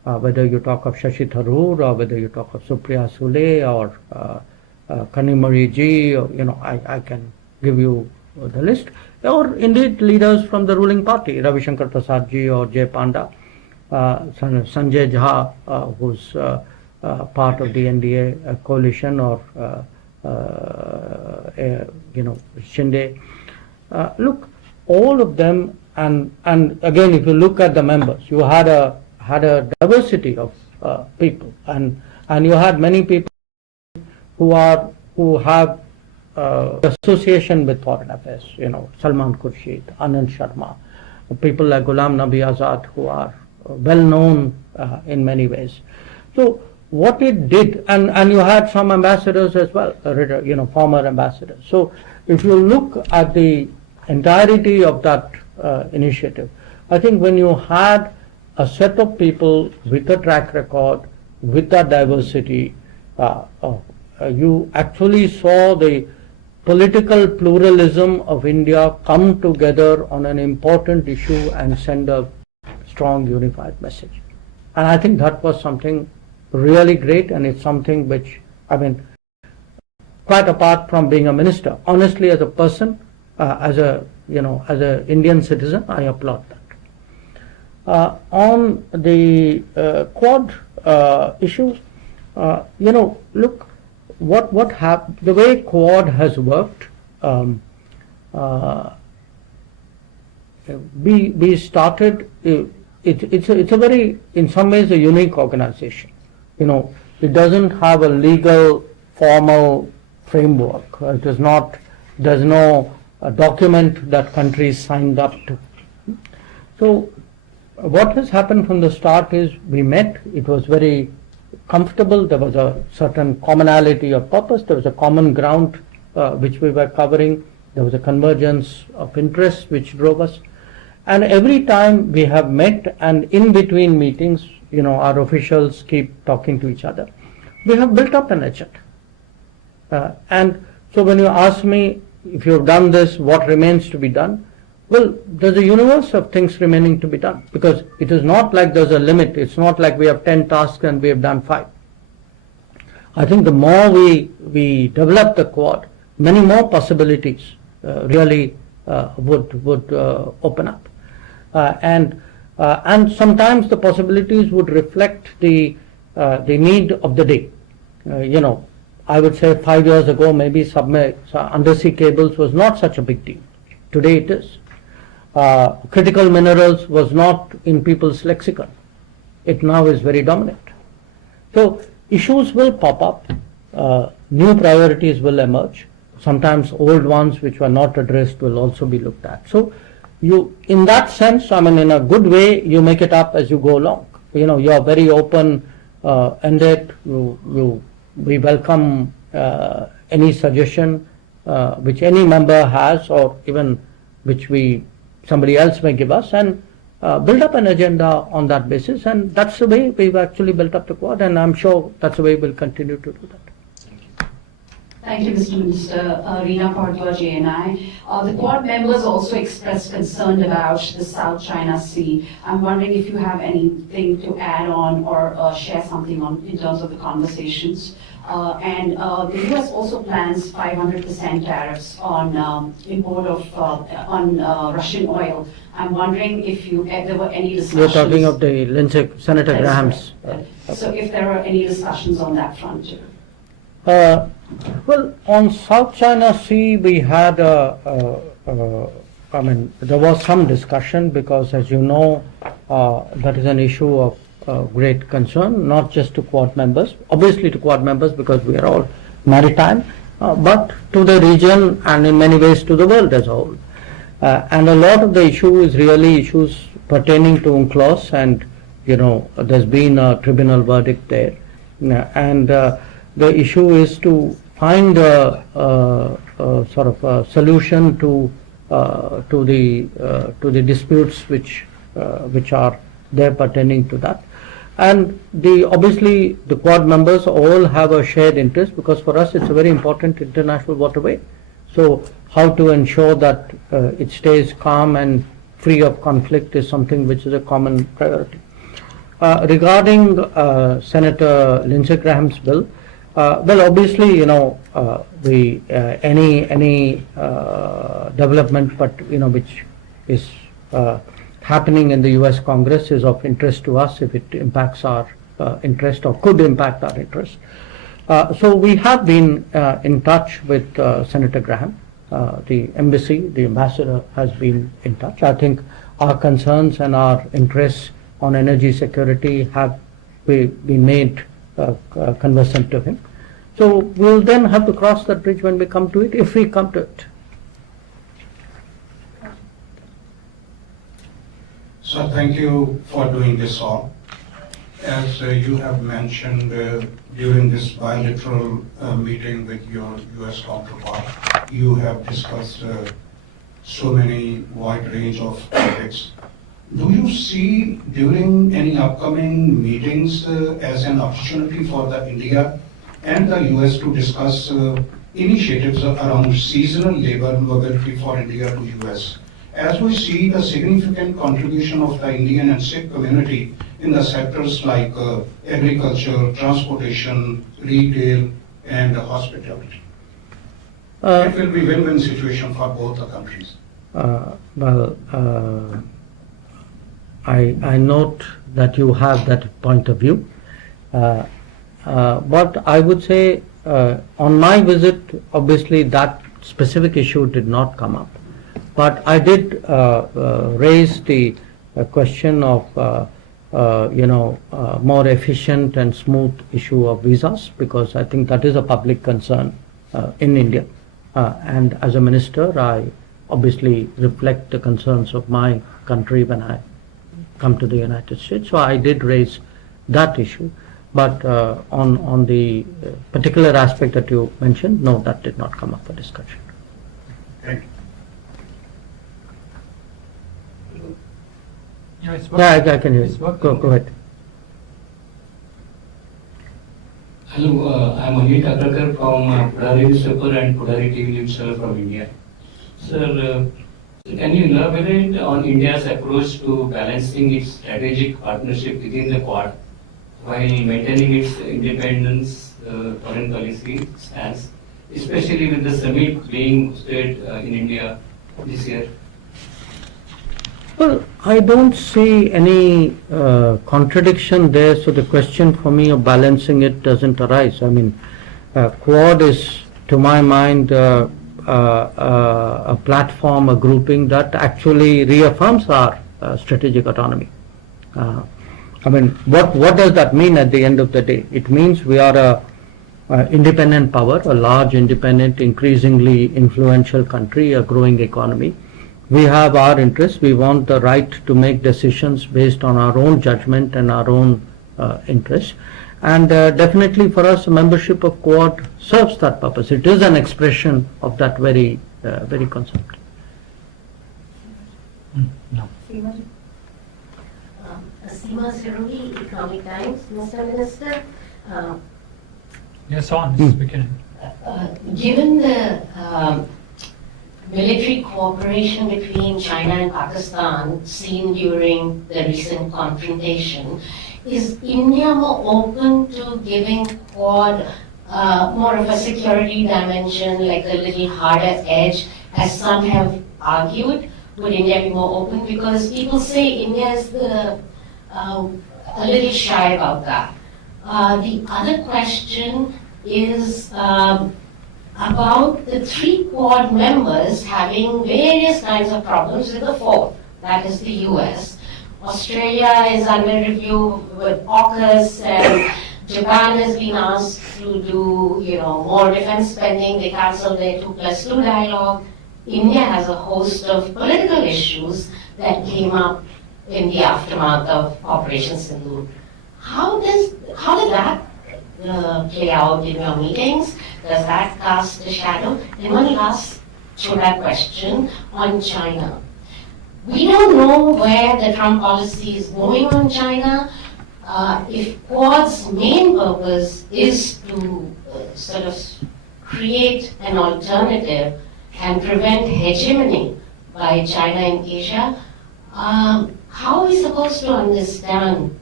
whether you talk of Shashi Tharoor or whether you talk of Supriya Sule or Kanimari Ji, or, I can give you the list, or indeed leaders from the ruling party, Ravi Shankar Prasad Ji or Jay Panda, Sanjay Jha, who's part of the NDA coalition, or Shinde. Look, all of them, and again, if you look at the members, you had a diversity of people, and you had many people who have association with foreign affairs. Salman Khurshid, Anand Sharma, people like Ghulam Nabi Azad, who are well known in many ways. So what it did, and you had some ambassadors as well, former ambassadors. So if you look at the entirety of that initiative, I think when you had a set of people with a track record, with that diversity, you actually saw the political pluralism of India come together on an important issue and send a strong unified message. And I think that was something really great, and it's something which, quite apart from being a minister, honestly, as a person, as a Indian citizen, I applaud that. On the Quad issue, look, what happened, the way Quad has worked, we started, it's a very, in some ways, a unique organization. It doesn't have a legal, formal framework. There's no document that countries signed up to. So what has happened from the start is we met, it was very comfortable, there was a certain commonality of purpose, there was a common ground which we were covering, there was a convergence of interests which drove us. And every time we have met, and in between meetings, our officials keep talking to each other, we have built up an agenda. And so when you ask me, if you've done this, what remains to be done? Well, there's a universe of things remaining to be done, because it is not like there's a limit. It's not like we have 10 tasks and we have done 5. I think the more we develop the Quad, many more possibilities really would open up. And sometimes the possibilities would reflect the need of the day. I would say 5 years ago, maybe undersea cables was not such a big deal. Today it is. Critical minerals was not in people's lexicon. It now is very dominant. So issues will pop up, new priorities will emerge. Sometimes old ones which were not addressed will also be looked at. So in that sense, in a good way, you make it up as you go along. You are very open-ended. We welcome any suggestion which any member has, or even which somebody else may give us, and build up an agenda on that basis. And that's the way we've actually built up the Quad, and I'm sure that's the way we'll continue to do that. Thank you, Mr. Minister. Reena Bhardwaj, ANI. The Quad members also expressed concern about the South China Sea. I'm wondering if you have anything to add on or share something on in terms of the conversations. And the U.S. also plans 500% tariffs on import of on Russian oil. I'm wondering if there were any discussions. You're talking of the Senator Graham's. So if there are any discussions on that front too. Well, on South China Sea, we had there was some discussion, because, as you know, that is an issue of great concern, not just to Quad members, obviously to Quad members because we are all maritime, but to the region and in many ways to the world as a whole. And a lot of the issue is really issues pertaining to UNCLOS, and there's been a tribunal verdict there, and the issue is to find a sort of a solution to the disputes which are there pertaining to that. And obviously the Quad members all have a shared interest, because for us it's a very important international waterway. So how to ensure that it stays calm and free of conflict is something which is a common priority. Regarding Senator Lindsey Graham's bill, well, obviously, any development, but which is happening in the U.S. Congress is of interest to us if it impacts our interest or could impact our interest. So we have been in touch with Senator Graham. The embassy, the ambassador has been in touch. I think our concerns and our interests on energy security have been made conversant to him. So we'll then have to cross that bridge when we come to it, if we come to it. So thank you for doing this all. As you have mentioned during this bilateral meeting with your U.S. counterpart, you have discussed so many wide range of topics. Do you see during any upcoming meetings as an opportunity for the India and the US to discuss initiatives around seasonal labor mobility for India to US? As we see the significant contribution of the Indian and Sikh community in the sectors like agriculture, transportation, retail, and hospitality. It will be win-win situation for both the countries. I note that you have that point of view, but I would say on my visit, obviously that specific issue did not come up, but I did raise the question of more efficient and smooth issue of visas, because I think that is a public concern in India, and as a minister I obviously reflect the concerns of my country when I come to the United States. So I did raise that issue, but on the particular aspect that you mentioned, no, that did not come up for discussion. Thank you. Yeah, I can hear you. Go ahead. Hello, I'm Anil Kakarkar from Pudari newspaper and Pudari TV news channel from India. Sir, can you elaborate on India's approach to balancing its strategic partnership within the Quad while maintaining its independence foreign policy stance, especially with the summit being hosted in India this year? Well, I don't see any contradiction there, so the question for me of balancing it doesn't arise. I mean, Quad is, to my mind, a platform, a grouping that actually reaffirms our strategic autonomy. I mean, what does that mean at the end of the day? It means we are a independent power, a large, independent, increasingly influential country, a growing economy. We have our interests. We want the right to make decisions based on our own judgment and our own interests. And definitely for us, membership of Quad serves that purpose. It is an expression of that very concept. No. Seema Siruri, Economic Times. Mr. Minister, Yes, on. This is beginning. given the military cooperation between China and Pakistan seen during the recent confrontation, is India more open to giving Quad more of a security dimension, like a little harder edge, as some have argued? Would India be more open? Because people say India is a little shy about that. The other question is about the 3 Quad members having various kinds of problems with the 4th, that is the US. Australia is under review with AUKUS, and Japan has been asked to do, more defense spending. They cancelled their 2+2 dialogue. India has a host of political issues that came up in the aftermath of Operation Sindoor. How did that play out in your meetings? Does that cast a shadow? And one last Choda question on China. We don't know where the Trump policy is going on China. If Quad's main purpose is to sort of create an alternative and prevent hegemony by China in Asia, how are we supposed to understand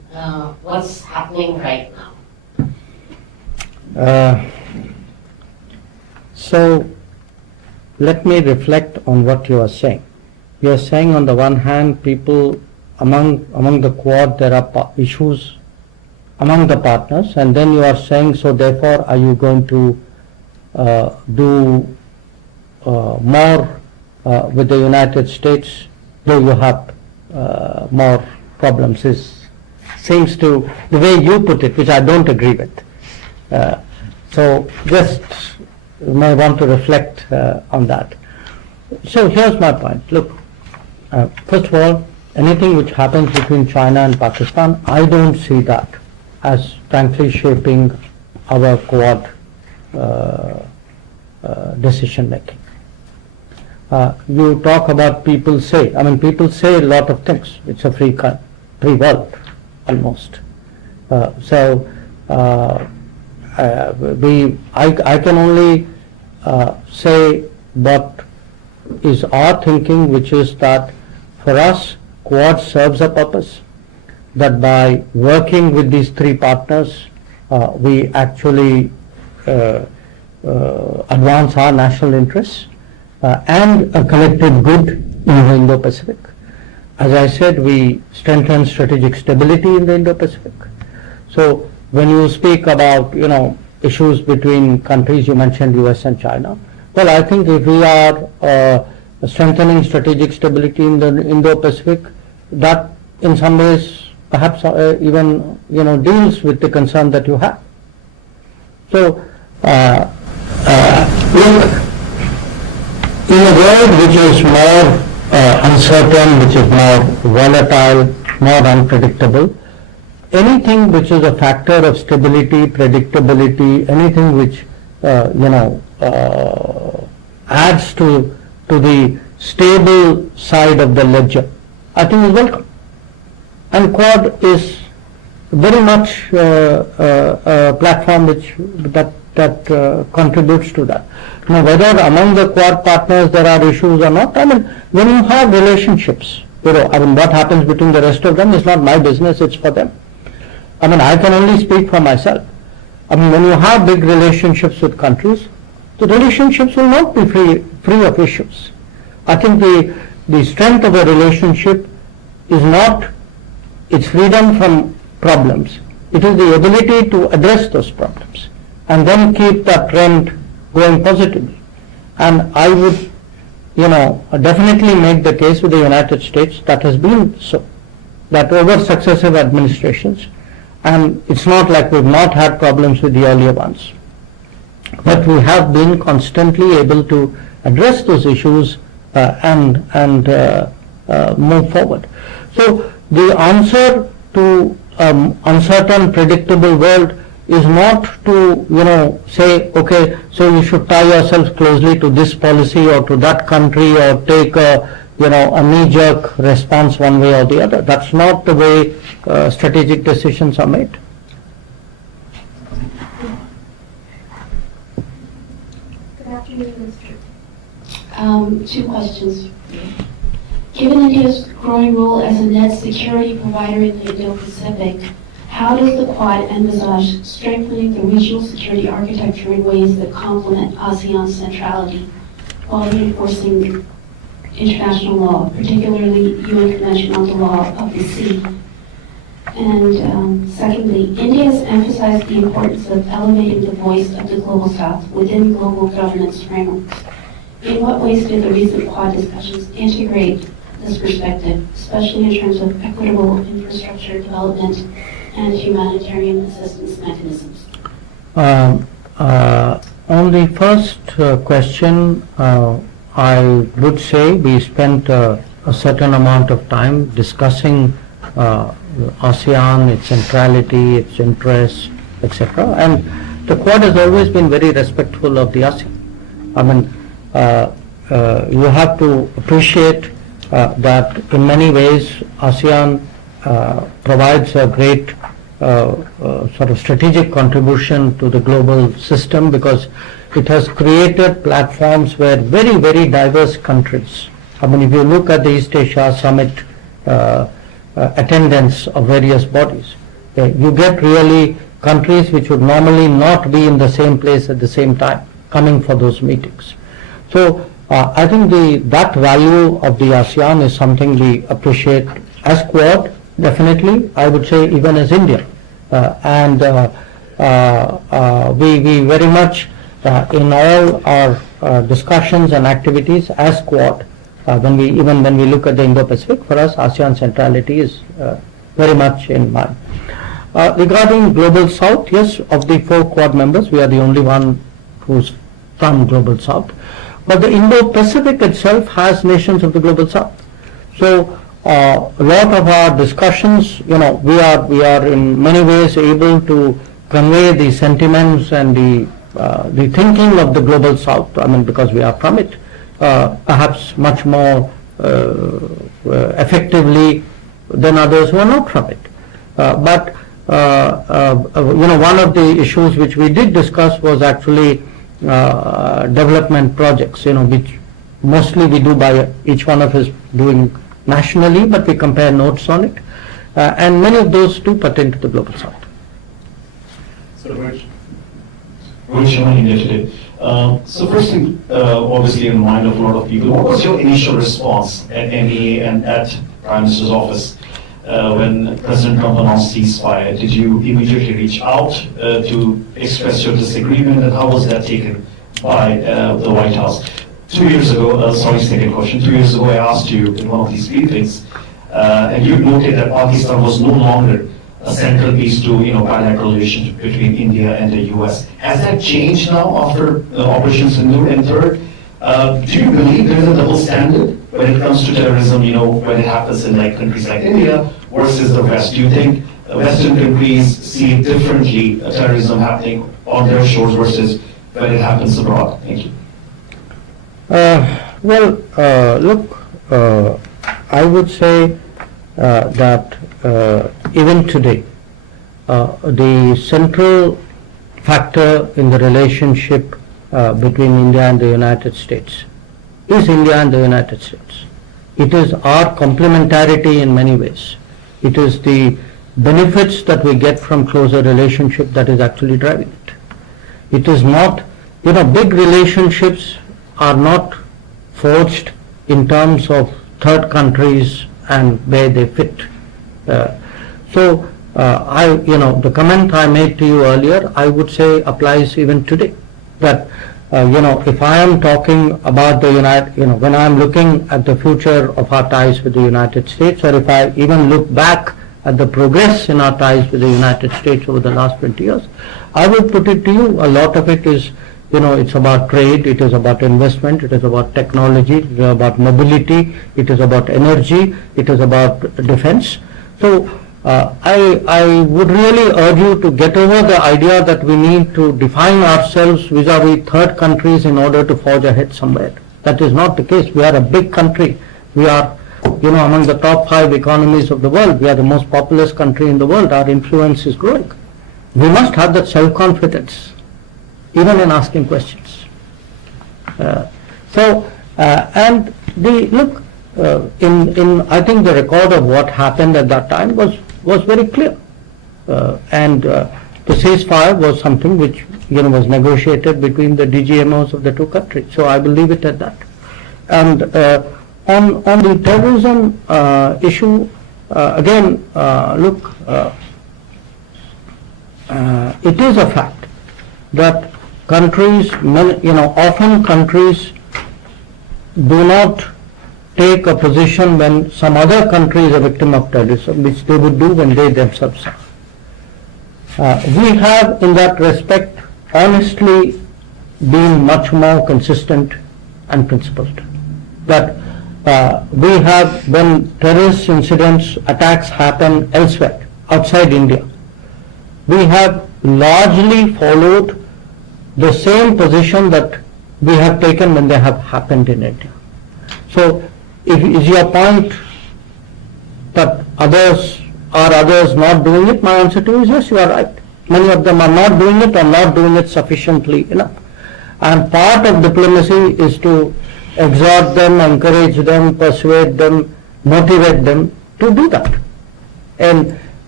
what's happening right now? So let me reflect on what you are saying. You are saying on the one hand, people among the Quad, there are issues among the partners, and then you are saying, so therefore are you going to do more with the United States, though you have more problems? Seems to, the way you put it, which I don't agree with. So just you may want to reflect on that. So here's my point. Look, first of all, anything which happens between China and Pakistan, I don't see that as frankly shaping our Quad decision making. You talk about people say a lot of things. It's a free world almost. I can only say what is our thinking, which is that for us, Quad serves a purpose, that by working with these three partners, we actually advance our national interests and a collective good in the Indo-Pacific. As I said, we strengthen strategic stability in the Indo-Pacific. So when you speak about, issues between countries, you mentioned US and China. Well, I think if we are strengthening strategic stability in the Indo-Pacific, that in some ways perhaps even, deals with the concern that you have. So, look, in a world which is more uncertain, which is more volatile, more unpredictable, anything which is a factor of stability, predictability, anything which adds to the stable side of the ledger, I think is welcome. And Quad is very much a platform that contributes to that. Now, whether among the Quad partners there are issues or not, when you have relationships, what happens between the rest of them is not my business, it's for them. I can only speak for myself. When you have big relationships with countries, the relationships will not be free of issues. I think the strength of a relationship is not its freedom from problems. It is the ability to address those problems and then keep that trend going positively. And I would, definitely make the case with the United States that has been so, that over successive administrations, and it's not like we've not had problems with the earlier ones, but we have been constantly able to address those issues and move forward. So the answer to uncertain, predictable world is not to, say, okay, so you should tie yourself closely to this policy or to that country or take a knee-jerk response one way or the other. That's not the way strategic decisions are made. Good afternoon, Minister. Two questions. Given India's growing role as a net security provider in the Indo-Pacific, how does the Quad envisage strengthening the regional security architecture in ways that complement ASEAN's centrality while reinforcing international law, particularly UN Convention on the Law of the Sea? And secondly, India has emphasized the importance of elevating the voice of the Global South within global governance frameworks. In what ways did the recent Quad discussions integrate this perspective, especially in terms of equitable infrastructure development and humanitarian assistance mechanisms? On the first question, I would say we spent a certain amount of time discussing ASEAN, its centrality, its interests, etc. And the Quad has always been very respectful of the ASEAN. You have to appreciate that in many ways ASEAN provides a great sort of strategic contribution to the global system, because it has created platforms where very, very diverse countries, if you look at the East Asia Summit attendance of various bodies, You get really countries which would normally not be in the same place at the same time coming for those meetings. So I think that value of the ASEAN is something we appreciate as Quad, definitely, I would say even as India. We very much, in all our discussions and activities as Quad, when we look at the Indo-Pacific, for us ASEAN centrality is very much in mind. Regarding Global South, yes, of the 4 Quad members, we are the only one who's from Global South. But the Indo-Pacific itself has nations of the Global South. So a lot of our discussions, we are in many ways able to convey the sentiments and the thinking of the Global South, because we are from it, perhaps much more effectively than others who are not from it. But one of the issues which we did discuss was actually development projects, which mostly we do by each one of us doing nationally, but we compare notes on it. And many of those do pertain to the Global South. So, Rohit Sharma, India Today. So first thing, obviously in the mind of a lot of people, what was your initial response at MEA and at Prime Minister's office when President Trump announced ceasefire? Did you immediately reach out to express your disagreement, and how was that taken by the White House? 2 years ago, second question, 2 years ago I asked you in one of these briefings, and you noted that Pakistan was no longer a central piece to bilateral relationship between India and the US. Has that changed now after Operation Sindoor and third? Do you believe there is a double standard when it comes to terrorism, when it happens in countries like India versus the West? Do you think Western countries see differently terrorism happening on their shores versus when it happens abroad? Thank you. I would say that even today, the central factor in the relationship between India and the United States is India and the United States. It is our complementarity in many ways. It is the benefits that we get from closer relationship that is actually driving it. It is not, big relationships are not forged in terms of third countries and where they fit. The comment I made to you earlier, I would say applies even today. That if I am talking about the when I am looking at the future of our ties with the United States, or if I even look back at the progress in our ties with the United States over the last 20 years, I would put it to you, a lot of it is, it's about trade, it is about investment, it is about technology, it is about mobility, it is about energy, it is about defense. So I would really urge you to get over the idea that we need to define ourselves vis-a-vis third countries in order to forge ahead somewhere. That is not the case. We are a big country. We are, among the top 5 economies of the world. We are the most populous country in the world. Our influence is growing. We must have that self-confidence, even in asking questions. I think the record of what happened at that time was very clear, and the ceasefire was something which was negotiated between the DGMOs of the 2 countries. So I will leave it at that. And on the terrorism issue, again, it is a fact that countries, often countries do not take a position when some other country is a victim of terrorism, which they would do when they themselves are. We have, in that respect, honestly been much more consistent and principled. That we have, when terrorist incidents, attacks happen elsewhere, outside India, we have largely followed the same position that we have taken when they have happened in India. So, is your point that others not doing it? My answer to you is yes, you are right. Many of them are not doing it or not doing it sufficiently enough. And part of diplomacy is to exhort them, encourage them, persuade them, motivate them to do that. And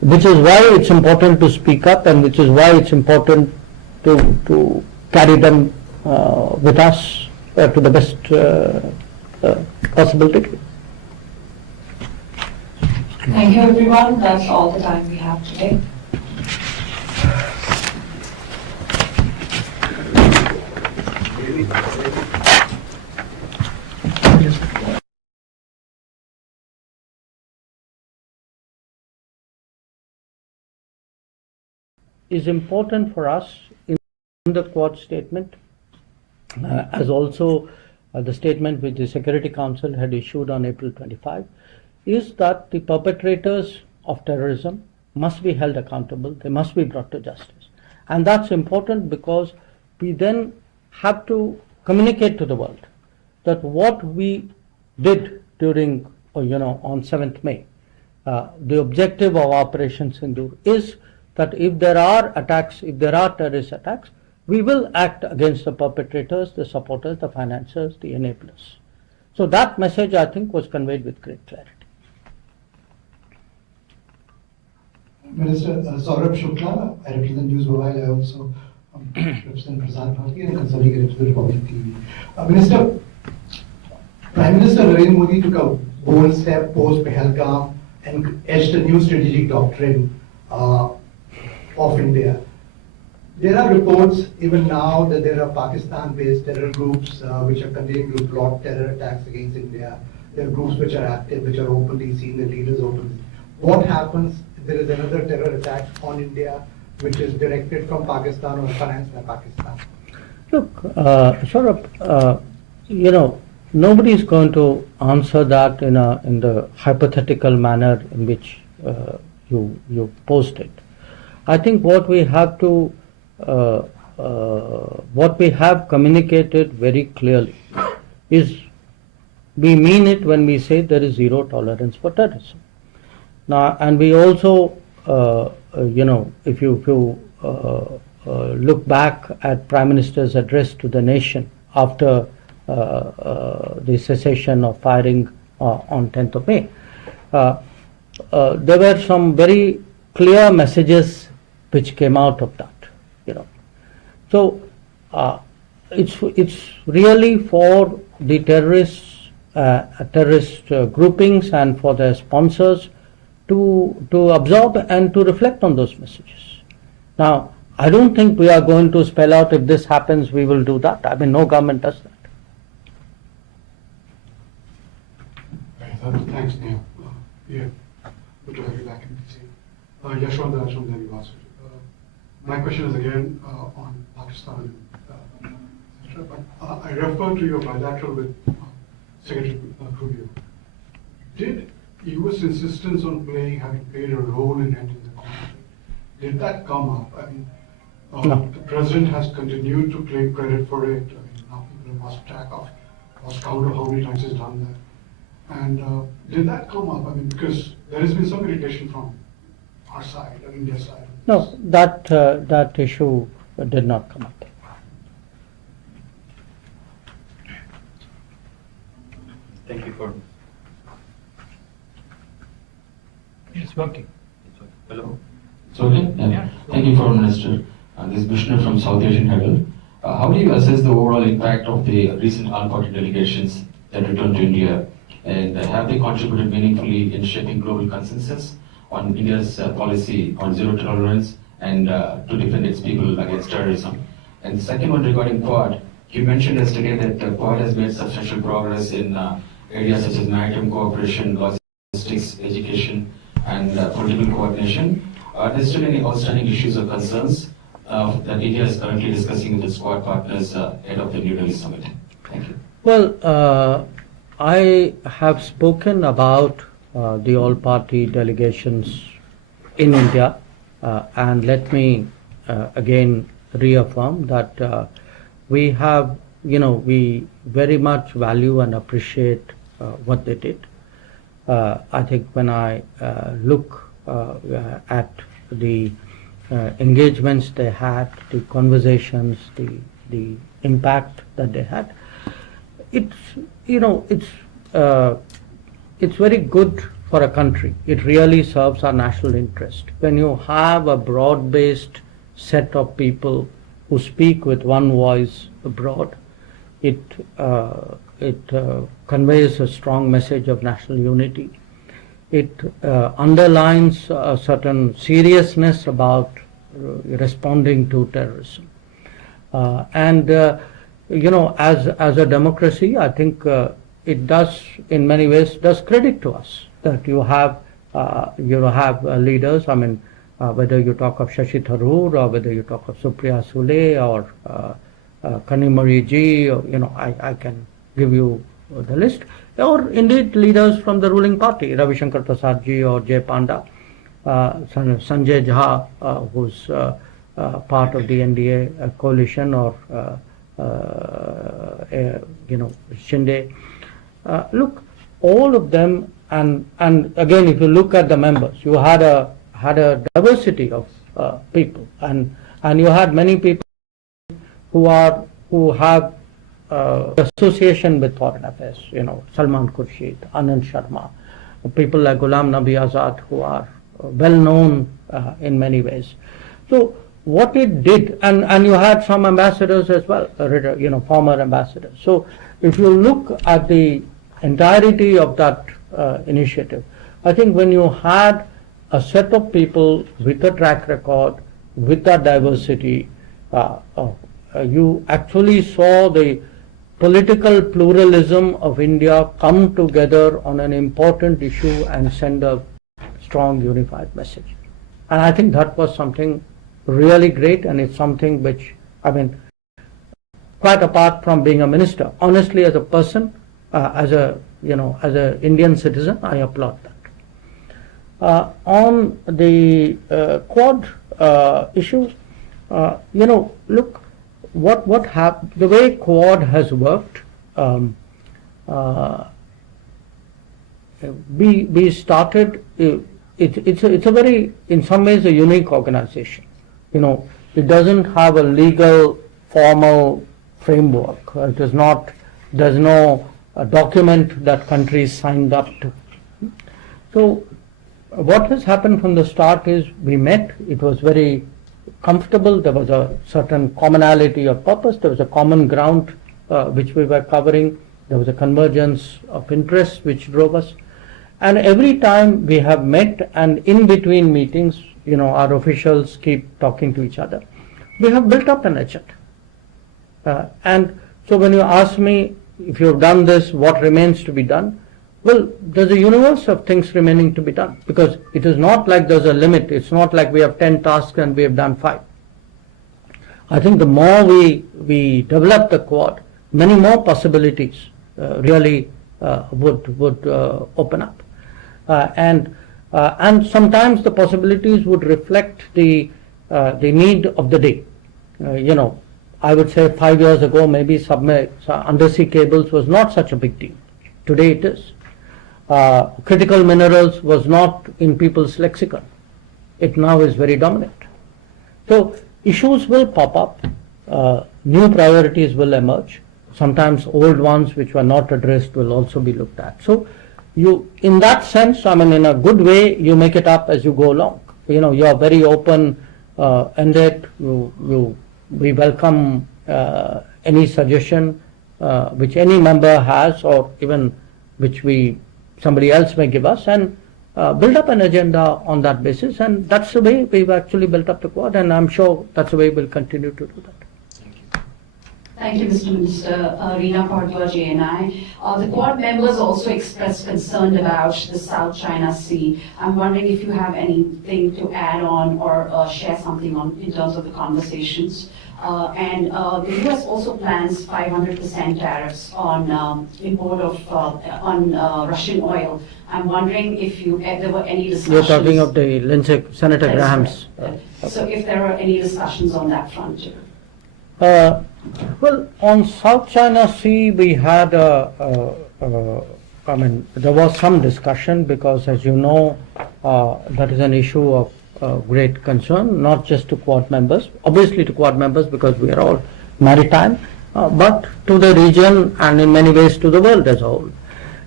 which is why it's important to speak up, and which is why it's important to carry them with us to the best possible degree. Thank you, everyone. That's all the time we have today. Is important for us in the Quad statement, as also the statement which the Security Council had issued on April 25, is that the perpetrators of terrorism must be held accountable, they must be brought to justice. And that's important because we then have to communicate to the world that what we did during, on 7th May, the objective of Operation Sindoor is that if there are attacks, if there are terrorist attacks, we will act against the perpetrators, the supporters, the financiers, the enablers. So that message, I think, was conveyed with great clarity. Minister Saurabh Shukla, I represent News Mobile. I also represent Prasad Bharati and consolidated to the Republic TV. Minister, Prime Minister Narendra Modi took a bold step post Pahalgam and etched a new strategic doctrine of India. There are reports even now that there are Pakistan-based terror groups which are continuing to plot terror attacks against India. There are groups which are active, which are openly seen, the leaders openly. What happens if there is another terror attack on India which is directed from Pakistan or financed by Pakistan? Look, nobody is going to answer that in the hypothetical manner in which you posed it. I think what we have to, what we have communicated very clearly is we mean it when we say there is zero tolerance for terrorism. Now, and we also, if you look back at Prime Minister's address to the nation after the cessation of firing on 10th of May, there were some very clear messages which came out of that. So it's really for the terrorist groupings and for their sponsors to absorb and to reflect on those messages. Now, I don't think we are going to spell out if this happens, we will do that. I mean, no government does that. Thanks, Neil. Yeah, good to have you back in DC. Jaishankar from the University. My question is again on Pakistan, etc. But I refer to your bilateral with Secretary Rubio. Did U.S. insistence on having played a role in ending the conflict, did that come up? I mean, No. The president has continued to claim credit for it. I mean, now people have lost track of, lost count of how many times he's done that. And did that come up? I mean, because there has been some irritation from our side, India's side. No, that issue did not come up. Thank you for. It's working. Hello. It's okay? Yeah. Thank you, Foreign Minister. This is Vishnu from South Asian Herald. How do you assess the overall impact of the recent all-party delegations that returned to India, and have they contributed meaningfully in shaping global consensus on India's policy on zero tolerance and to defend its people against terrorism? And the second one regarding Quad, you mentioned yesterday that Quad has made substantial progress in areas such as maritime cooperation, logistics, education, and political coordination. Are there still any outstanding issues or concerns that India is currently discussing with its Quad partners ahead of the New Delhi summit? Thank you. Well, I have spoken about the all-party delegations in India, and let me again reaffirm that we have, we very much value and appreciate what they did. I think when I look at the engagements they had, the conversations, the impact that they had, it's very good for a country. It really serves our national interest. When you have a broad-based set of people who speak with one voice abroad, it conveys a strong message of national unity. It underlines a certain seriousness about responding to terrorism. As a democracy, I think it does, in many ways, does credit to us that you have leaders. I mean, whether you talk of Shashi Tharoor or whether you talk of Supriya Sule or Kanimari Ji, or, I can give you the list, or indeed leaders from the ruling party, Ravishankar Prasad Ji or Jay Panda, Sanjay Jha, who's part of the NDA coalition, or Shinde. Look, all of them, and again, if you look at the members, you had a diversity of people, and you had many people who have association with foreign affairs. Salman Khurshid, Anand Sharma, people like Ghulam Nabi Azad, who are well known in many ways. So what it did, and you had some ambassadors as well, former ambassadors. So if you look at the entirety of that initiative, I think when you had a set of people with a track record, with that diversity, you actually saw the political pluralism of India come together on an important issue and send a strong unified message. And I think that was something really great, and it's something which, quite apart from being a minister, honestly, as a person, as an Indian citizen, I applaud that. On the Quad issue, look, what happened, the way Quad has worked, we started, it's a very, in some ways, a unique organization. It doesn't have a legal, formal framework. There's no document that countries signed up to. So what has happened from the start is we met, it was very comfortable, there was a certain commonality of purpose, there was a common ground which we were covering, there was a convergence of interests which drove us. And every time we have met, and in between meetings, our officials keep talking to each other, we have built up an agenda. And so when you ask me, if you've done this, what remains to be done? Well, there's a universe of things remaining to be done, because it is not like there's a limit. It's not like we have 10 tasks and we have done 5. I think the more we develop the Quad, many more possibilities really would open up. And sometimes the possibilities would reflect the need of the day. I would say 5 years ago, maybe undersea cables was not such a big deal. Today it is. Critical minerals was not in people's lexicon. It now is very dominant. So issues will pop up, new priorities will emerge. Sometimes old ones which were not addressed will also be looked at. So in that sense, in a good way, you make it up as you go along. You are very open-ended. We welcome any suggestion which any member has, or even which somebody else may give us, and build up an agenda on that basis. And that's the way we've actually built up the Quad, and I'm sure that's the way we'll continue to do that. Thank you, Mr. Minister. Reena Bhardwaj, ANI. The Quad members also expressed concern about the South China Sea. I'm wondering if you have anything to add on or share something on in terms of the conversations. And the U.S. also plans 500% tariffs on import of Russian oil. I'm wondering if there were any discussions. You're talking of the Senator Graham's. So if there are any discussions on that front too. Well, on South China Sea, we had there was some discussion, because, as you know, that is an issue of great concern, not just to Quad members, obviously to Quad members because we are all maritime, but to the region and in many ways to the world as a whole.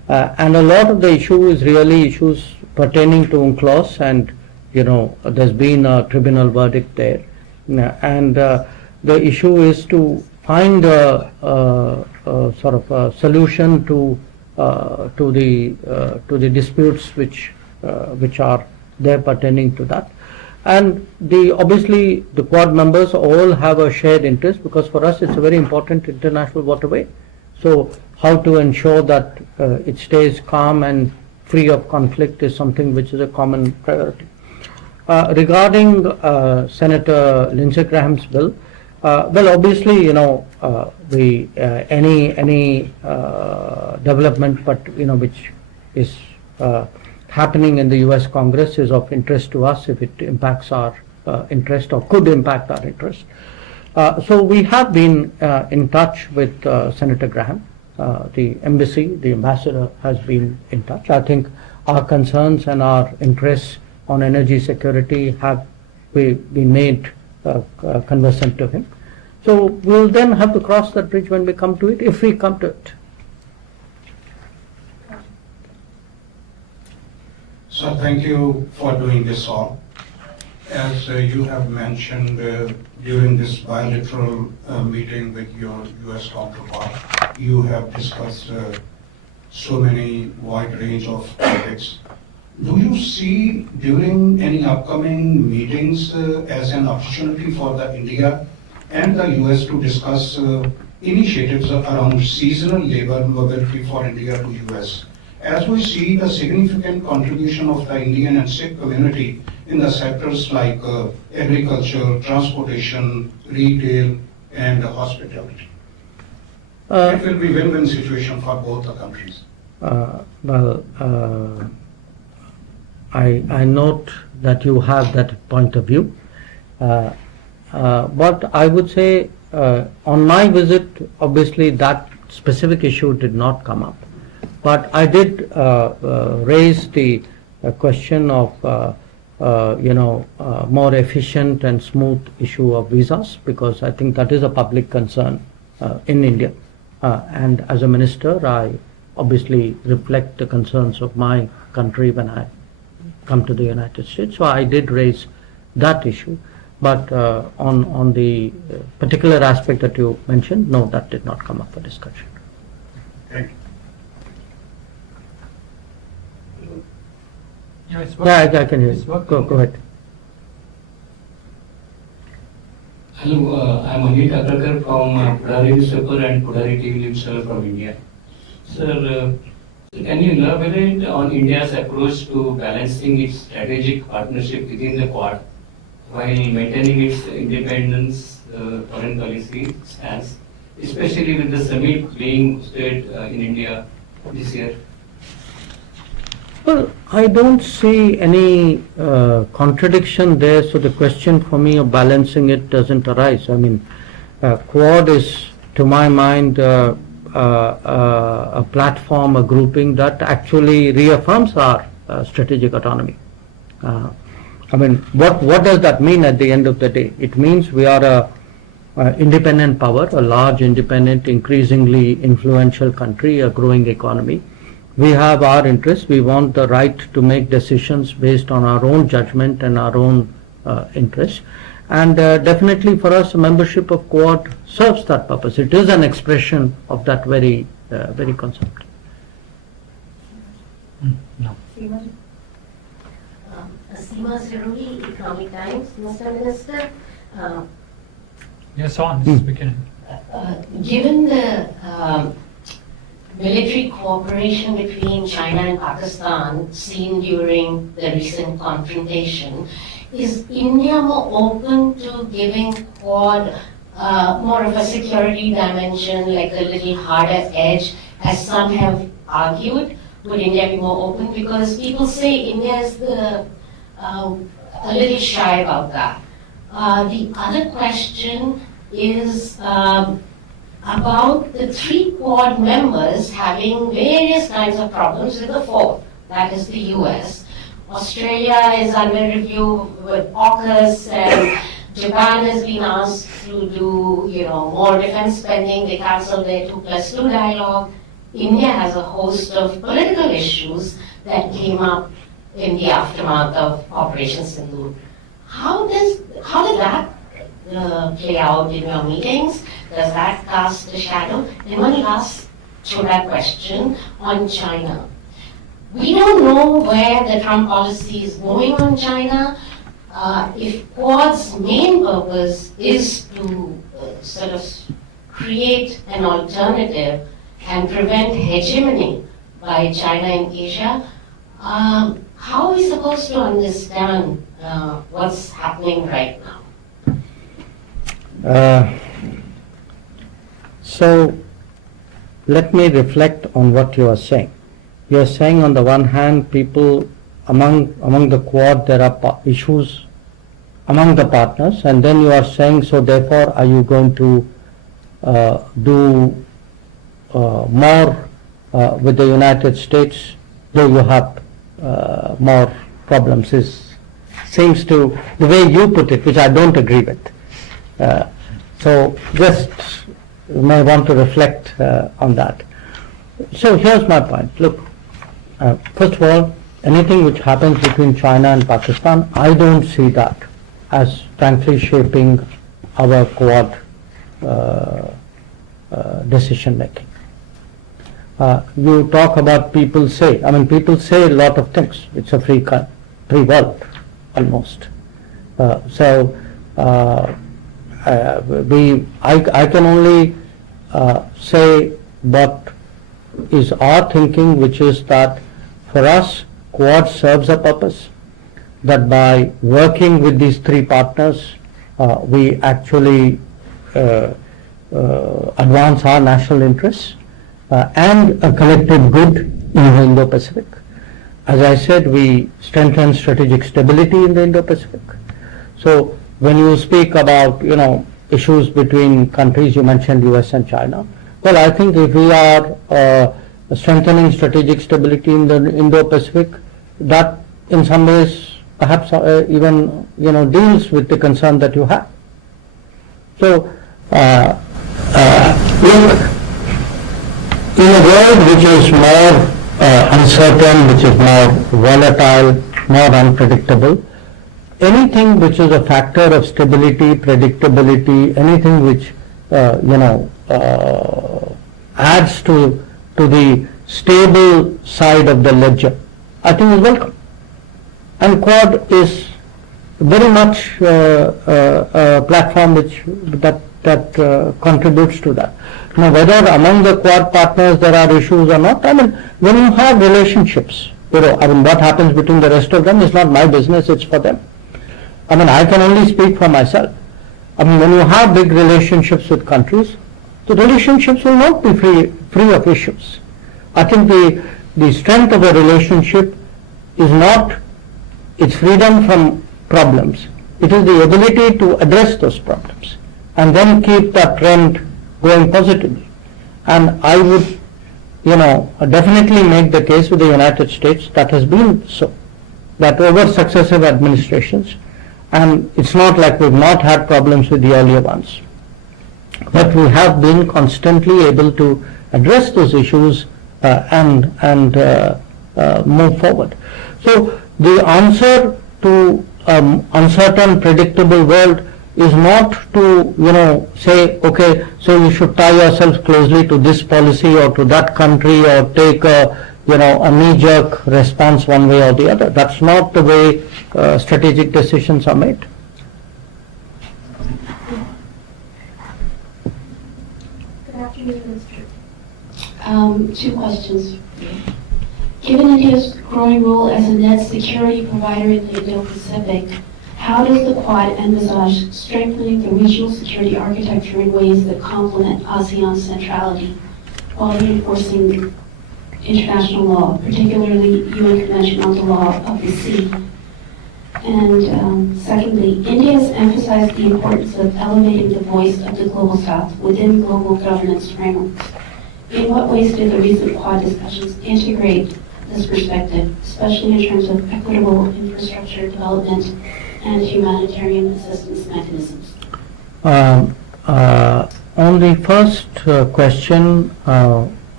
And a lot of the issue is really issues pertaining to UNCLOS, and there's been a tribunal verdict there, and the issue is to find a sort of a solution to the disputes which are there pertaining to that. And obviously the Quad members all have a shared interest, because for us it's a very important international waterway. So how to ensure that it stays calm and free of conflict is something which is a common priority. Regarding Senator Lindsey Graham's bill, well, obviously, any development, but which is happening in the U.S. Congress is of interest to us if it impacts our interest or could impact our interest. So we have been in touch with Senator Graham. The embassy, the ambassador has been in touch. I think our concerns and our interests on energy security have been made conversant to him. So we'll then have to cross that bridge when we come to it, if we come to it. So thank you for doing this all. As you have mentioned during this bilateral meeting with your U.S. counterpart, you have discussed so many wide range of topics. Do you see during any upcoming meetings as an opportunity for the India and the US to discuss initiatives around seasonal labor mobility for India to US? As we see the significant contribution of the Indian and Sikh community in the sectors like agriculture, transportation, retail, and hospitality. It will be win-win situation for both the countries. I note that you have that point of view, but I would say on my visit, obviously that specific issue did not come up, but I did raise the question of more efficient and smooth issue of visas, because I think that is a public concern in India, and as a minister I obviously reflect the concerns of my country when I come to the United States. So I did raise that issue, but on the particular aspect that you mentioned, no, that did not come up for discussion. Thank you. Yeah, I can hear you. Go ahead. Hello, I'm Anil Kaprkar from Pudari newspaper and Pudari TV news channel from India. Sir, can you elaborate on India's approach to balancing its strategic partnership within the Quad while maintaining its independence, foreign policy stance, especially with the summit being hosted in India this year? Well, I don't see any contradiction there, so the question for me of balancing it doesn't arise. I mean, Quad is, to my mind, a platform, a grouping that actually reaffirms our strategic autonomy. I mean, what does that mean at the end of the day? It means we are a independent power, a large independent, increasingly influential country, a growing economy. We have our interests. We want the right to make decisions based on our own judgment and our own interests. And definitely for us, a membership of Quad serves that purpose. It is an expression of that very concept. No. Seema Siruri, Economic Times. Mr. Minister, Yes, on. This is beginning. given the military cooperation between China and Pakistan seen during the recent confrontation, is India more open to giving Quad more of a security dimension, like a little harder edge, as some have argued? Would India be more open? Because people say India is a little shy about that. The other question is about the 3 Quad members having various kinds of problems with the 4th, that is the US. Australia is under review with AUKUS, and Japan has been asked to do more defense spending. They cancelled their 2+2 dialogue. India has a host of political issues that came up in the aftermath of Operation Sindoor. How did that play out in your meetings? Does that cast a shadow? And one last short question on China. We don't know where the Trump policy is going on China. If Quad's main purpose is to sort of create an alternative and prevent hegemony by China in Asia, how are we supposed to understand what's happening right now? So let me reflect on what you are saying. You are saying on the one hand, people among the Quad, there are issues among the partners, and then you are saying, so therefore are you going to do more with the United States, though you have more problems? Seems to, the way you put it, which I don't agree with. So just you may want to reflect on that. So here's my point. Look, first of all, anything which happens between China and Pakistan, I don't see that as frankly shaping our Quad decision making. You talk about people say a lot of things. It's a free world, almost. I can only say what is our thinking, which is that for us, Quad serves a purpose, that by working with these three partners, we actually advance our national interests and a collective good in the Indo-Pacific. As I said, we strengthen strategic stability in the Indo-Pacific. So when you speak about, issues between countries, you mentioned US and China. Well, I think if we are strengthening strategic stability in the Indo-Pacific, that in some ways perhaps even deals with the concern that you have. So look, in a world which is more uncertain, which is more volatile, more unpredictable, anything which is a factor of stability, predictability, anything which adds to the stable side of the ledger, I think is welcome. And Quad is very much a platform that contributes to that. Now, whether among the Quad partners there are issues or not, when you have relationships, what happens between the rest of them is not my business, it's for them. I can only speak for myself. When you have big relationships with countries, the relationships will not be free of issues. I think the strength of a relationship is not its freedom from problems. It is the ability to address those problems and then keep that trend going positively. And I would, definitely make the case with the United States that has been so, that over successive administrations, and it's not like we've not had problems with the earlier ones, but we have been constantly able to address those issues and move forward. So the answer to uncertain, predictable world is not to say, okay, so you should tie yourself closely to this policy or to that country or take a knee-jerk response one way or the other. That's not the way strategic decisions are made. Good afternoon, Minister. Two questions. Given India's growing role as a net security provider in the Indo-Pacific, how does the Quad envisage strengthening the regional security architecture in ways that complement ASEAN's centrality while reinforcing international law, particularly UN Convention on the Law of the Sea? And secondly, India has emphasized the importance of elevating the voice of the Global South within global governance frameworks. In what ways did the recent Quad discussions integrate this perspective, especially in terms of equitable infrastructure development and humanitarian assistance mechanisms? On the first question,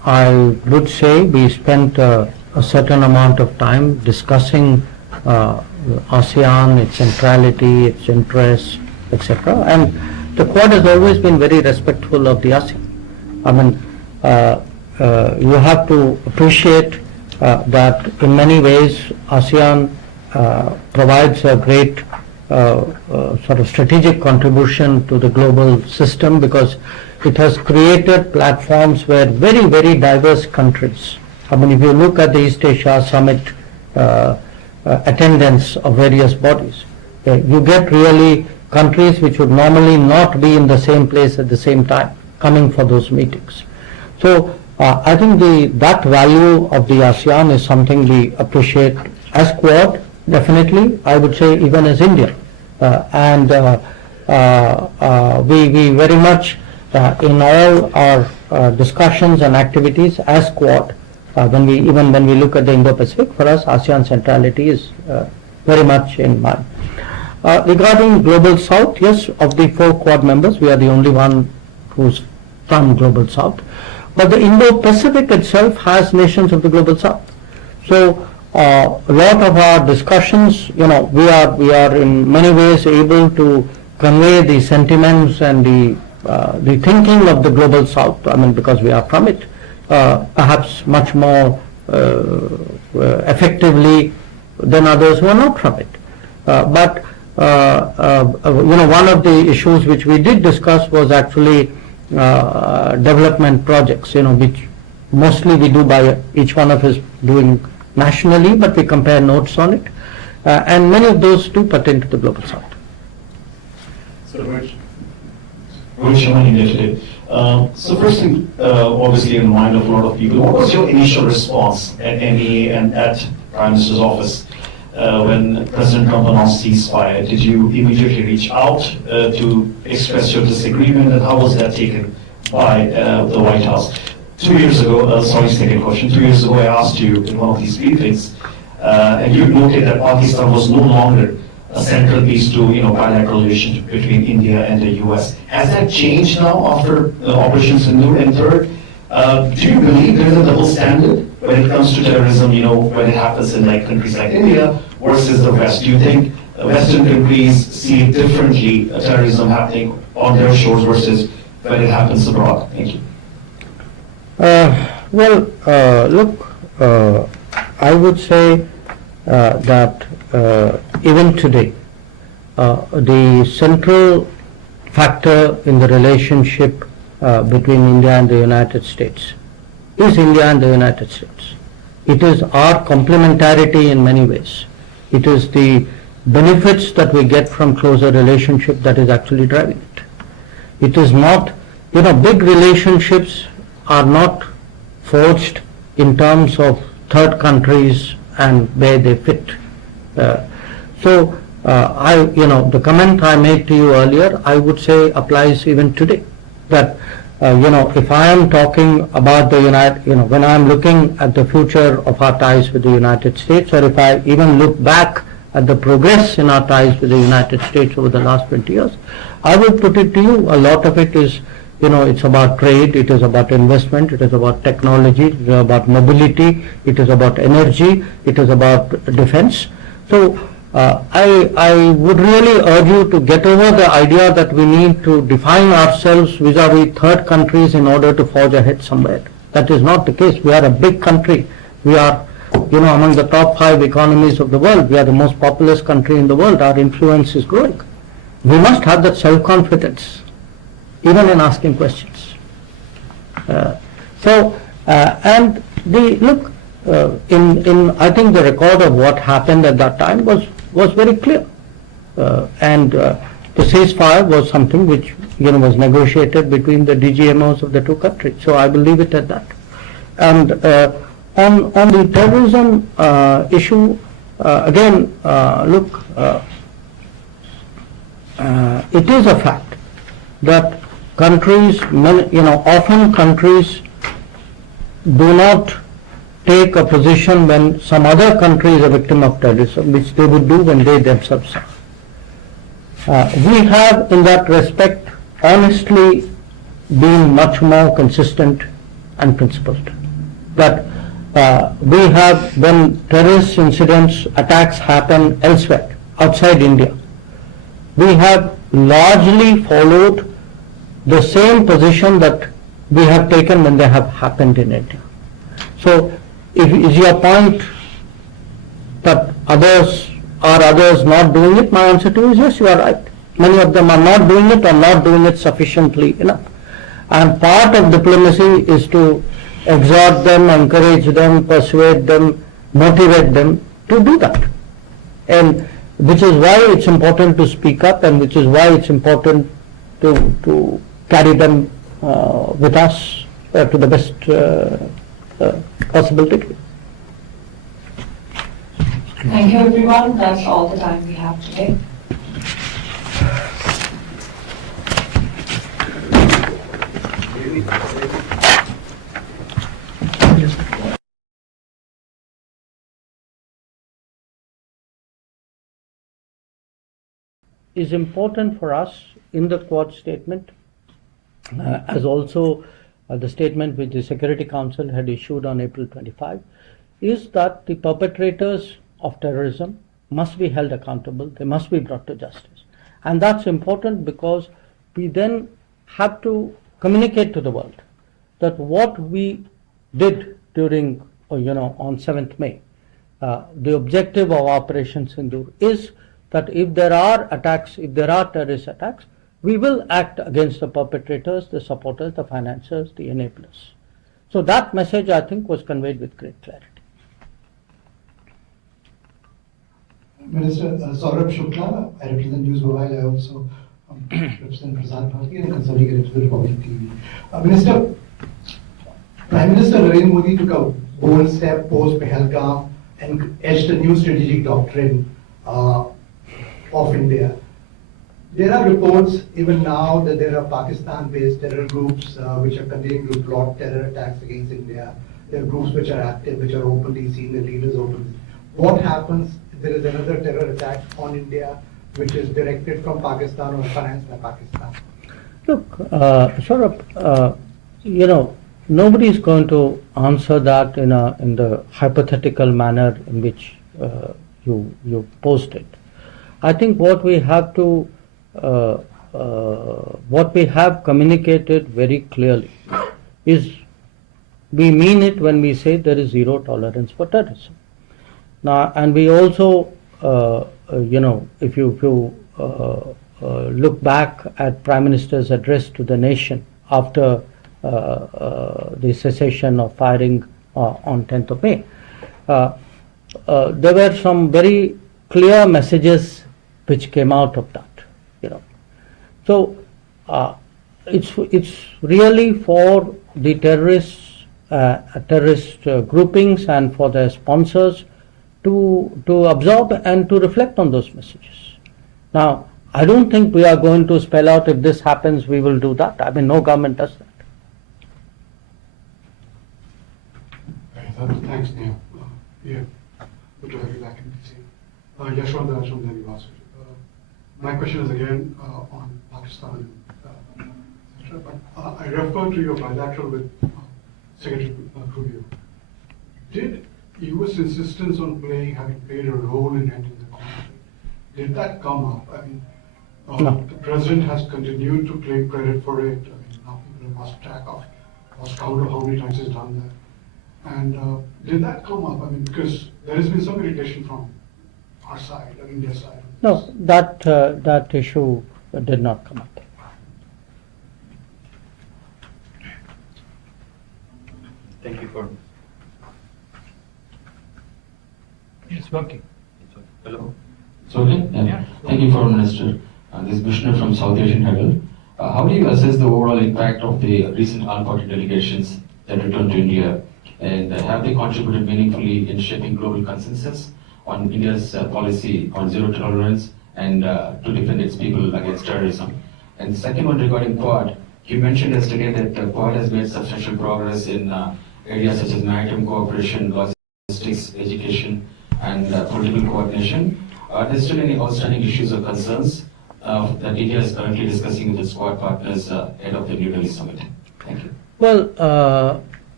I would say we spent a certain amount of time discussing ASEAN, its centrality, its interests, etc. And the Quad has always been very respectful of the ASEAN. I mean, you have to appreciate that in many ways ASEAN provides a great sort of strategic contribution to the global system, because it has created platforms where very, very diverse countries. I mean, if you look at the East Asia Summit attendance of various bodies, you get really countries which would normally not be in the same place at the same time coming for those meetings. So I think that value of the ASEAN is something we appreciate as Quad, definitely, I would say even as India. And we very much, in all our discussions and activities as Quad, when we look at the Indo-Pacific, for us ASEAN centrality is very much in mind. Regarding Global South, yes, of the 4 Quad members, we are the only one who's from Global South. But the Indo-Pacific itself has nations of the Global South. So a lot of our discussions, we are in many ways able to convey the sentiments and the thinking of the Global South. I mean, because we are from it, perhaps much more effectively than others who are not from it. But one of the issues which we did discuss was actually development projects, which mostly we do by each one of us doing nationally, but we compare notes on it, and many of those do pertain to the Global South. So, Rohit Sharma, India Today. So first thing, obviously in the mind of a lot of people, what was your initial response at MEA and at Prime Minister's office when President Trump announced ceasefire? Did you immediately reach out to express your disagreement, and how was that taken by the White House? 2 years ago, second question. 2 years ago, I asked you in one of these briefings, and you noted that Pakistan was no longer a central piece to bilateral relationship between India and the US. Has that changed now after Operation Sindoor and third? Do you believe there is a double standard when it comes to terrorism, when it happens in countries like India versus the West? Do you think Western countries see differently terrorism happening on their shores versus when it happens abroad? Thank you. Look, I would say that even today, the central factor in the relationship between India and the United States is India and the United States. It is our complementarity in many ways. It is the benefits that we get from closer relationship that is actually driving it. It is not, big relationships are not forged in terms of third countries and where they fit. The comment I made to you earlier, I would say applies even today. That if I am talking about the when I am looking at the future of our ties with the United States, or if I even look back at the progress in our ties with the United States over the last 20 years, I would put it to you, a lot of it is, it's about trade, it is about investment, it is about technology, it is about mobility, it is about energy, it is about defense. So I would really urge you to get over the idea that we need to define ourselves vis-a-vis third countries in order to forge ahead somewhere. That is not the case. We are a big country. We are, among the top 5 economies of the world. We are the most populous country in the world. Our influence is growing. We must have that self-confidence, even in asking questions. I think the record of what happened at that time was very clear, and the ceasefire was something which was negotiated between the DGMOs of the 2 countries. So I will leave it at that. And on the terrorism issue, again, it is a fact that countries, often countries do not take a position when some other country is a victim of terrorism, which they would do when they themselves are. We have, in that respect, honestly been much more consistent and principled. But we have, when terrorist incidents, attacks happen elsewhere, outside India, we have largely followed the same position that we have taken when they have happened in India. So, is your point that others not doing it? My answer to you is yes, you are right. Many of them are not doing it or not doing it sufficiently enough. And part of diplomacy is to exhort them, encourage them, persuade them, motivate them to do that. And which is why it's important to speak up, and which is why it's important to carry them with us to the best possible degree. Thank you, everyone. That's all the time we have today. Is important for us in the Quad statement, as also the statement which the Security Council had issued on April 25, is that the perpetrators of terrorism must be held accountable, they must be brought to justice. And that's important because we then have to communicate to the world that what we did during, on 7th May, the objective of Operation Sindoor is that if there are attacks, if there are terrorist attacks, we will act against the perpetrators, the supporters, the financiers, the enablers. So that message, I think, was conveyed with great clarity. Minister Saurabh Shukla, I represent News Mobile. I also represent Prasad Bharati and consolidated to the Republic TV. Minister, Prime Minister Narendra Modi took a bold step post Pahalgam and etched a new strategic doctrine of India. There are reports even now that there are Pakistan-based terror groups which are continuing to plot terror attacks against India. There are groups which are active, which are openly seen, the leaders openly. What happens if there is another terror attack on India which is directed from Pakistan or financed by Pakistan? Look, Saurabh, nobody is going to answer that in the hypothetical manner in which you posed it. I think what we have communicated very clearly is we mean it when we say there is zero tolerance for terrorism. Now, and we also, if you look back at Prime Minister's address to the nation after the cessation of firing on 10th of May, there were some very clear messages which came out of that. So it's really for the terrorist groupings and for their sponsors to absorb and to reflect on those messages. Now, I don't think we are going to spell out if this happens, we will do that. I mean, no government does that. Thanks, Neil. Good to have you back in DC. Jaishankar from Delegation. My question is again on Pakistan, etc. But I refer to your bilateral with Secretary Rubio. Did U.S. insistence on having played a role in ending the conflict, did that come up? I mean, No. The president has continued to claim credit for it. I mean, now people have lost track of, lost count of how many times he's done that. And did that come up? I mean, because there has been some irritation from our side, India's side. No, that issue did not come up. Thank you for. It's working. Hello. It's okay? Yeah. Thank you, Foreign Minister. This is Vishnu from South Asian Herald. How do you assess the overall impact of the recent all-party delegations that returned to India, and have they contributed meaningfully in shaping global consensus on India's policy on zero tolerance and to defend its people against terrorism? And the second one regarding Quad, you mentioned yesterday that Quad has made substantial progress in areas such as maritime cooperation, logistics, education, and political coordination. Are there still any outstanding issues or concerns that India is currently discussing with its Quad partners ahead of the New Delhi summit? Thank you. Well,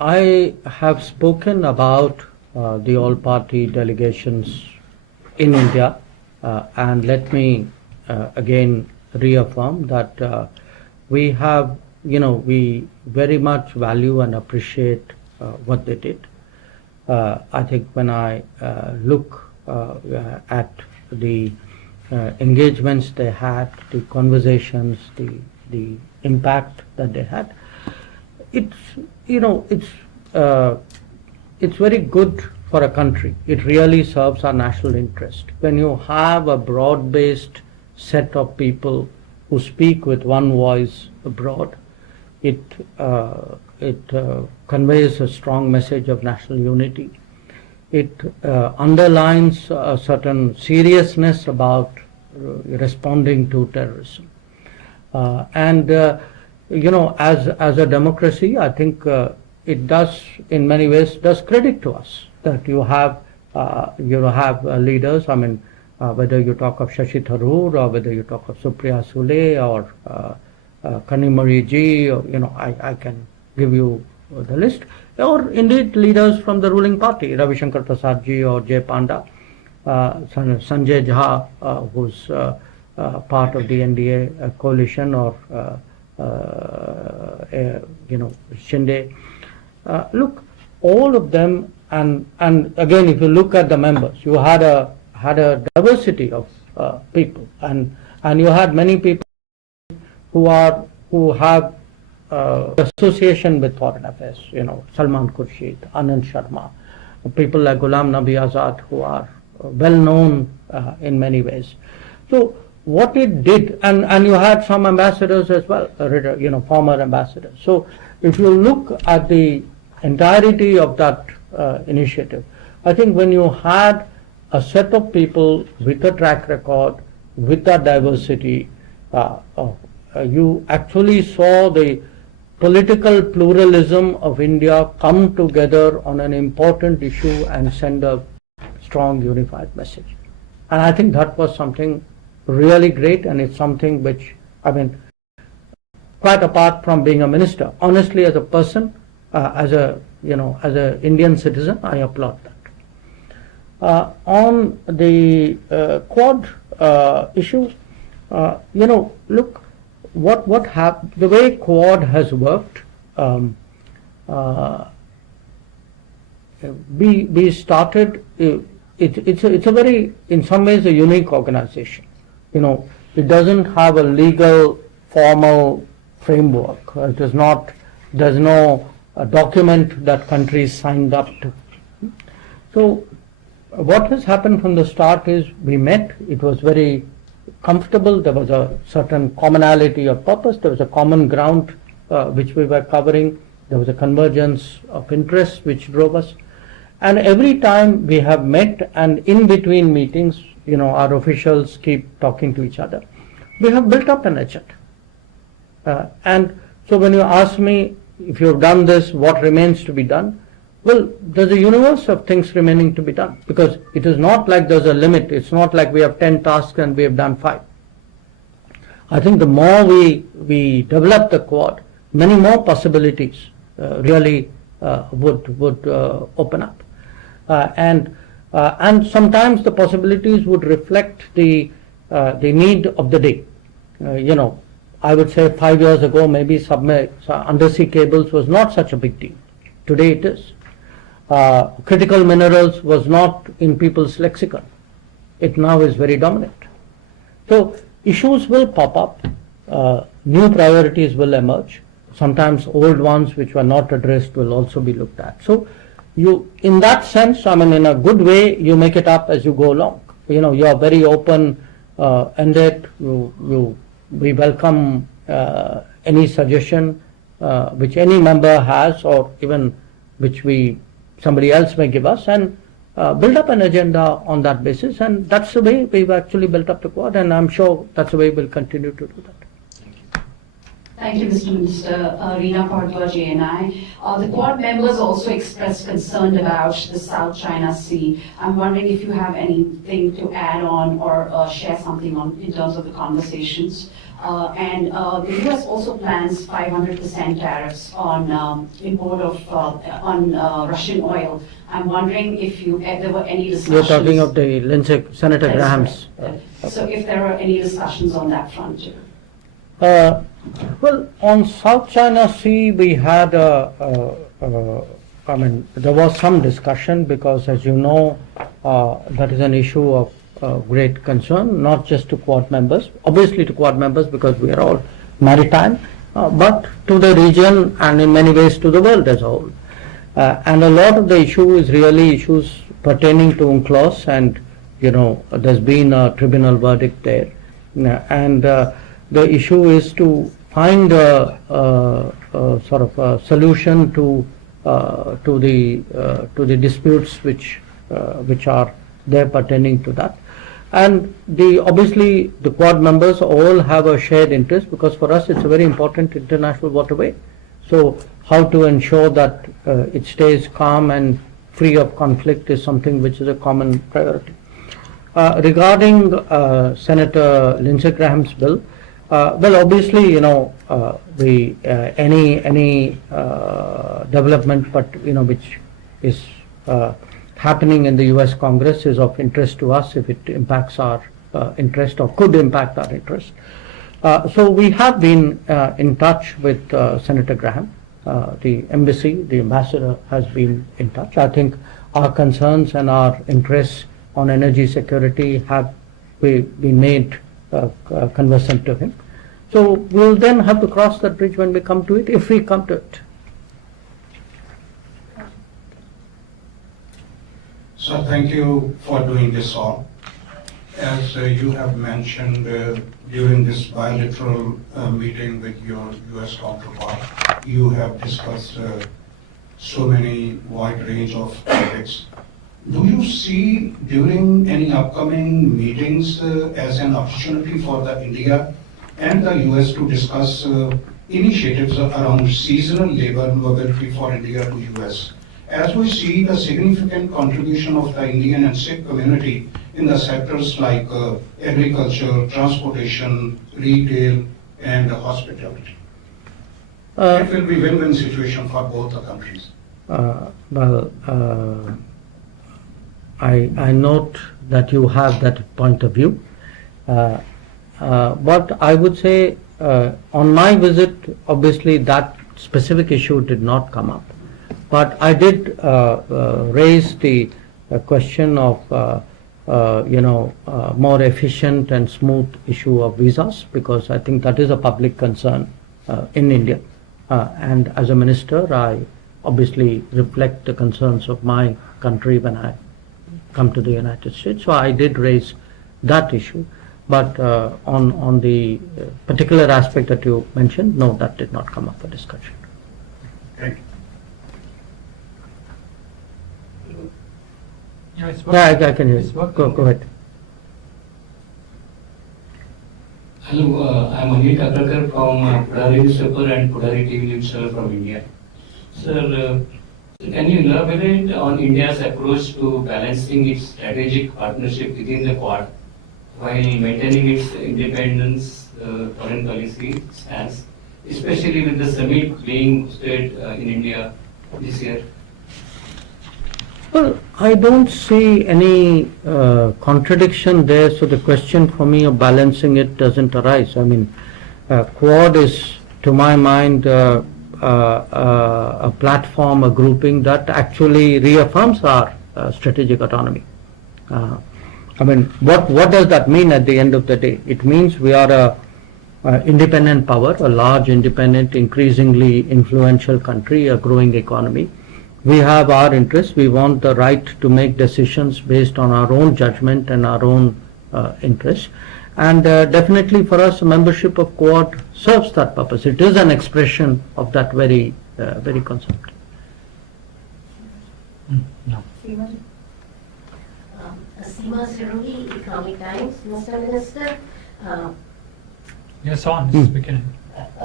I have spoken about the all-party delegations in India, and let me again reaffirm that we have, we very much value and appreciate what they did. I think when I look at the engagements they had, the conversations, the impact that they had, it's very good for a country. It really serves our national interest. When you have a broad-based set of people who speak with one voice abroad, it conveys a strong message of national unity. It underlines a certain seriousness about responding to terrorism. As a democracy, I think it does, in many ways, does credit to us that you have leaders. I mean, whether you talk of Shashi Tharoor or whether you talk of Supriya Sule or Kanimari Ji, or, I can give you the list, or indeed leaders from the ruling party, Ravishankar Prasad Ji or Jay Panda, Sanjay Jha, who's part of the NDA coalition, or Shinde. Look, all of them, and again, if you look at the members, you had a diversity of people, and you had many people who have association with foreign affairs. Salman Khurshid, Anand Sharma, people like Ghulam Nabi Azad, who are well known in many ways. So what it did, and you had some ambassadors as well, former ambassadors. So if you look at the entirety of that initiative, I think when you had a set of people with a track record, with that diversity, you actually saw the political pluralism of India come together on an important issue and send a strong unified message. And I think that was something really great, and it's something which, I mean, quite apart from being a minister, honestly, as a person, as an Indian citizen, I applaud that. On the Quad issue, look, what happened, the way Quad has worked, we started, it's a very, in some ways, a unique organization. It doesn't have a legal, formal framework. There's no document that countries signed up to. So what has happened from the start is we met, it was very comfortable, there was a certain commonality of purpose, there was a common ground which we were covering, there was a convergence of interests which drove us. And every time we have met, and in between meetings, our officials keep talking to each other, we have built up an agenda. And so when you ask me, if you have done this, what remains to be done? Well, there's a universe of things remaining to be done, because it is not like there's a limit. It's not like we have 10 tasks and we have done 5. I think the more we develop the Quad, many more possibilities really would open up. And sometimes the possibilities would reflect the need of the day. I would say 5 years ago, maybe undersea cables was not such a big deal. Today it is. Critical minerals was not in people's lexicon. It now is very dominant. So issues will pop up, new priorities will emerge. Sometimes old ones which were not addressed will also be looked at. So in that sense, I mean, in a good way, you make it up as you go along. You are very open-ended. We welcome any suggestion which any member has, or even which somebody else may give us, and build up an agenda on that basis. And that's the way we've actually built up the Quad, and I'm sure that's the way we'll continue to do that. Thank you, Mr. Minister. Reena Bhardwaj, ANI. The Quad members also expressed concern about the South China Sea. I'm wondering if you have anything to add on or share something on in terms of the conversations. And the U.S. also plans 500% tariffs on import of Russian oil. I'm wondering if there were any discussions. You're talking of the Senator That's Graham's. right. So if there are any discussions on that front too. Well, on South China Sea, we had there was some discussion because, as you know, that is an issue of great concern, not just to Quad members, obviously to Quad members because we are all maritime, but to the region and in many ways to the world as a whole. And a lot of the issue is really issues pertaining to UNCLOS, and there's been a tribunal verdict there, and the issue is to find a sort of a solution to the disputes which are there pertaining to that. And obviously the Quad members all have a shared interest, because for us it's a very important international waterway. So how to ensure that it stays calm and free of conflict is something which is a common priority. Regarding Senator Lindsey Graham's bill, well, obviously, any development, but which is happening in the U.S. Congress is of interest to us if it impacts our interest or could impact our interest. So we have been in touch with Senator Graham. The embassy, the ambassador has been in touch. I think our concerns and our interests on energy security have been made conversant to him. So we'll then have to cross that bridge when we come to it, if we come to it. So thank you for doing this all. As you have mentioned during this bilateral meeting with your U.S. counterpart, you have discussed so many wide range of topics. Do you see during any upcoming meetings as an opportunity for the India and the US to discuss initiatives around seasonal labor mobility for India to US? As we see the significant contribution of the Indian and Sikh community in the sectors like agriculture, transportation, retail, and hospitality. It will be win-win situation for both the countries. I note that you have that point of view, but I would say on my visit, obviously that specific issue did not come up, but I did raise the question of more efficient and smooth issue of visas, because I think that is a public concern in India, and as a minister I obviously reflect the concerns of my country when I come to the United States. So I did raise that issue, but on the particular aspect that you mentioned, no, that did not come up for discussion. Thank you. Yeah, I can hear you. Go ahead. Hello, I'm Anil Kaprkar from Pudari newspaper and Pudari TV News from India. Sir, can you elaborate on India's approach to balancing its strategic partnership within the Quad while maintaining its independence foreign policy stance, especially with the summit being hosted in India this year? Well, I don't see any contradiction there, so the question for me of balancing it doesn't arise. I mean, Quad is, to my mind, a platform, a grouping that actually reaffirms our strategic autonomy. I mean, what does that mean at the end of the day? It means we are a independent power, a large independent, increasingly influential country, a growing economy. We have our interests. We want the right to make decisions based on our own judgment and our own interests. And definitely for us, membership of Quad serves that purpose. It is an expression of that very concept. No. Seema Siruri, Economic Times. Mr. Minister, Yes, on. This is beginning.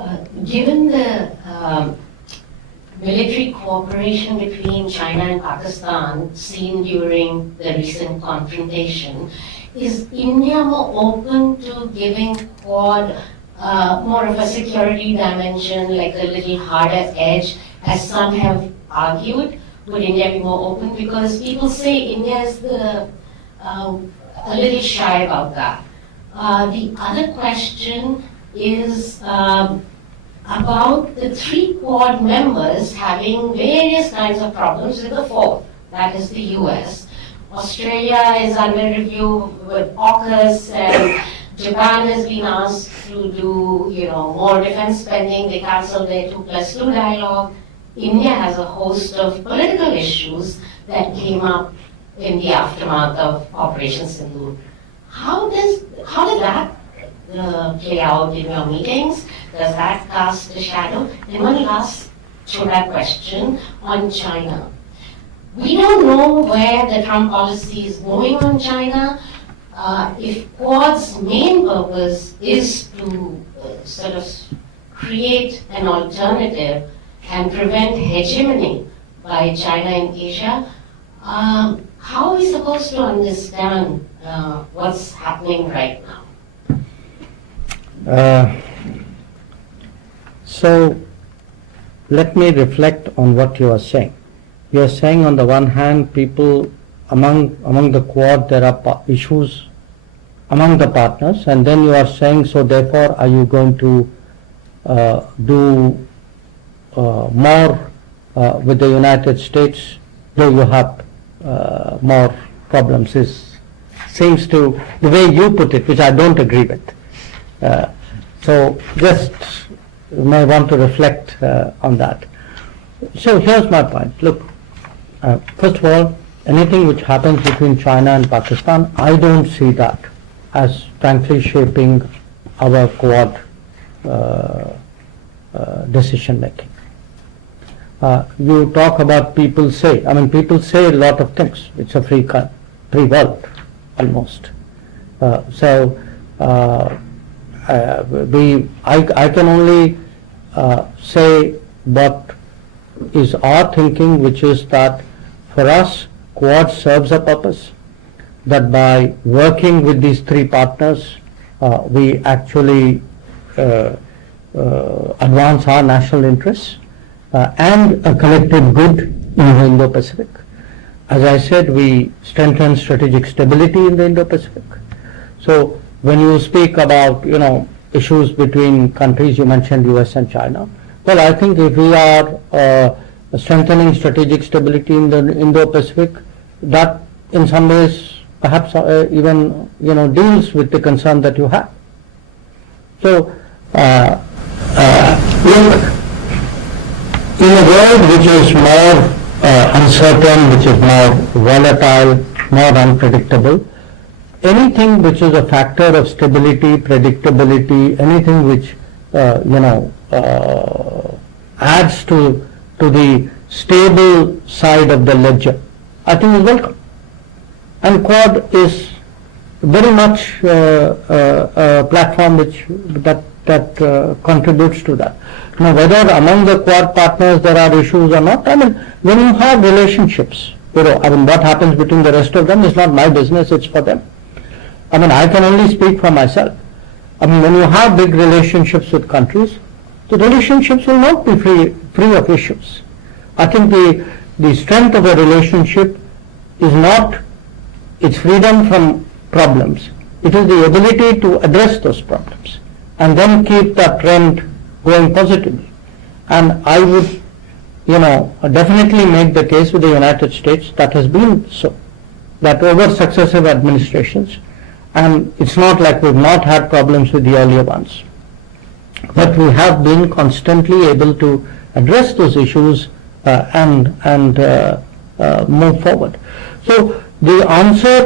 given the military cooperation between China and Pakistan seen during the recent confrontation, is India more open to giving Quad more of a security dimension, like a little harder edge, as some have argued? Would India be more open? Because people say India is a little shy about that. The other question is about the 3 Quad members having various kinds of problems with the 4th, that is the US. Australia is under review with AUKUS, and Japan has been asked to do, more defense spending. They cancelled their 2+2 dialogue. India has a host of political issues that came up in the aftermath of Operation Sindoor. How did that play out in your meetings? Does that cast a shadow? And one last chota question on China. We don't know where the Trump policy is going on China. If Quad's main purpose is to sort of create an alternative and prevent hegemony by China in Asia, how are we supposed to understand what's happening right now? So let me reflect on what you are saying. You are saying on the one hand, people among the Quad, there are issues among the partners, and then you are saying, so therefore are you going to do more with the United States, though you have more problems? Seems to, the way you put it, which I don't agree with. So just you may want to reflect on that. So here's my point. Look, first of all, anything which happens between China and Pakistan, I don't see that as frankly shaping our Quad decision making. You talk about people say a lot of things. It's a free world, almost. I can only say what is our thinking, which is that for us, Quad serves a purpose, that by working with these 3 partners, we actually advance our national interests and a collective good in the Indo-Pacific. As I said, we strengthen strategic stability in the Indo-Pacific. So when you speak about, issues between countries, you mentioned US and China. Well, I think if we are strengthening strategic stability in the Indo-Pacific, that in some ways perhaps even deals with the concern that you have. So look, in a world which is more uncertain, which is more volatile, more unpredictable, anything which is a factor of stability, predictability, anything which adds to the stable side of the ledger, I think is welcome. And Quad is very much a platform that contributes to that. Now, whether among the Quad partners there are issues or not, when you have relationships, what happens between the rest of them is not my business, it's for them. I can only speak for myself. When you have big relationships with countries, the relationships will not be free of issues. I think the strength of a relationship is not its freedom from problems. It is the ability to address those problems and then keep that trend going positively. And I would, definitely make the case with the United States that has been so, that over successive administrations, and it's not like we've not had problems with the earlier ones, but we have been constantly able to address those issues and move forward. So the answer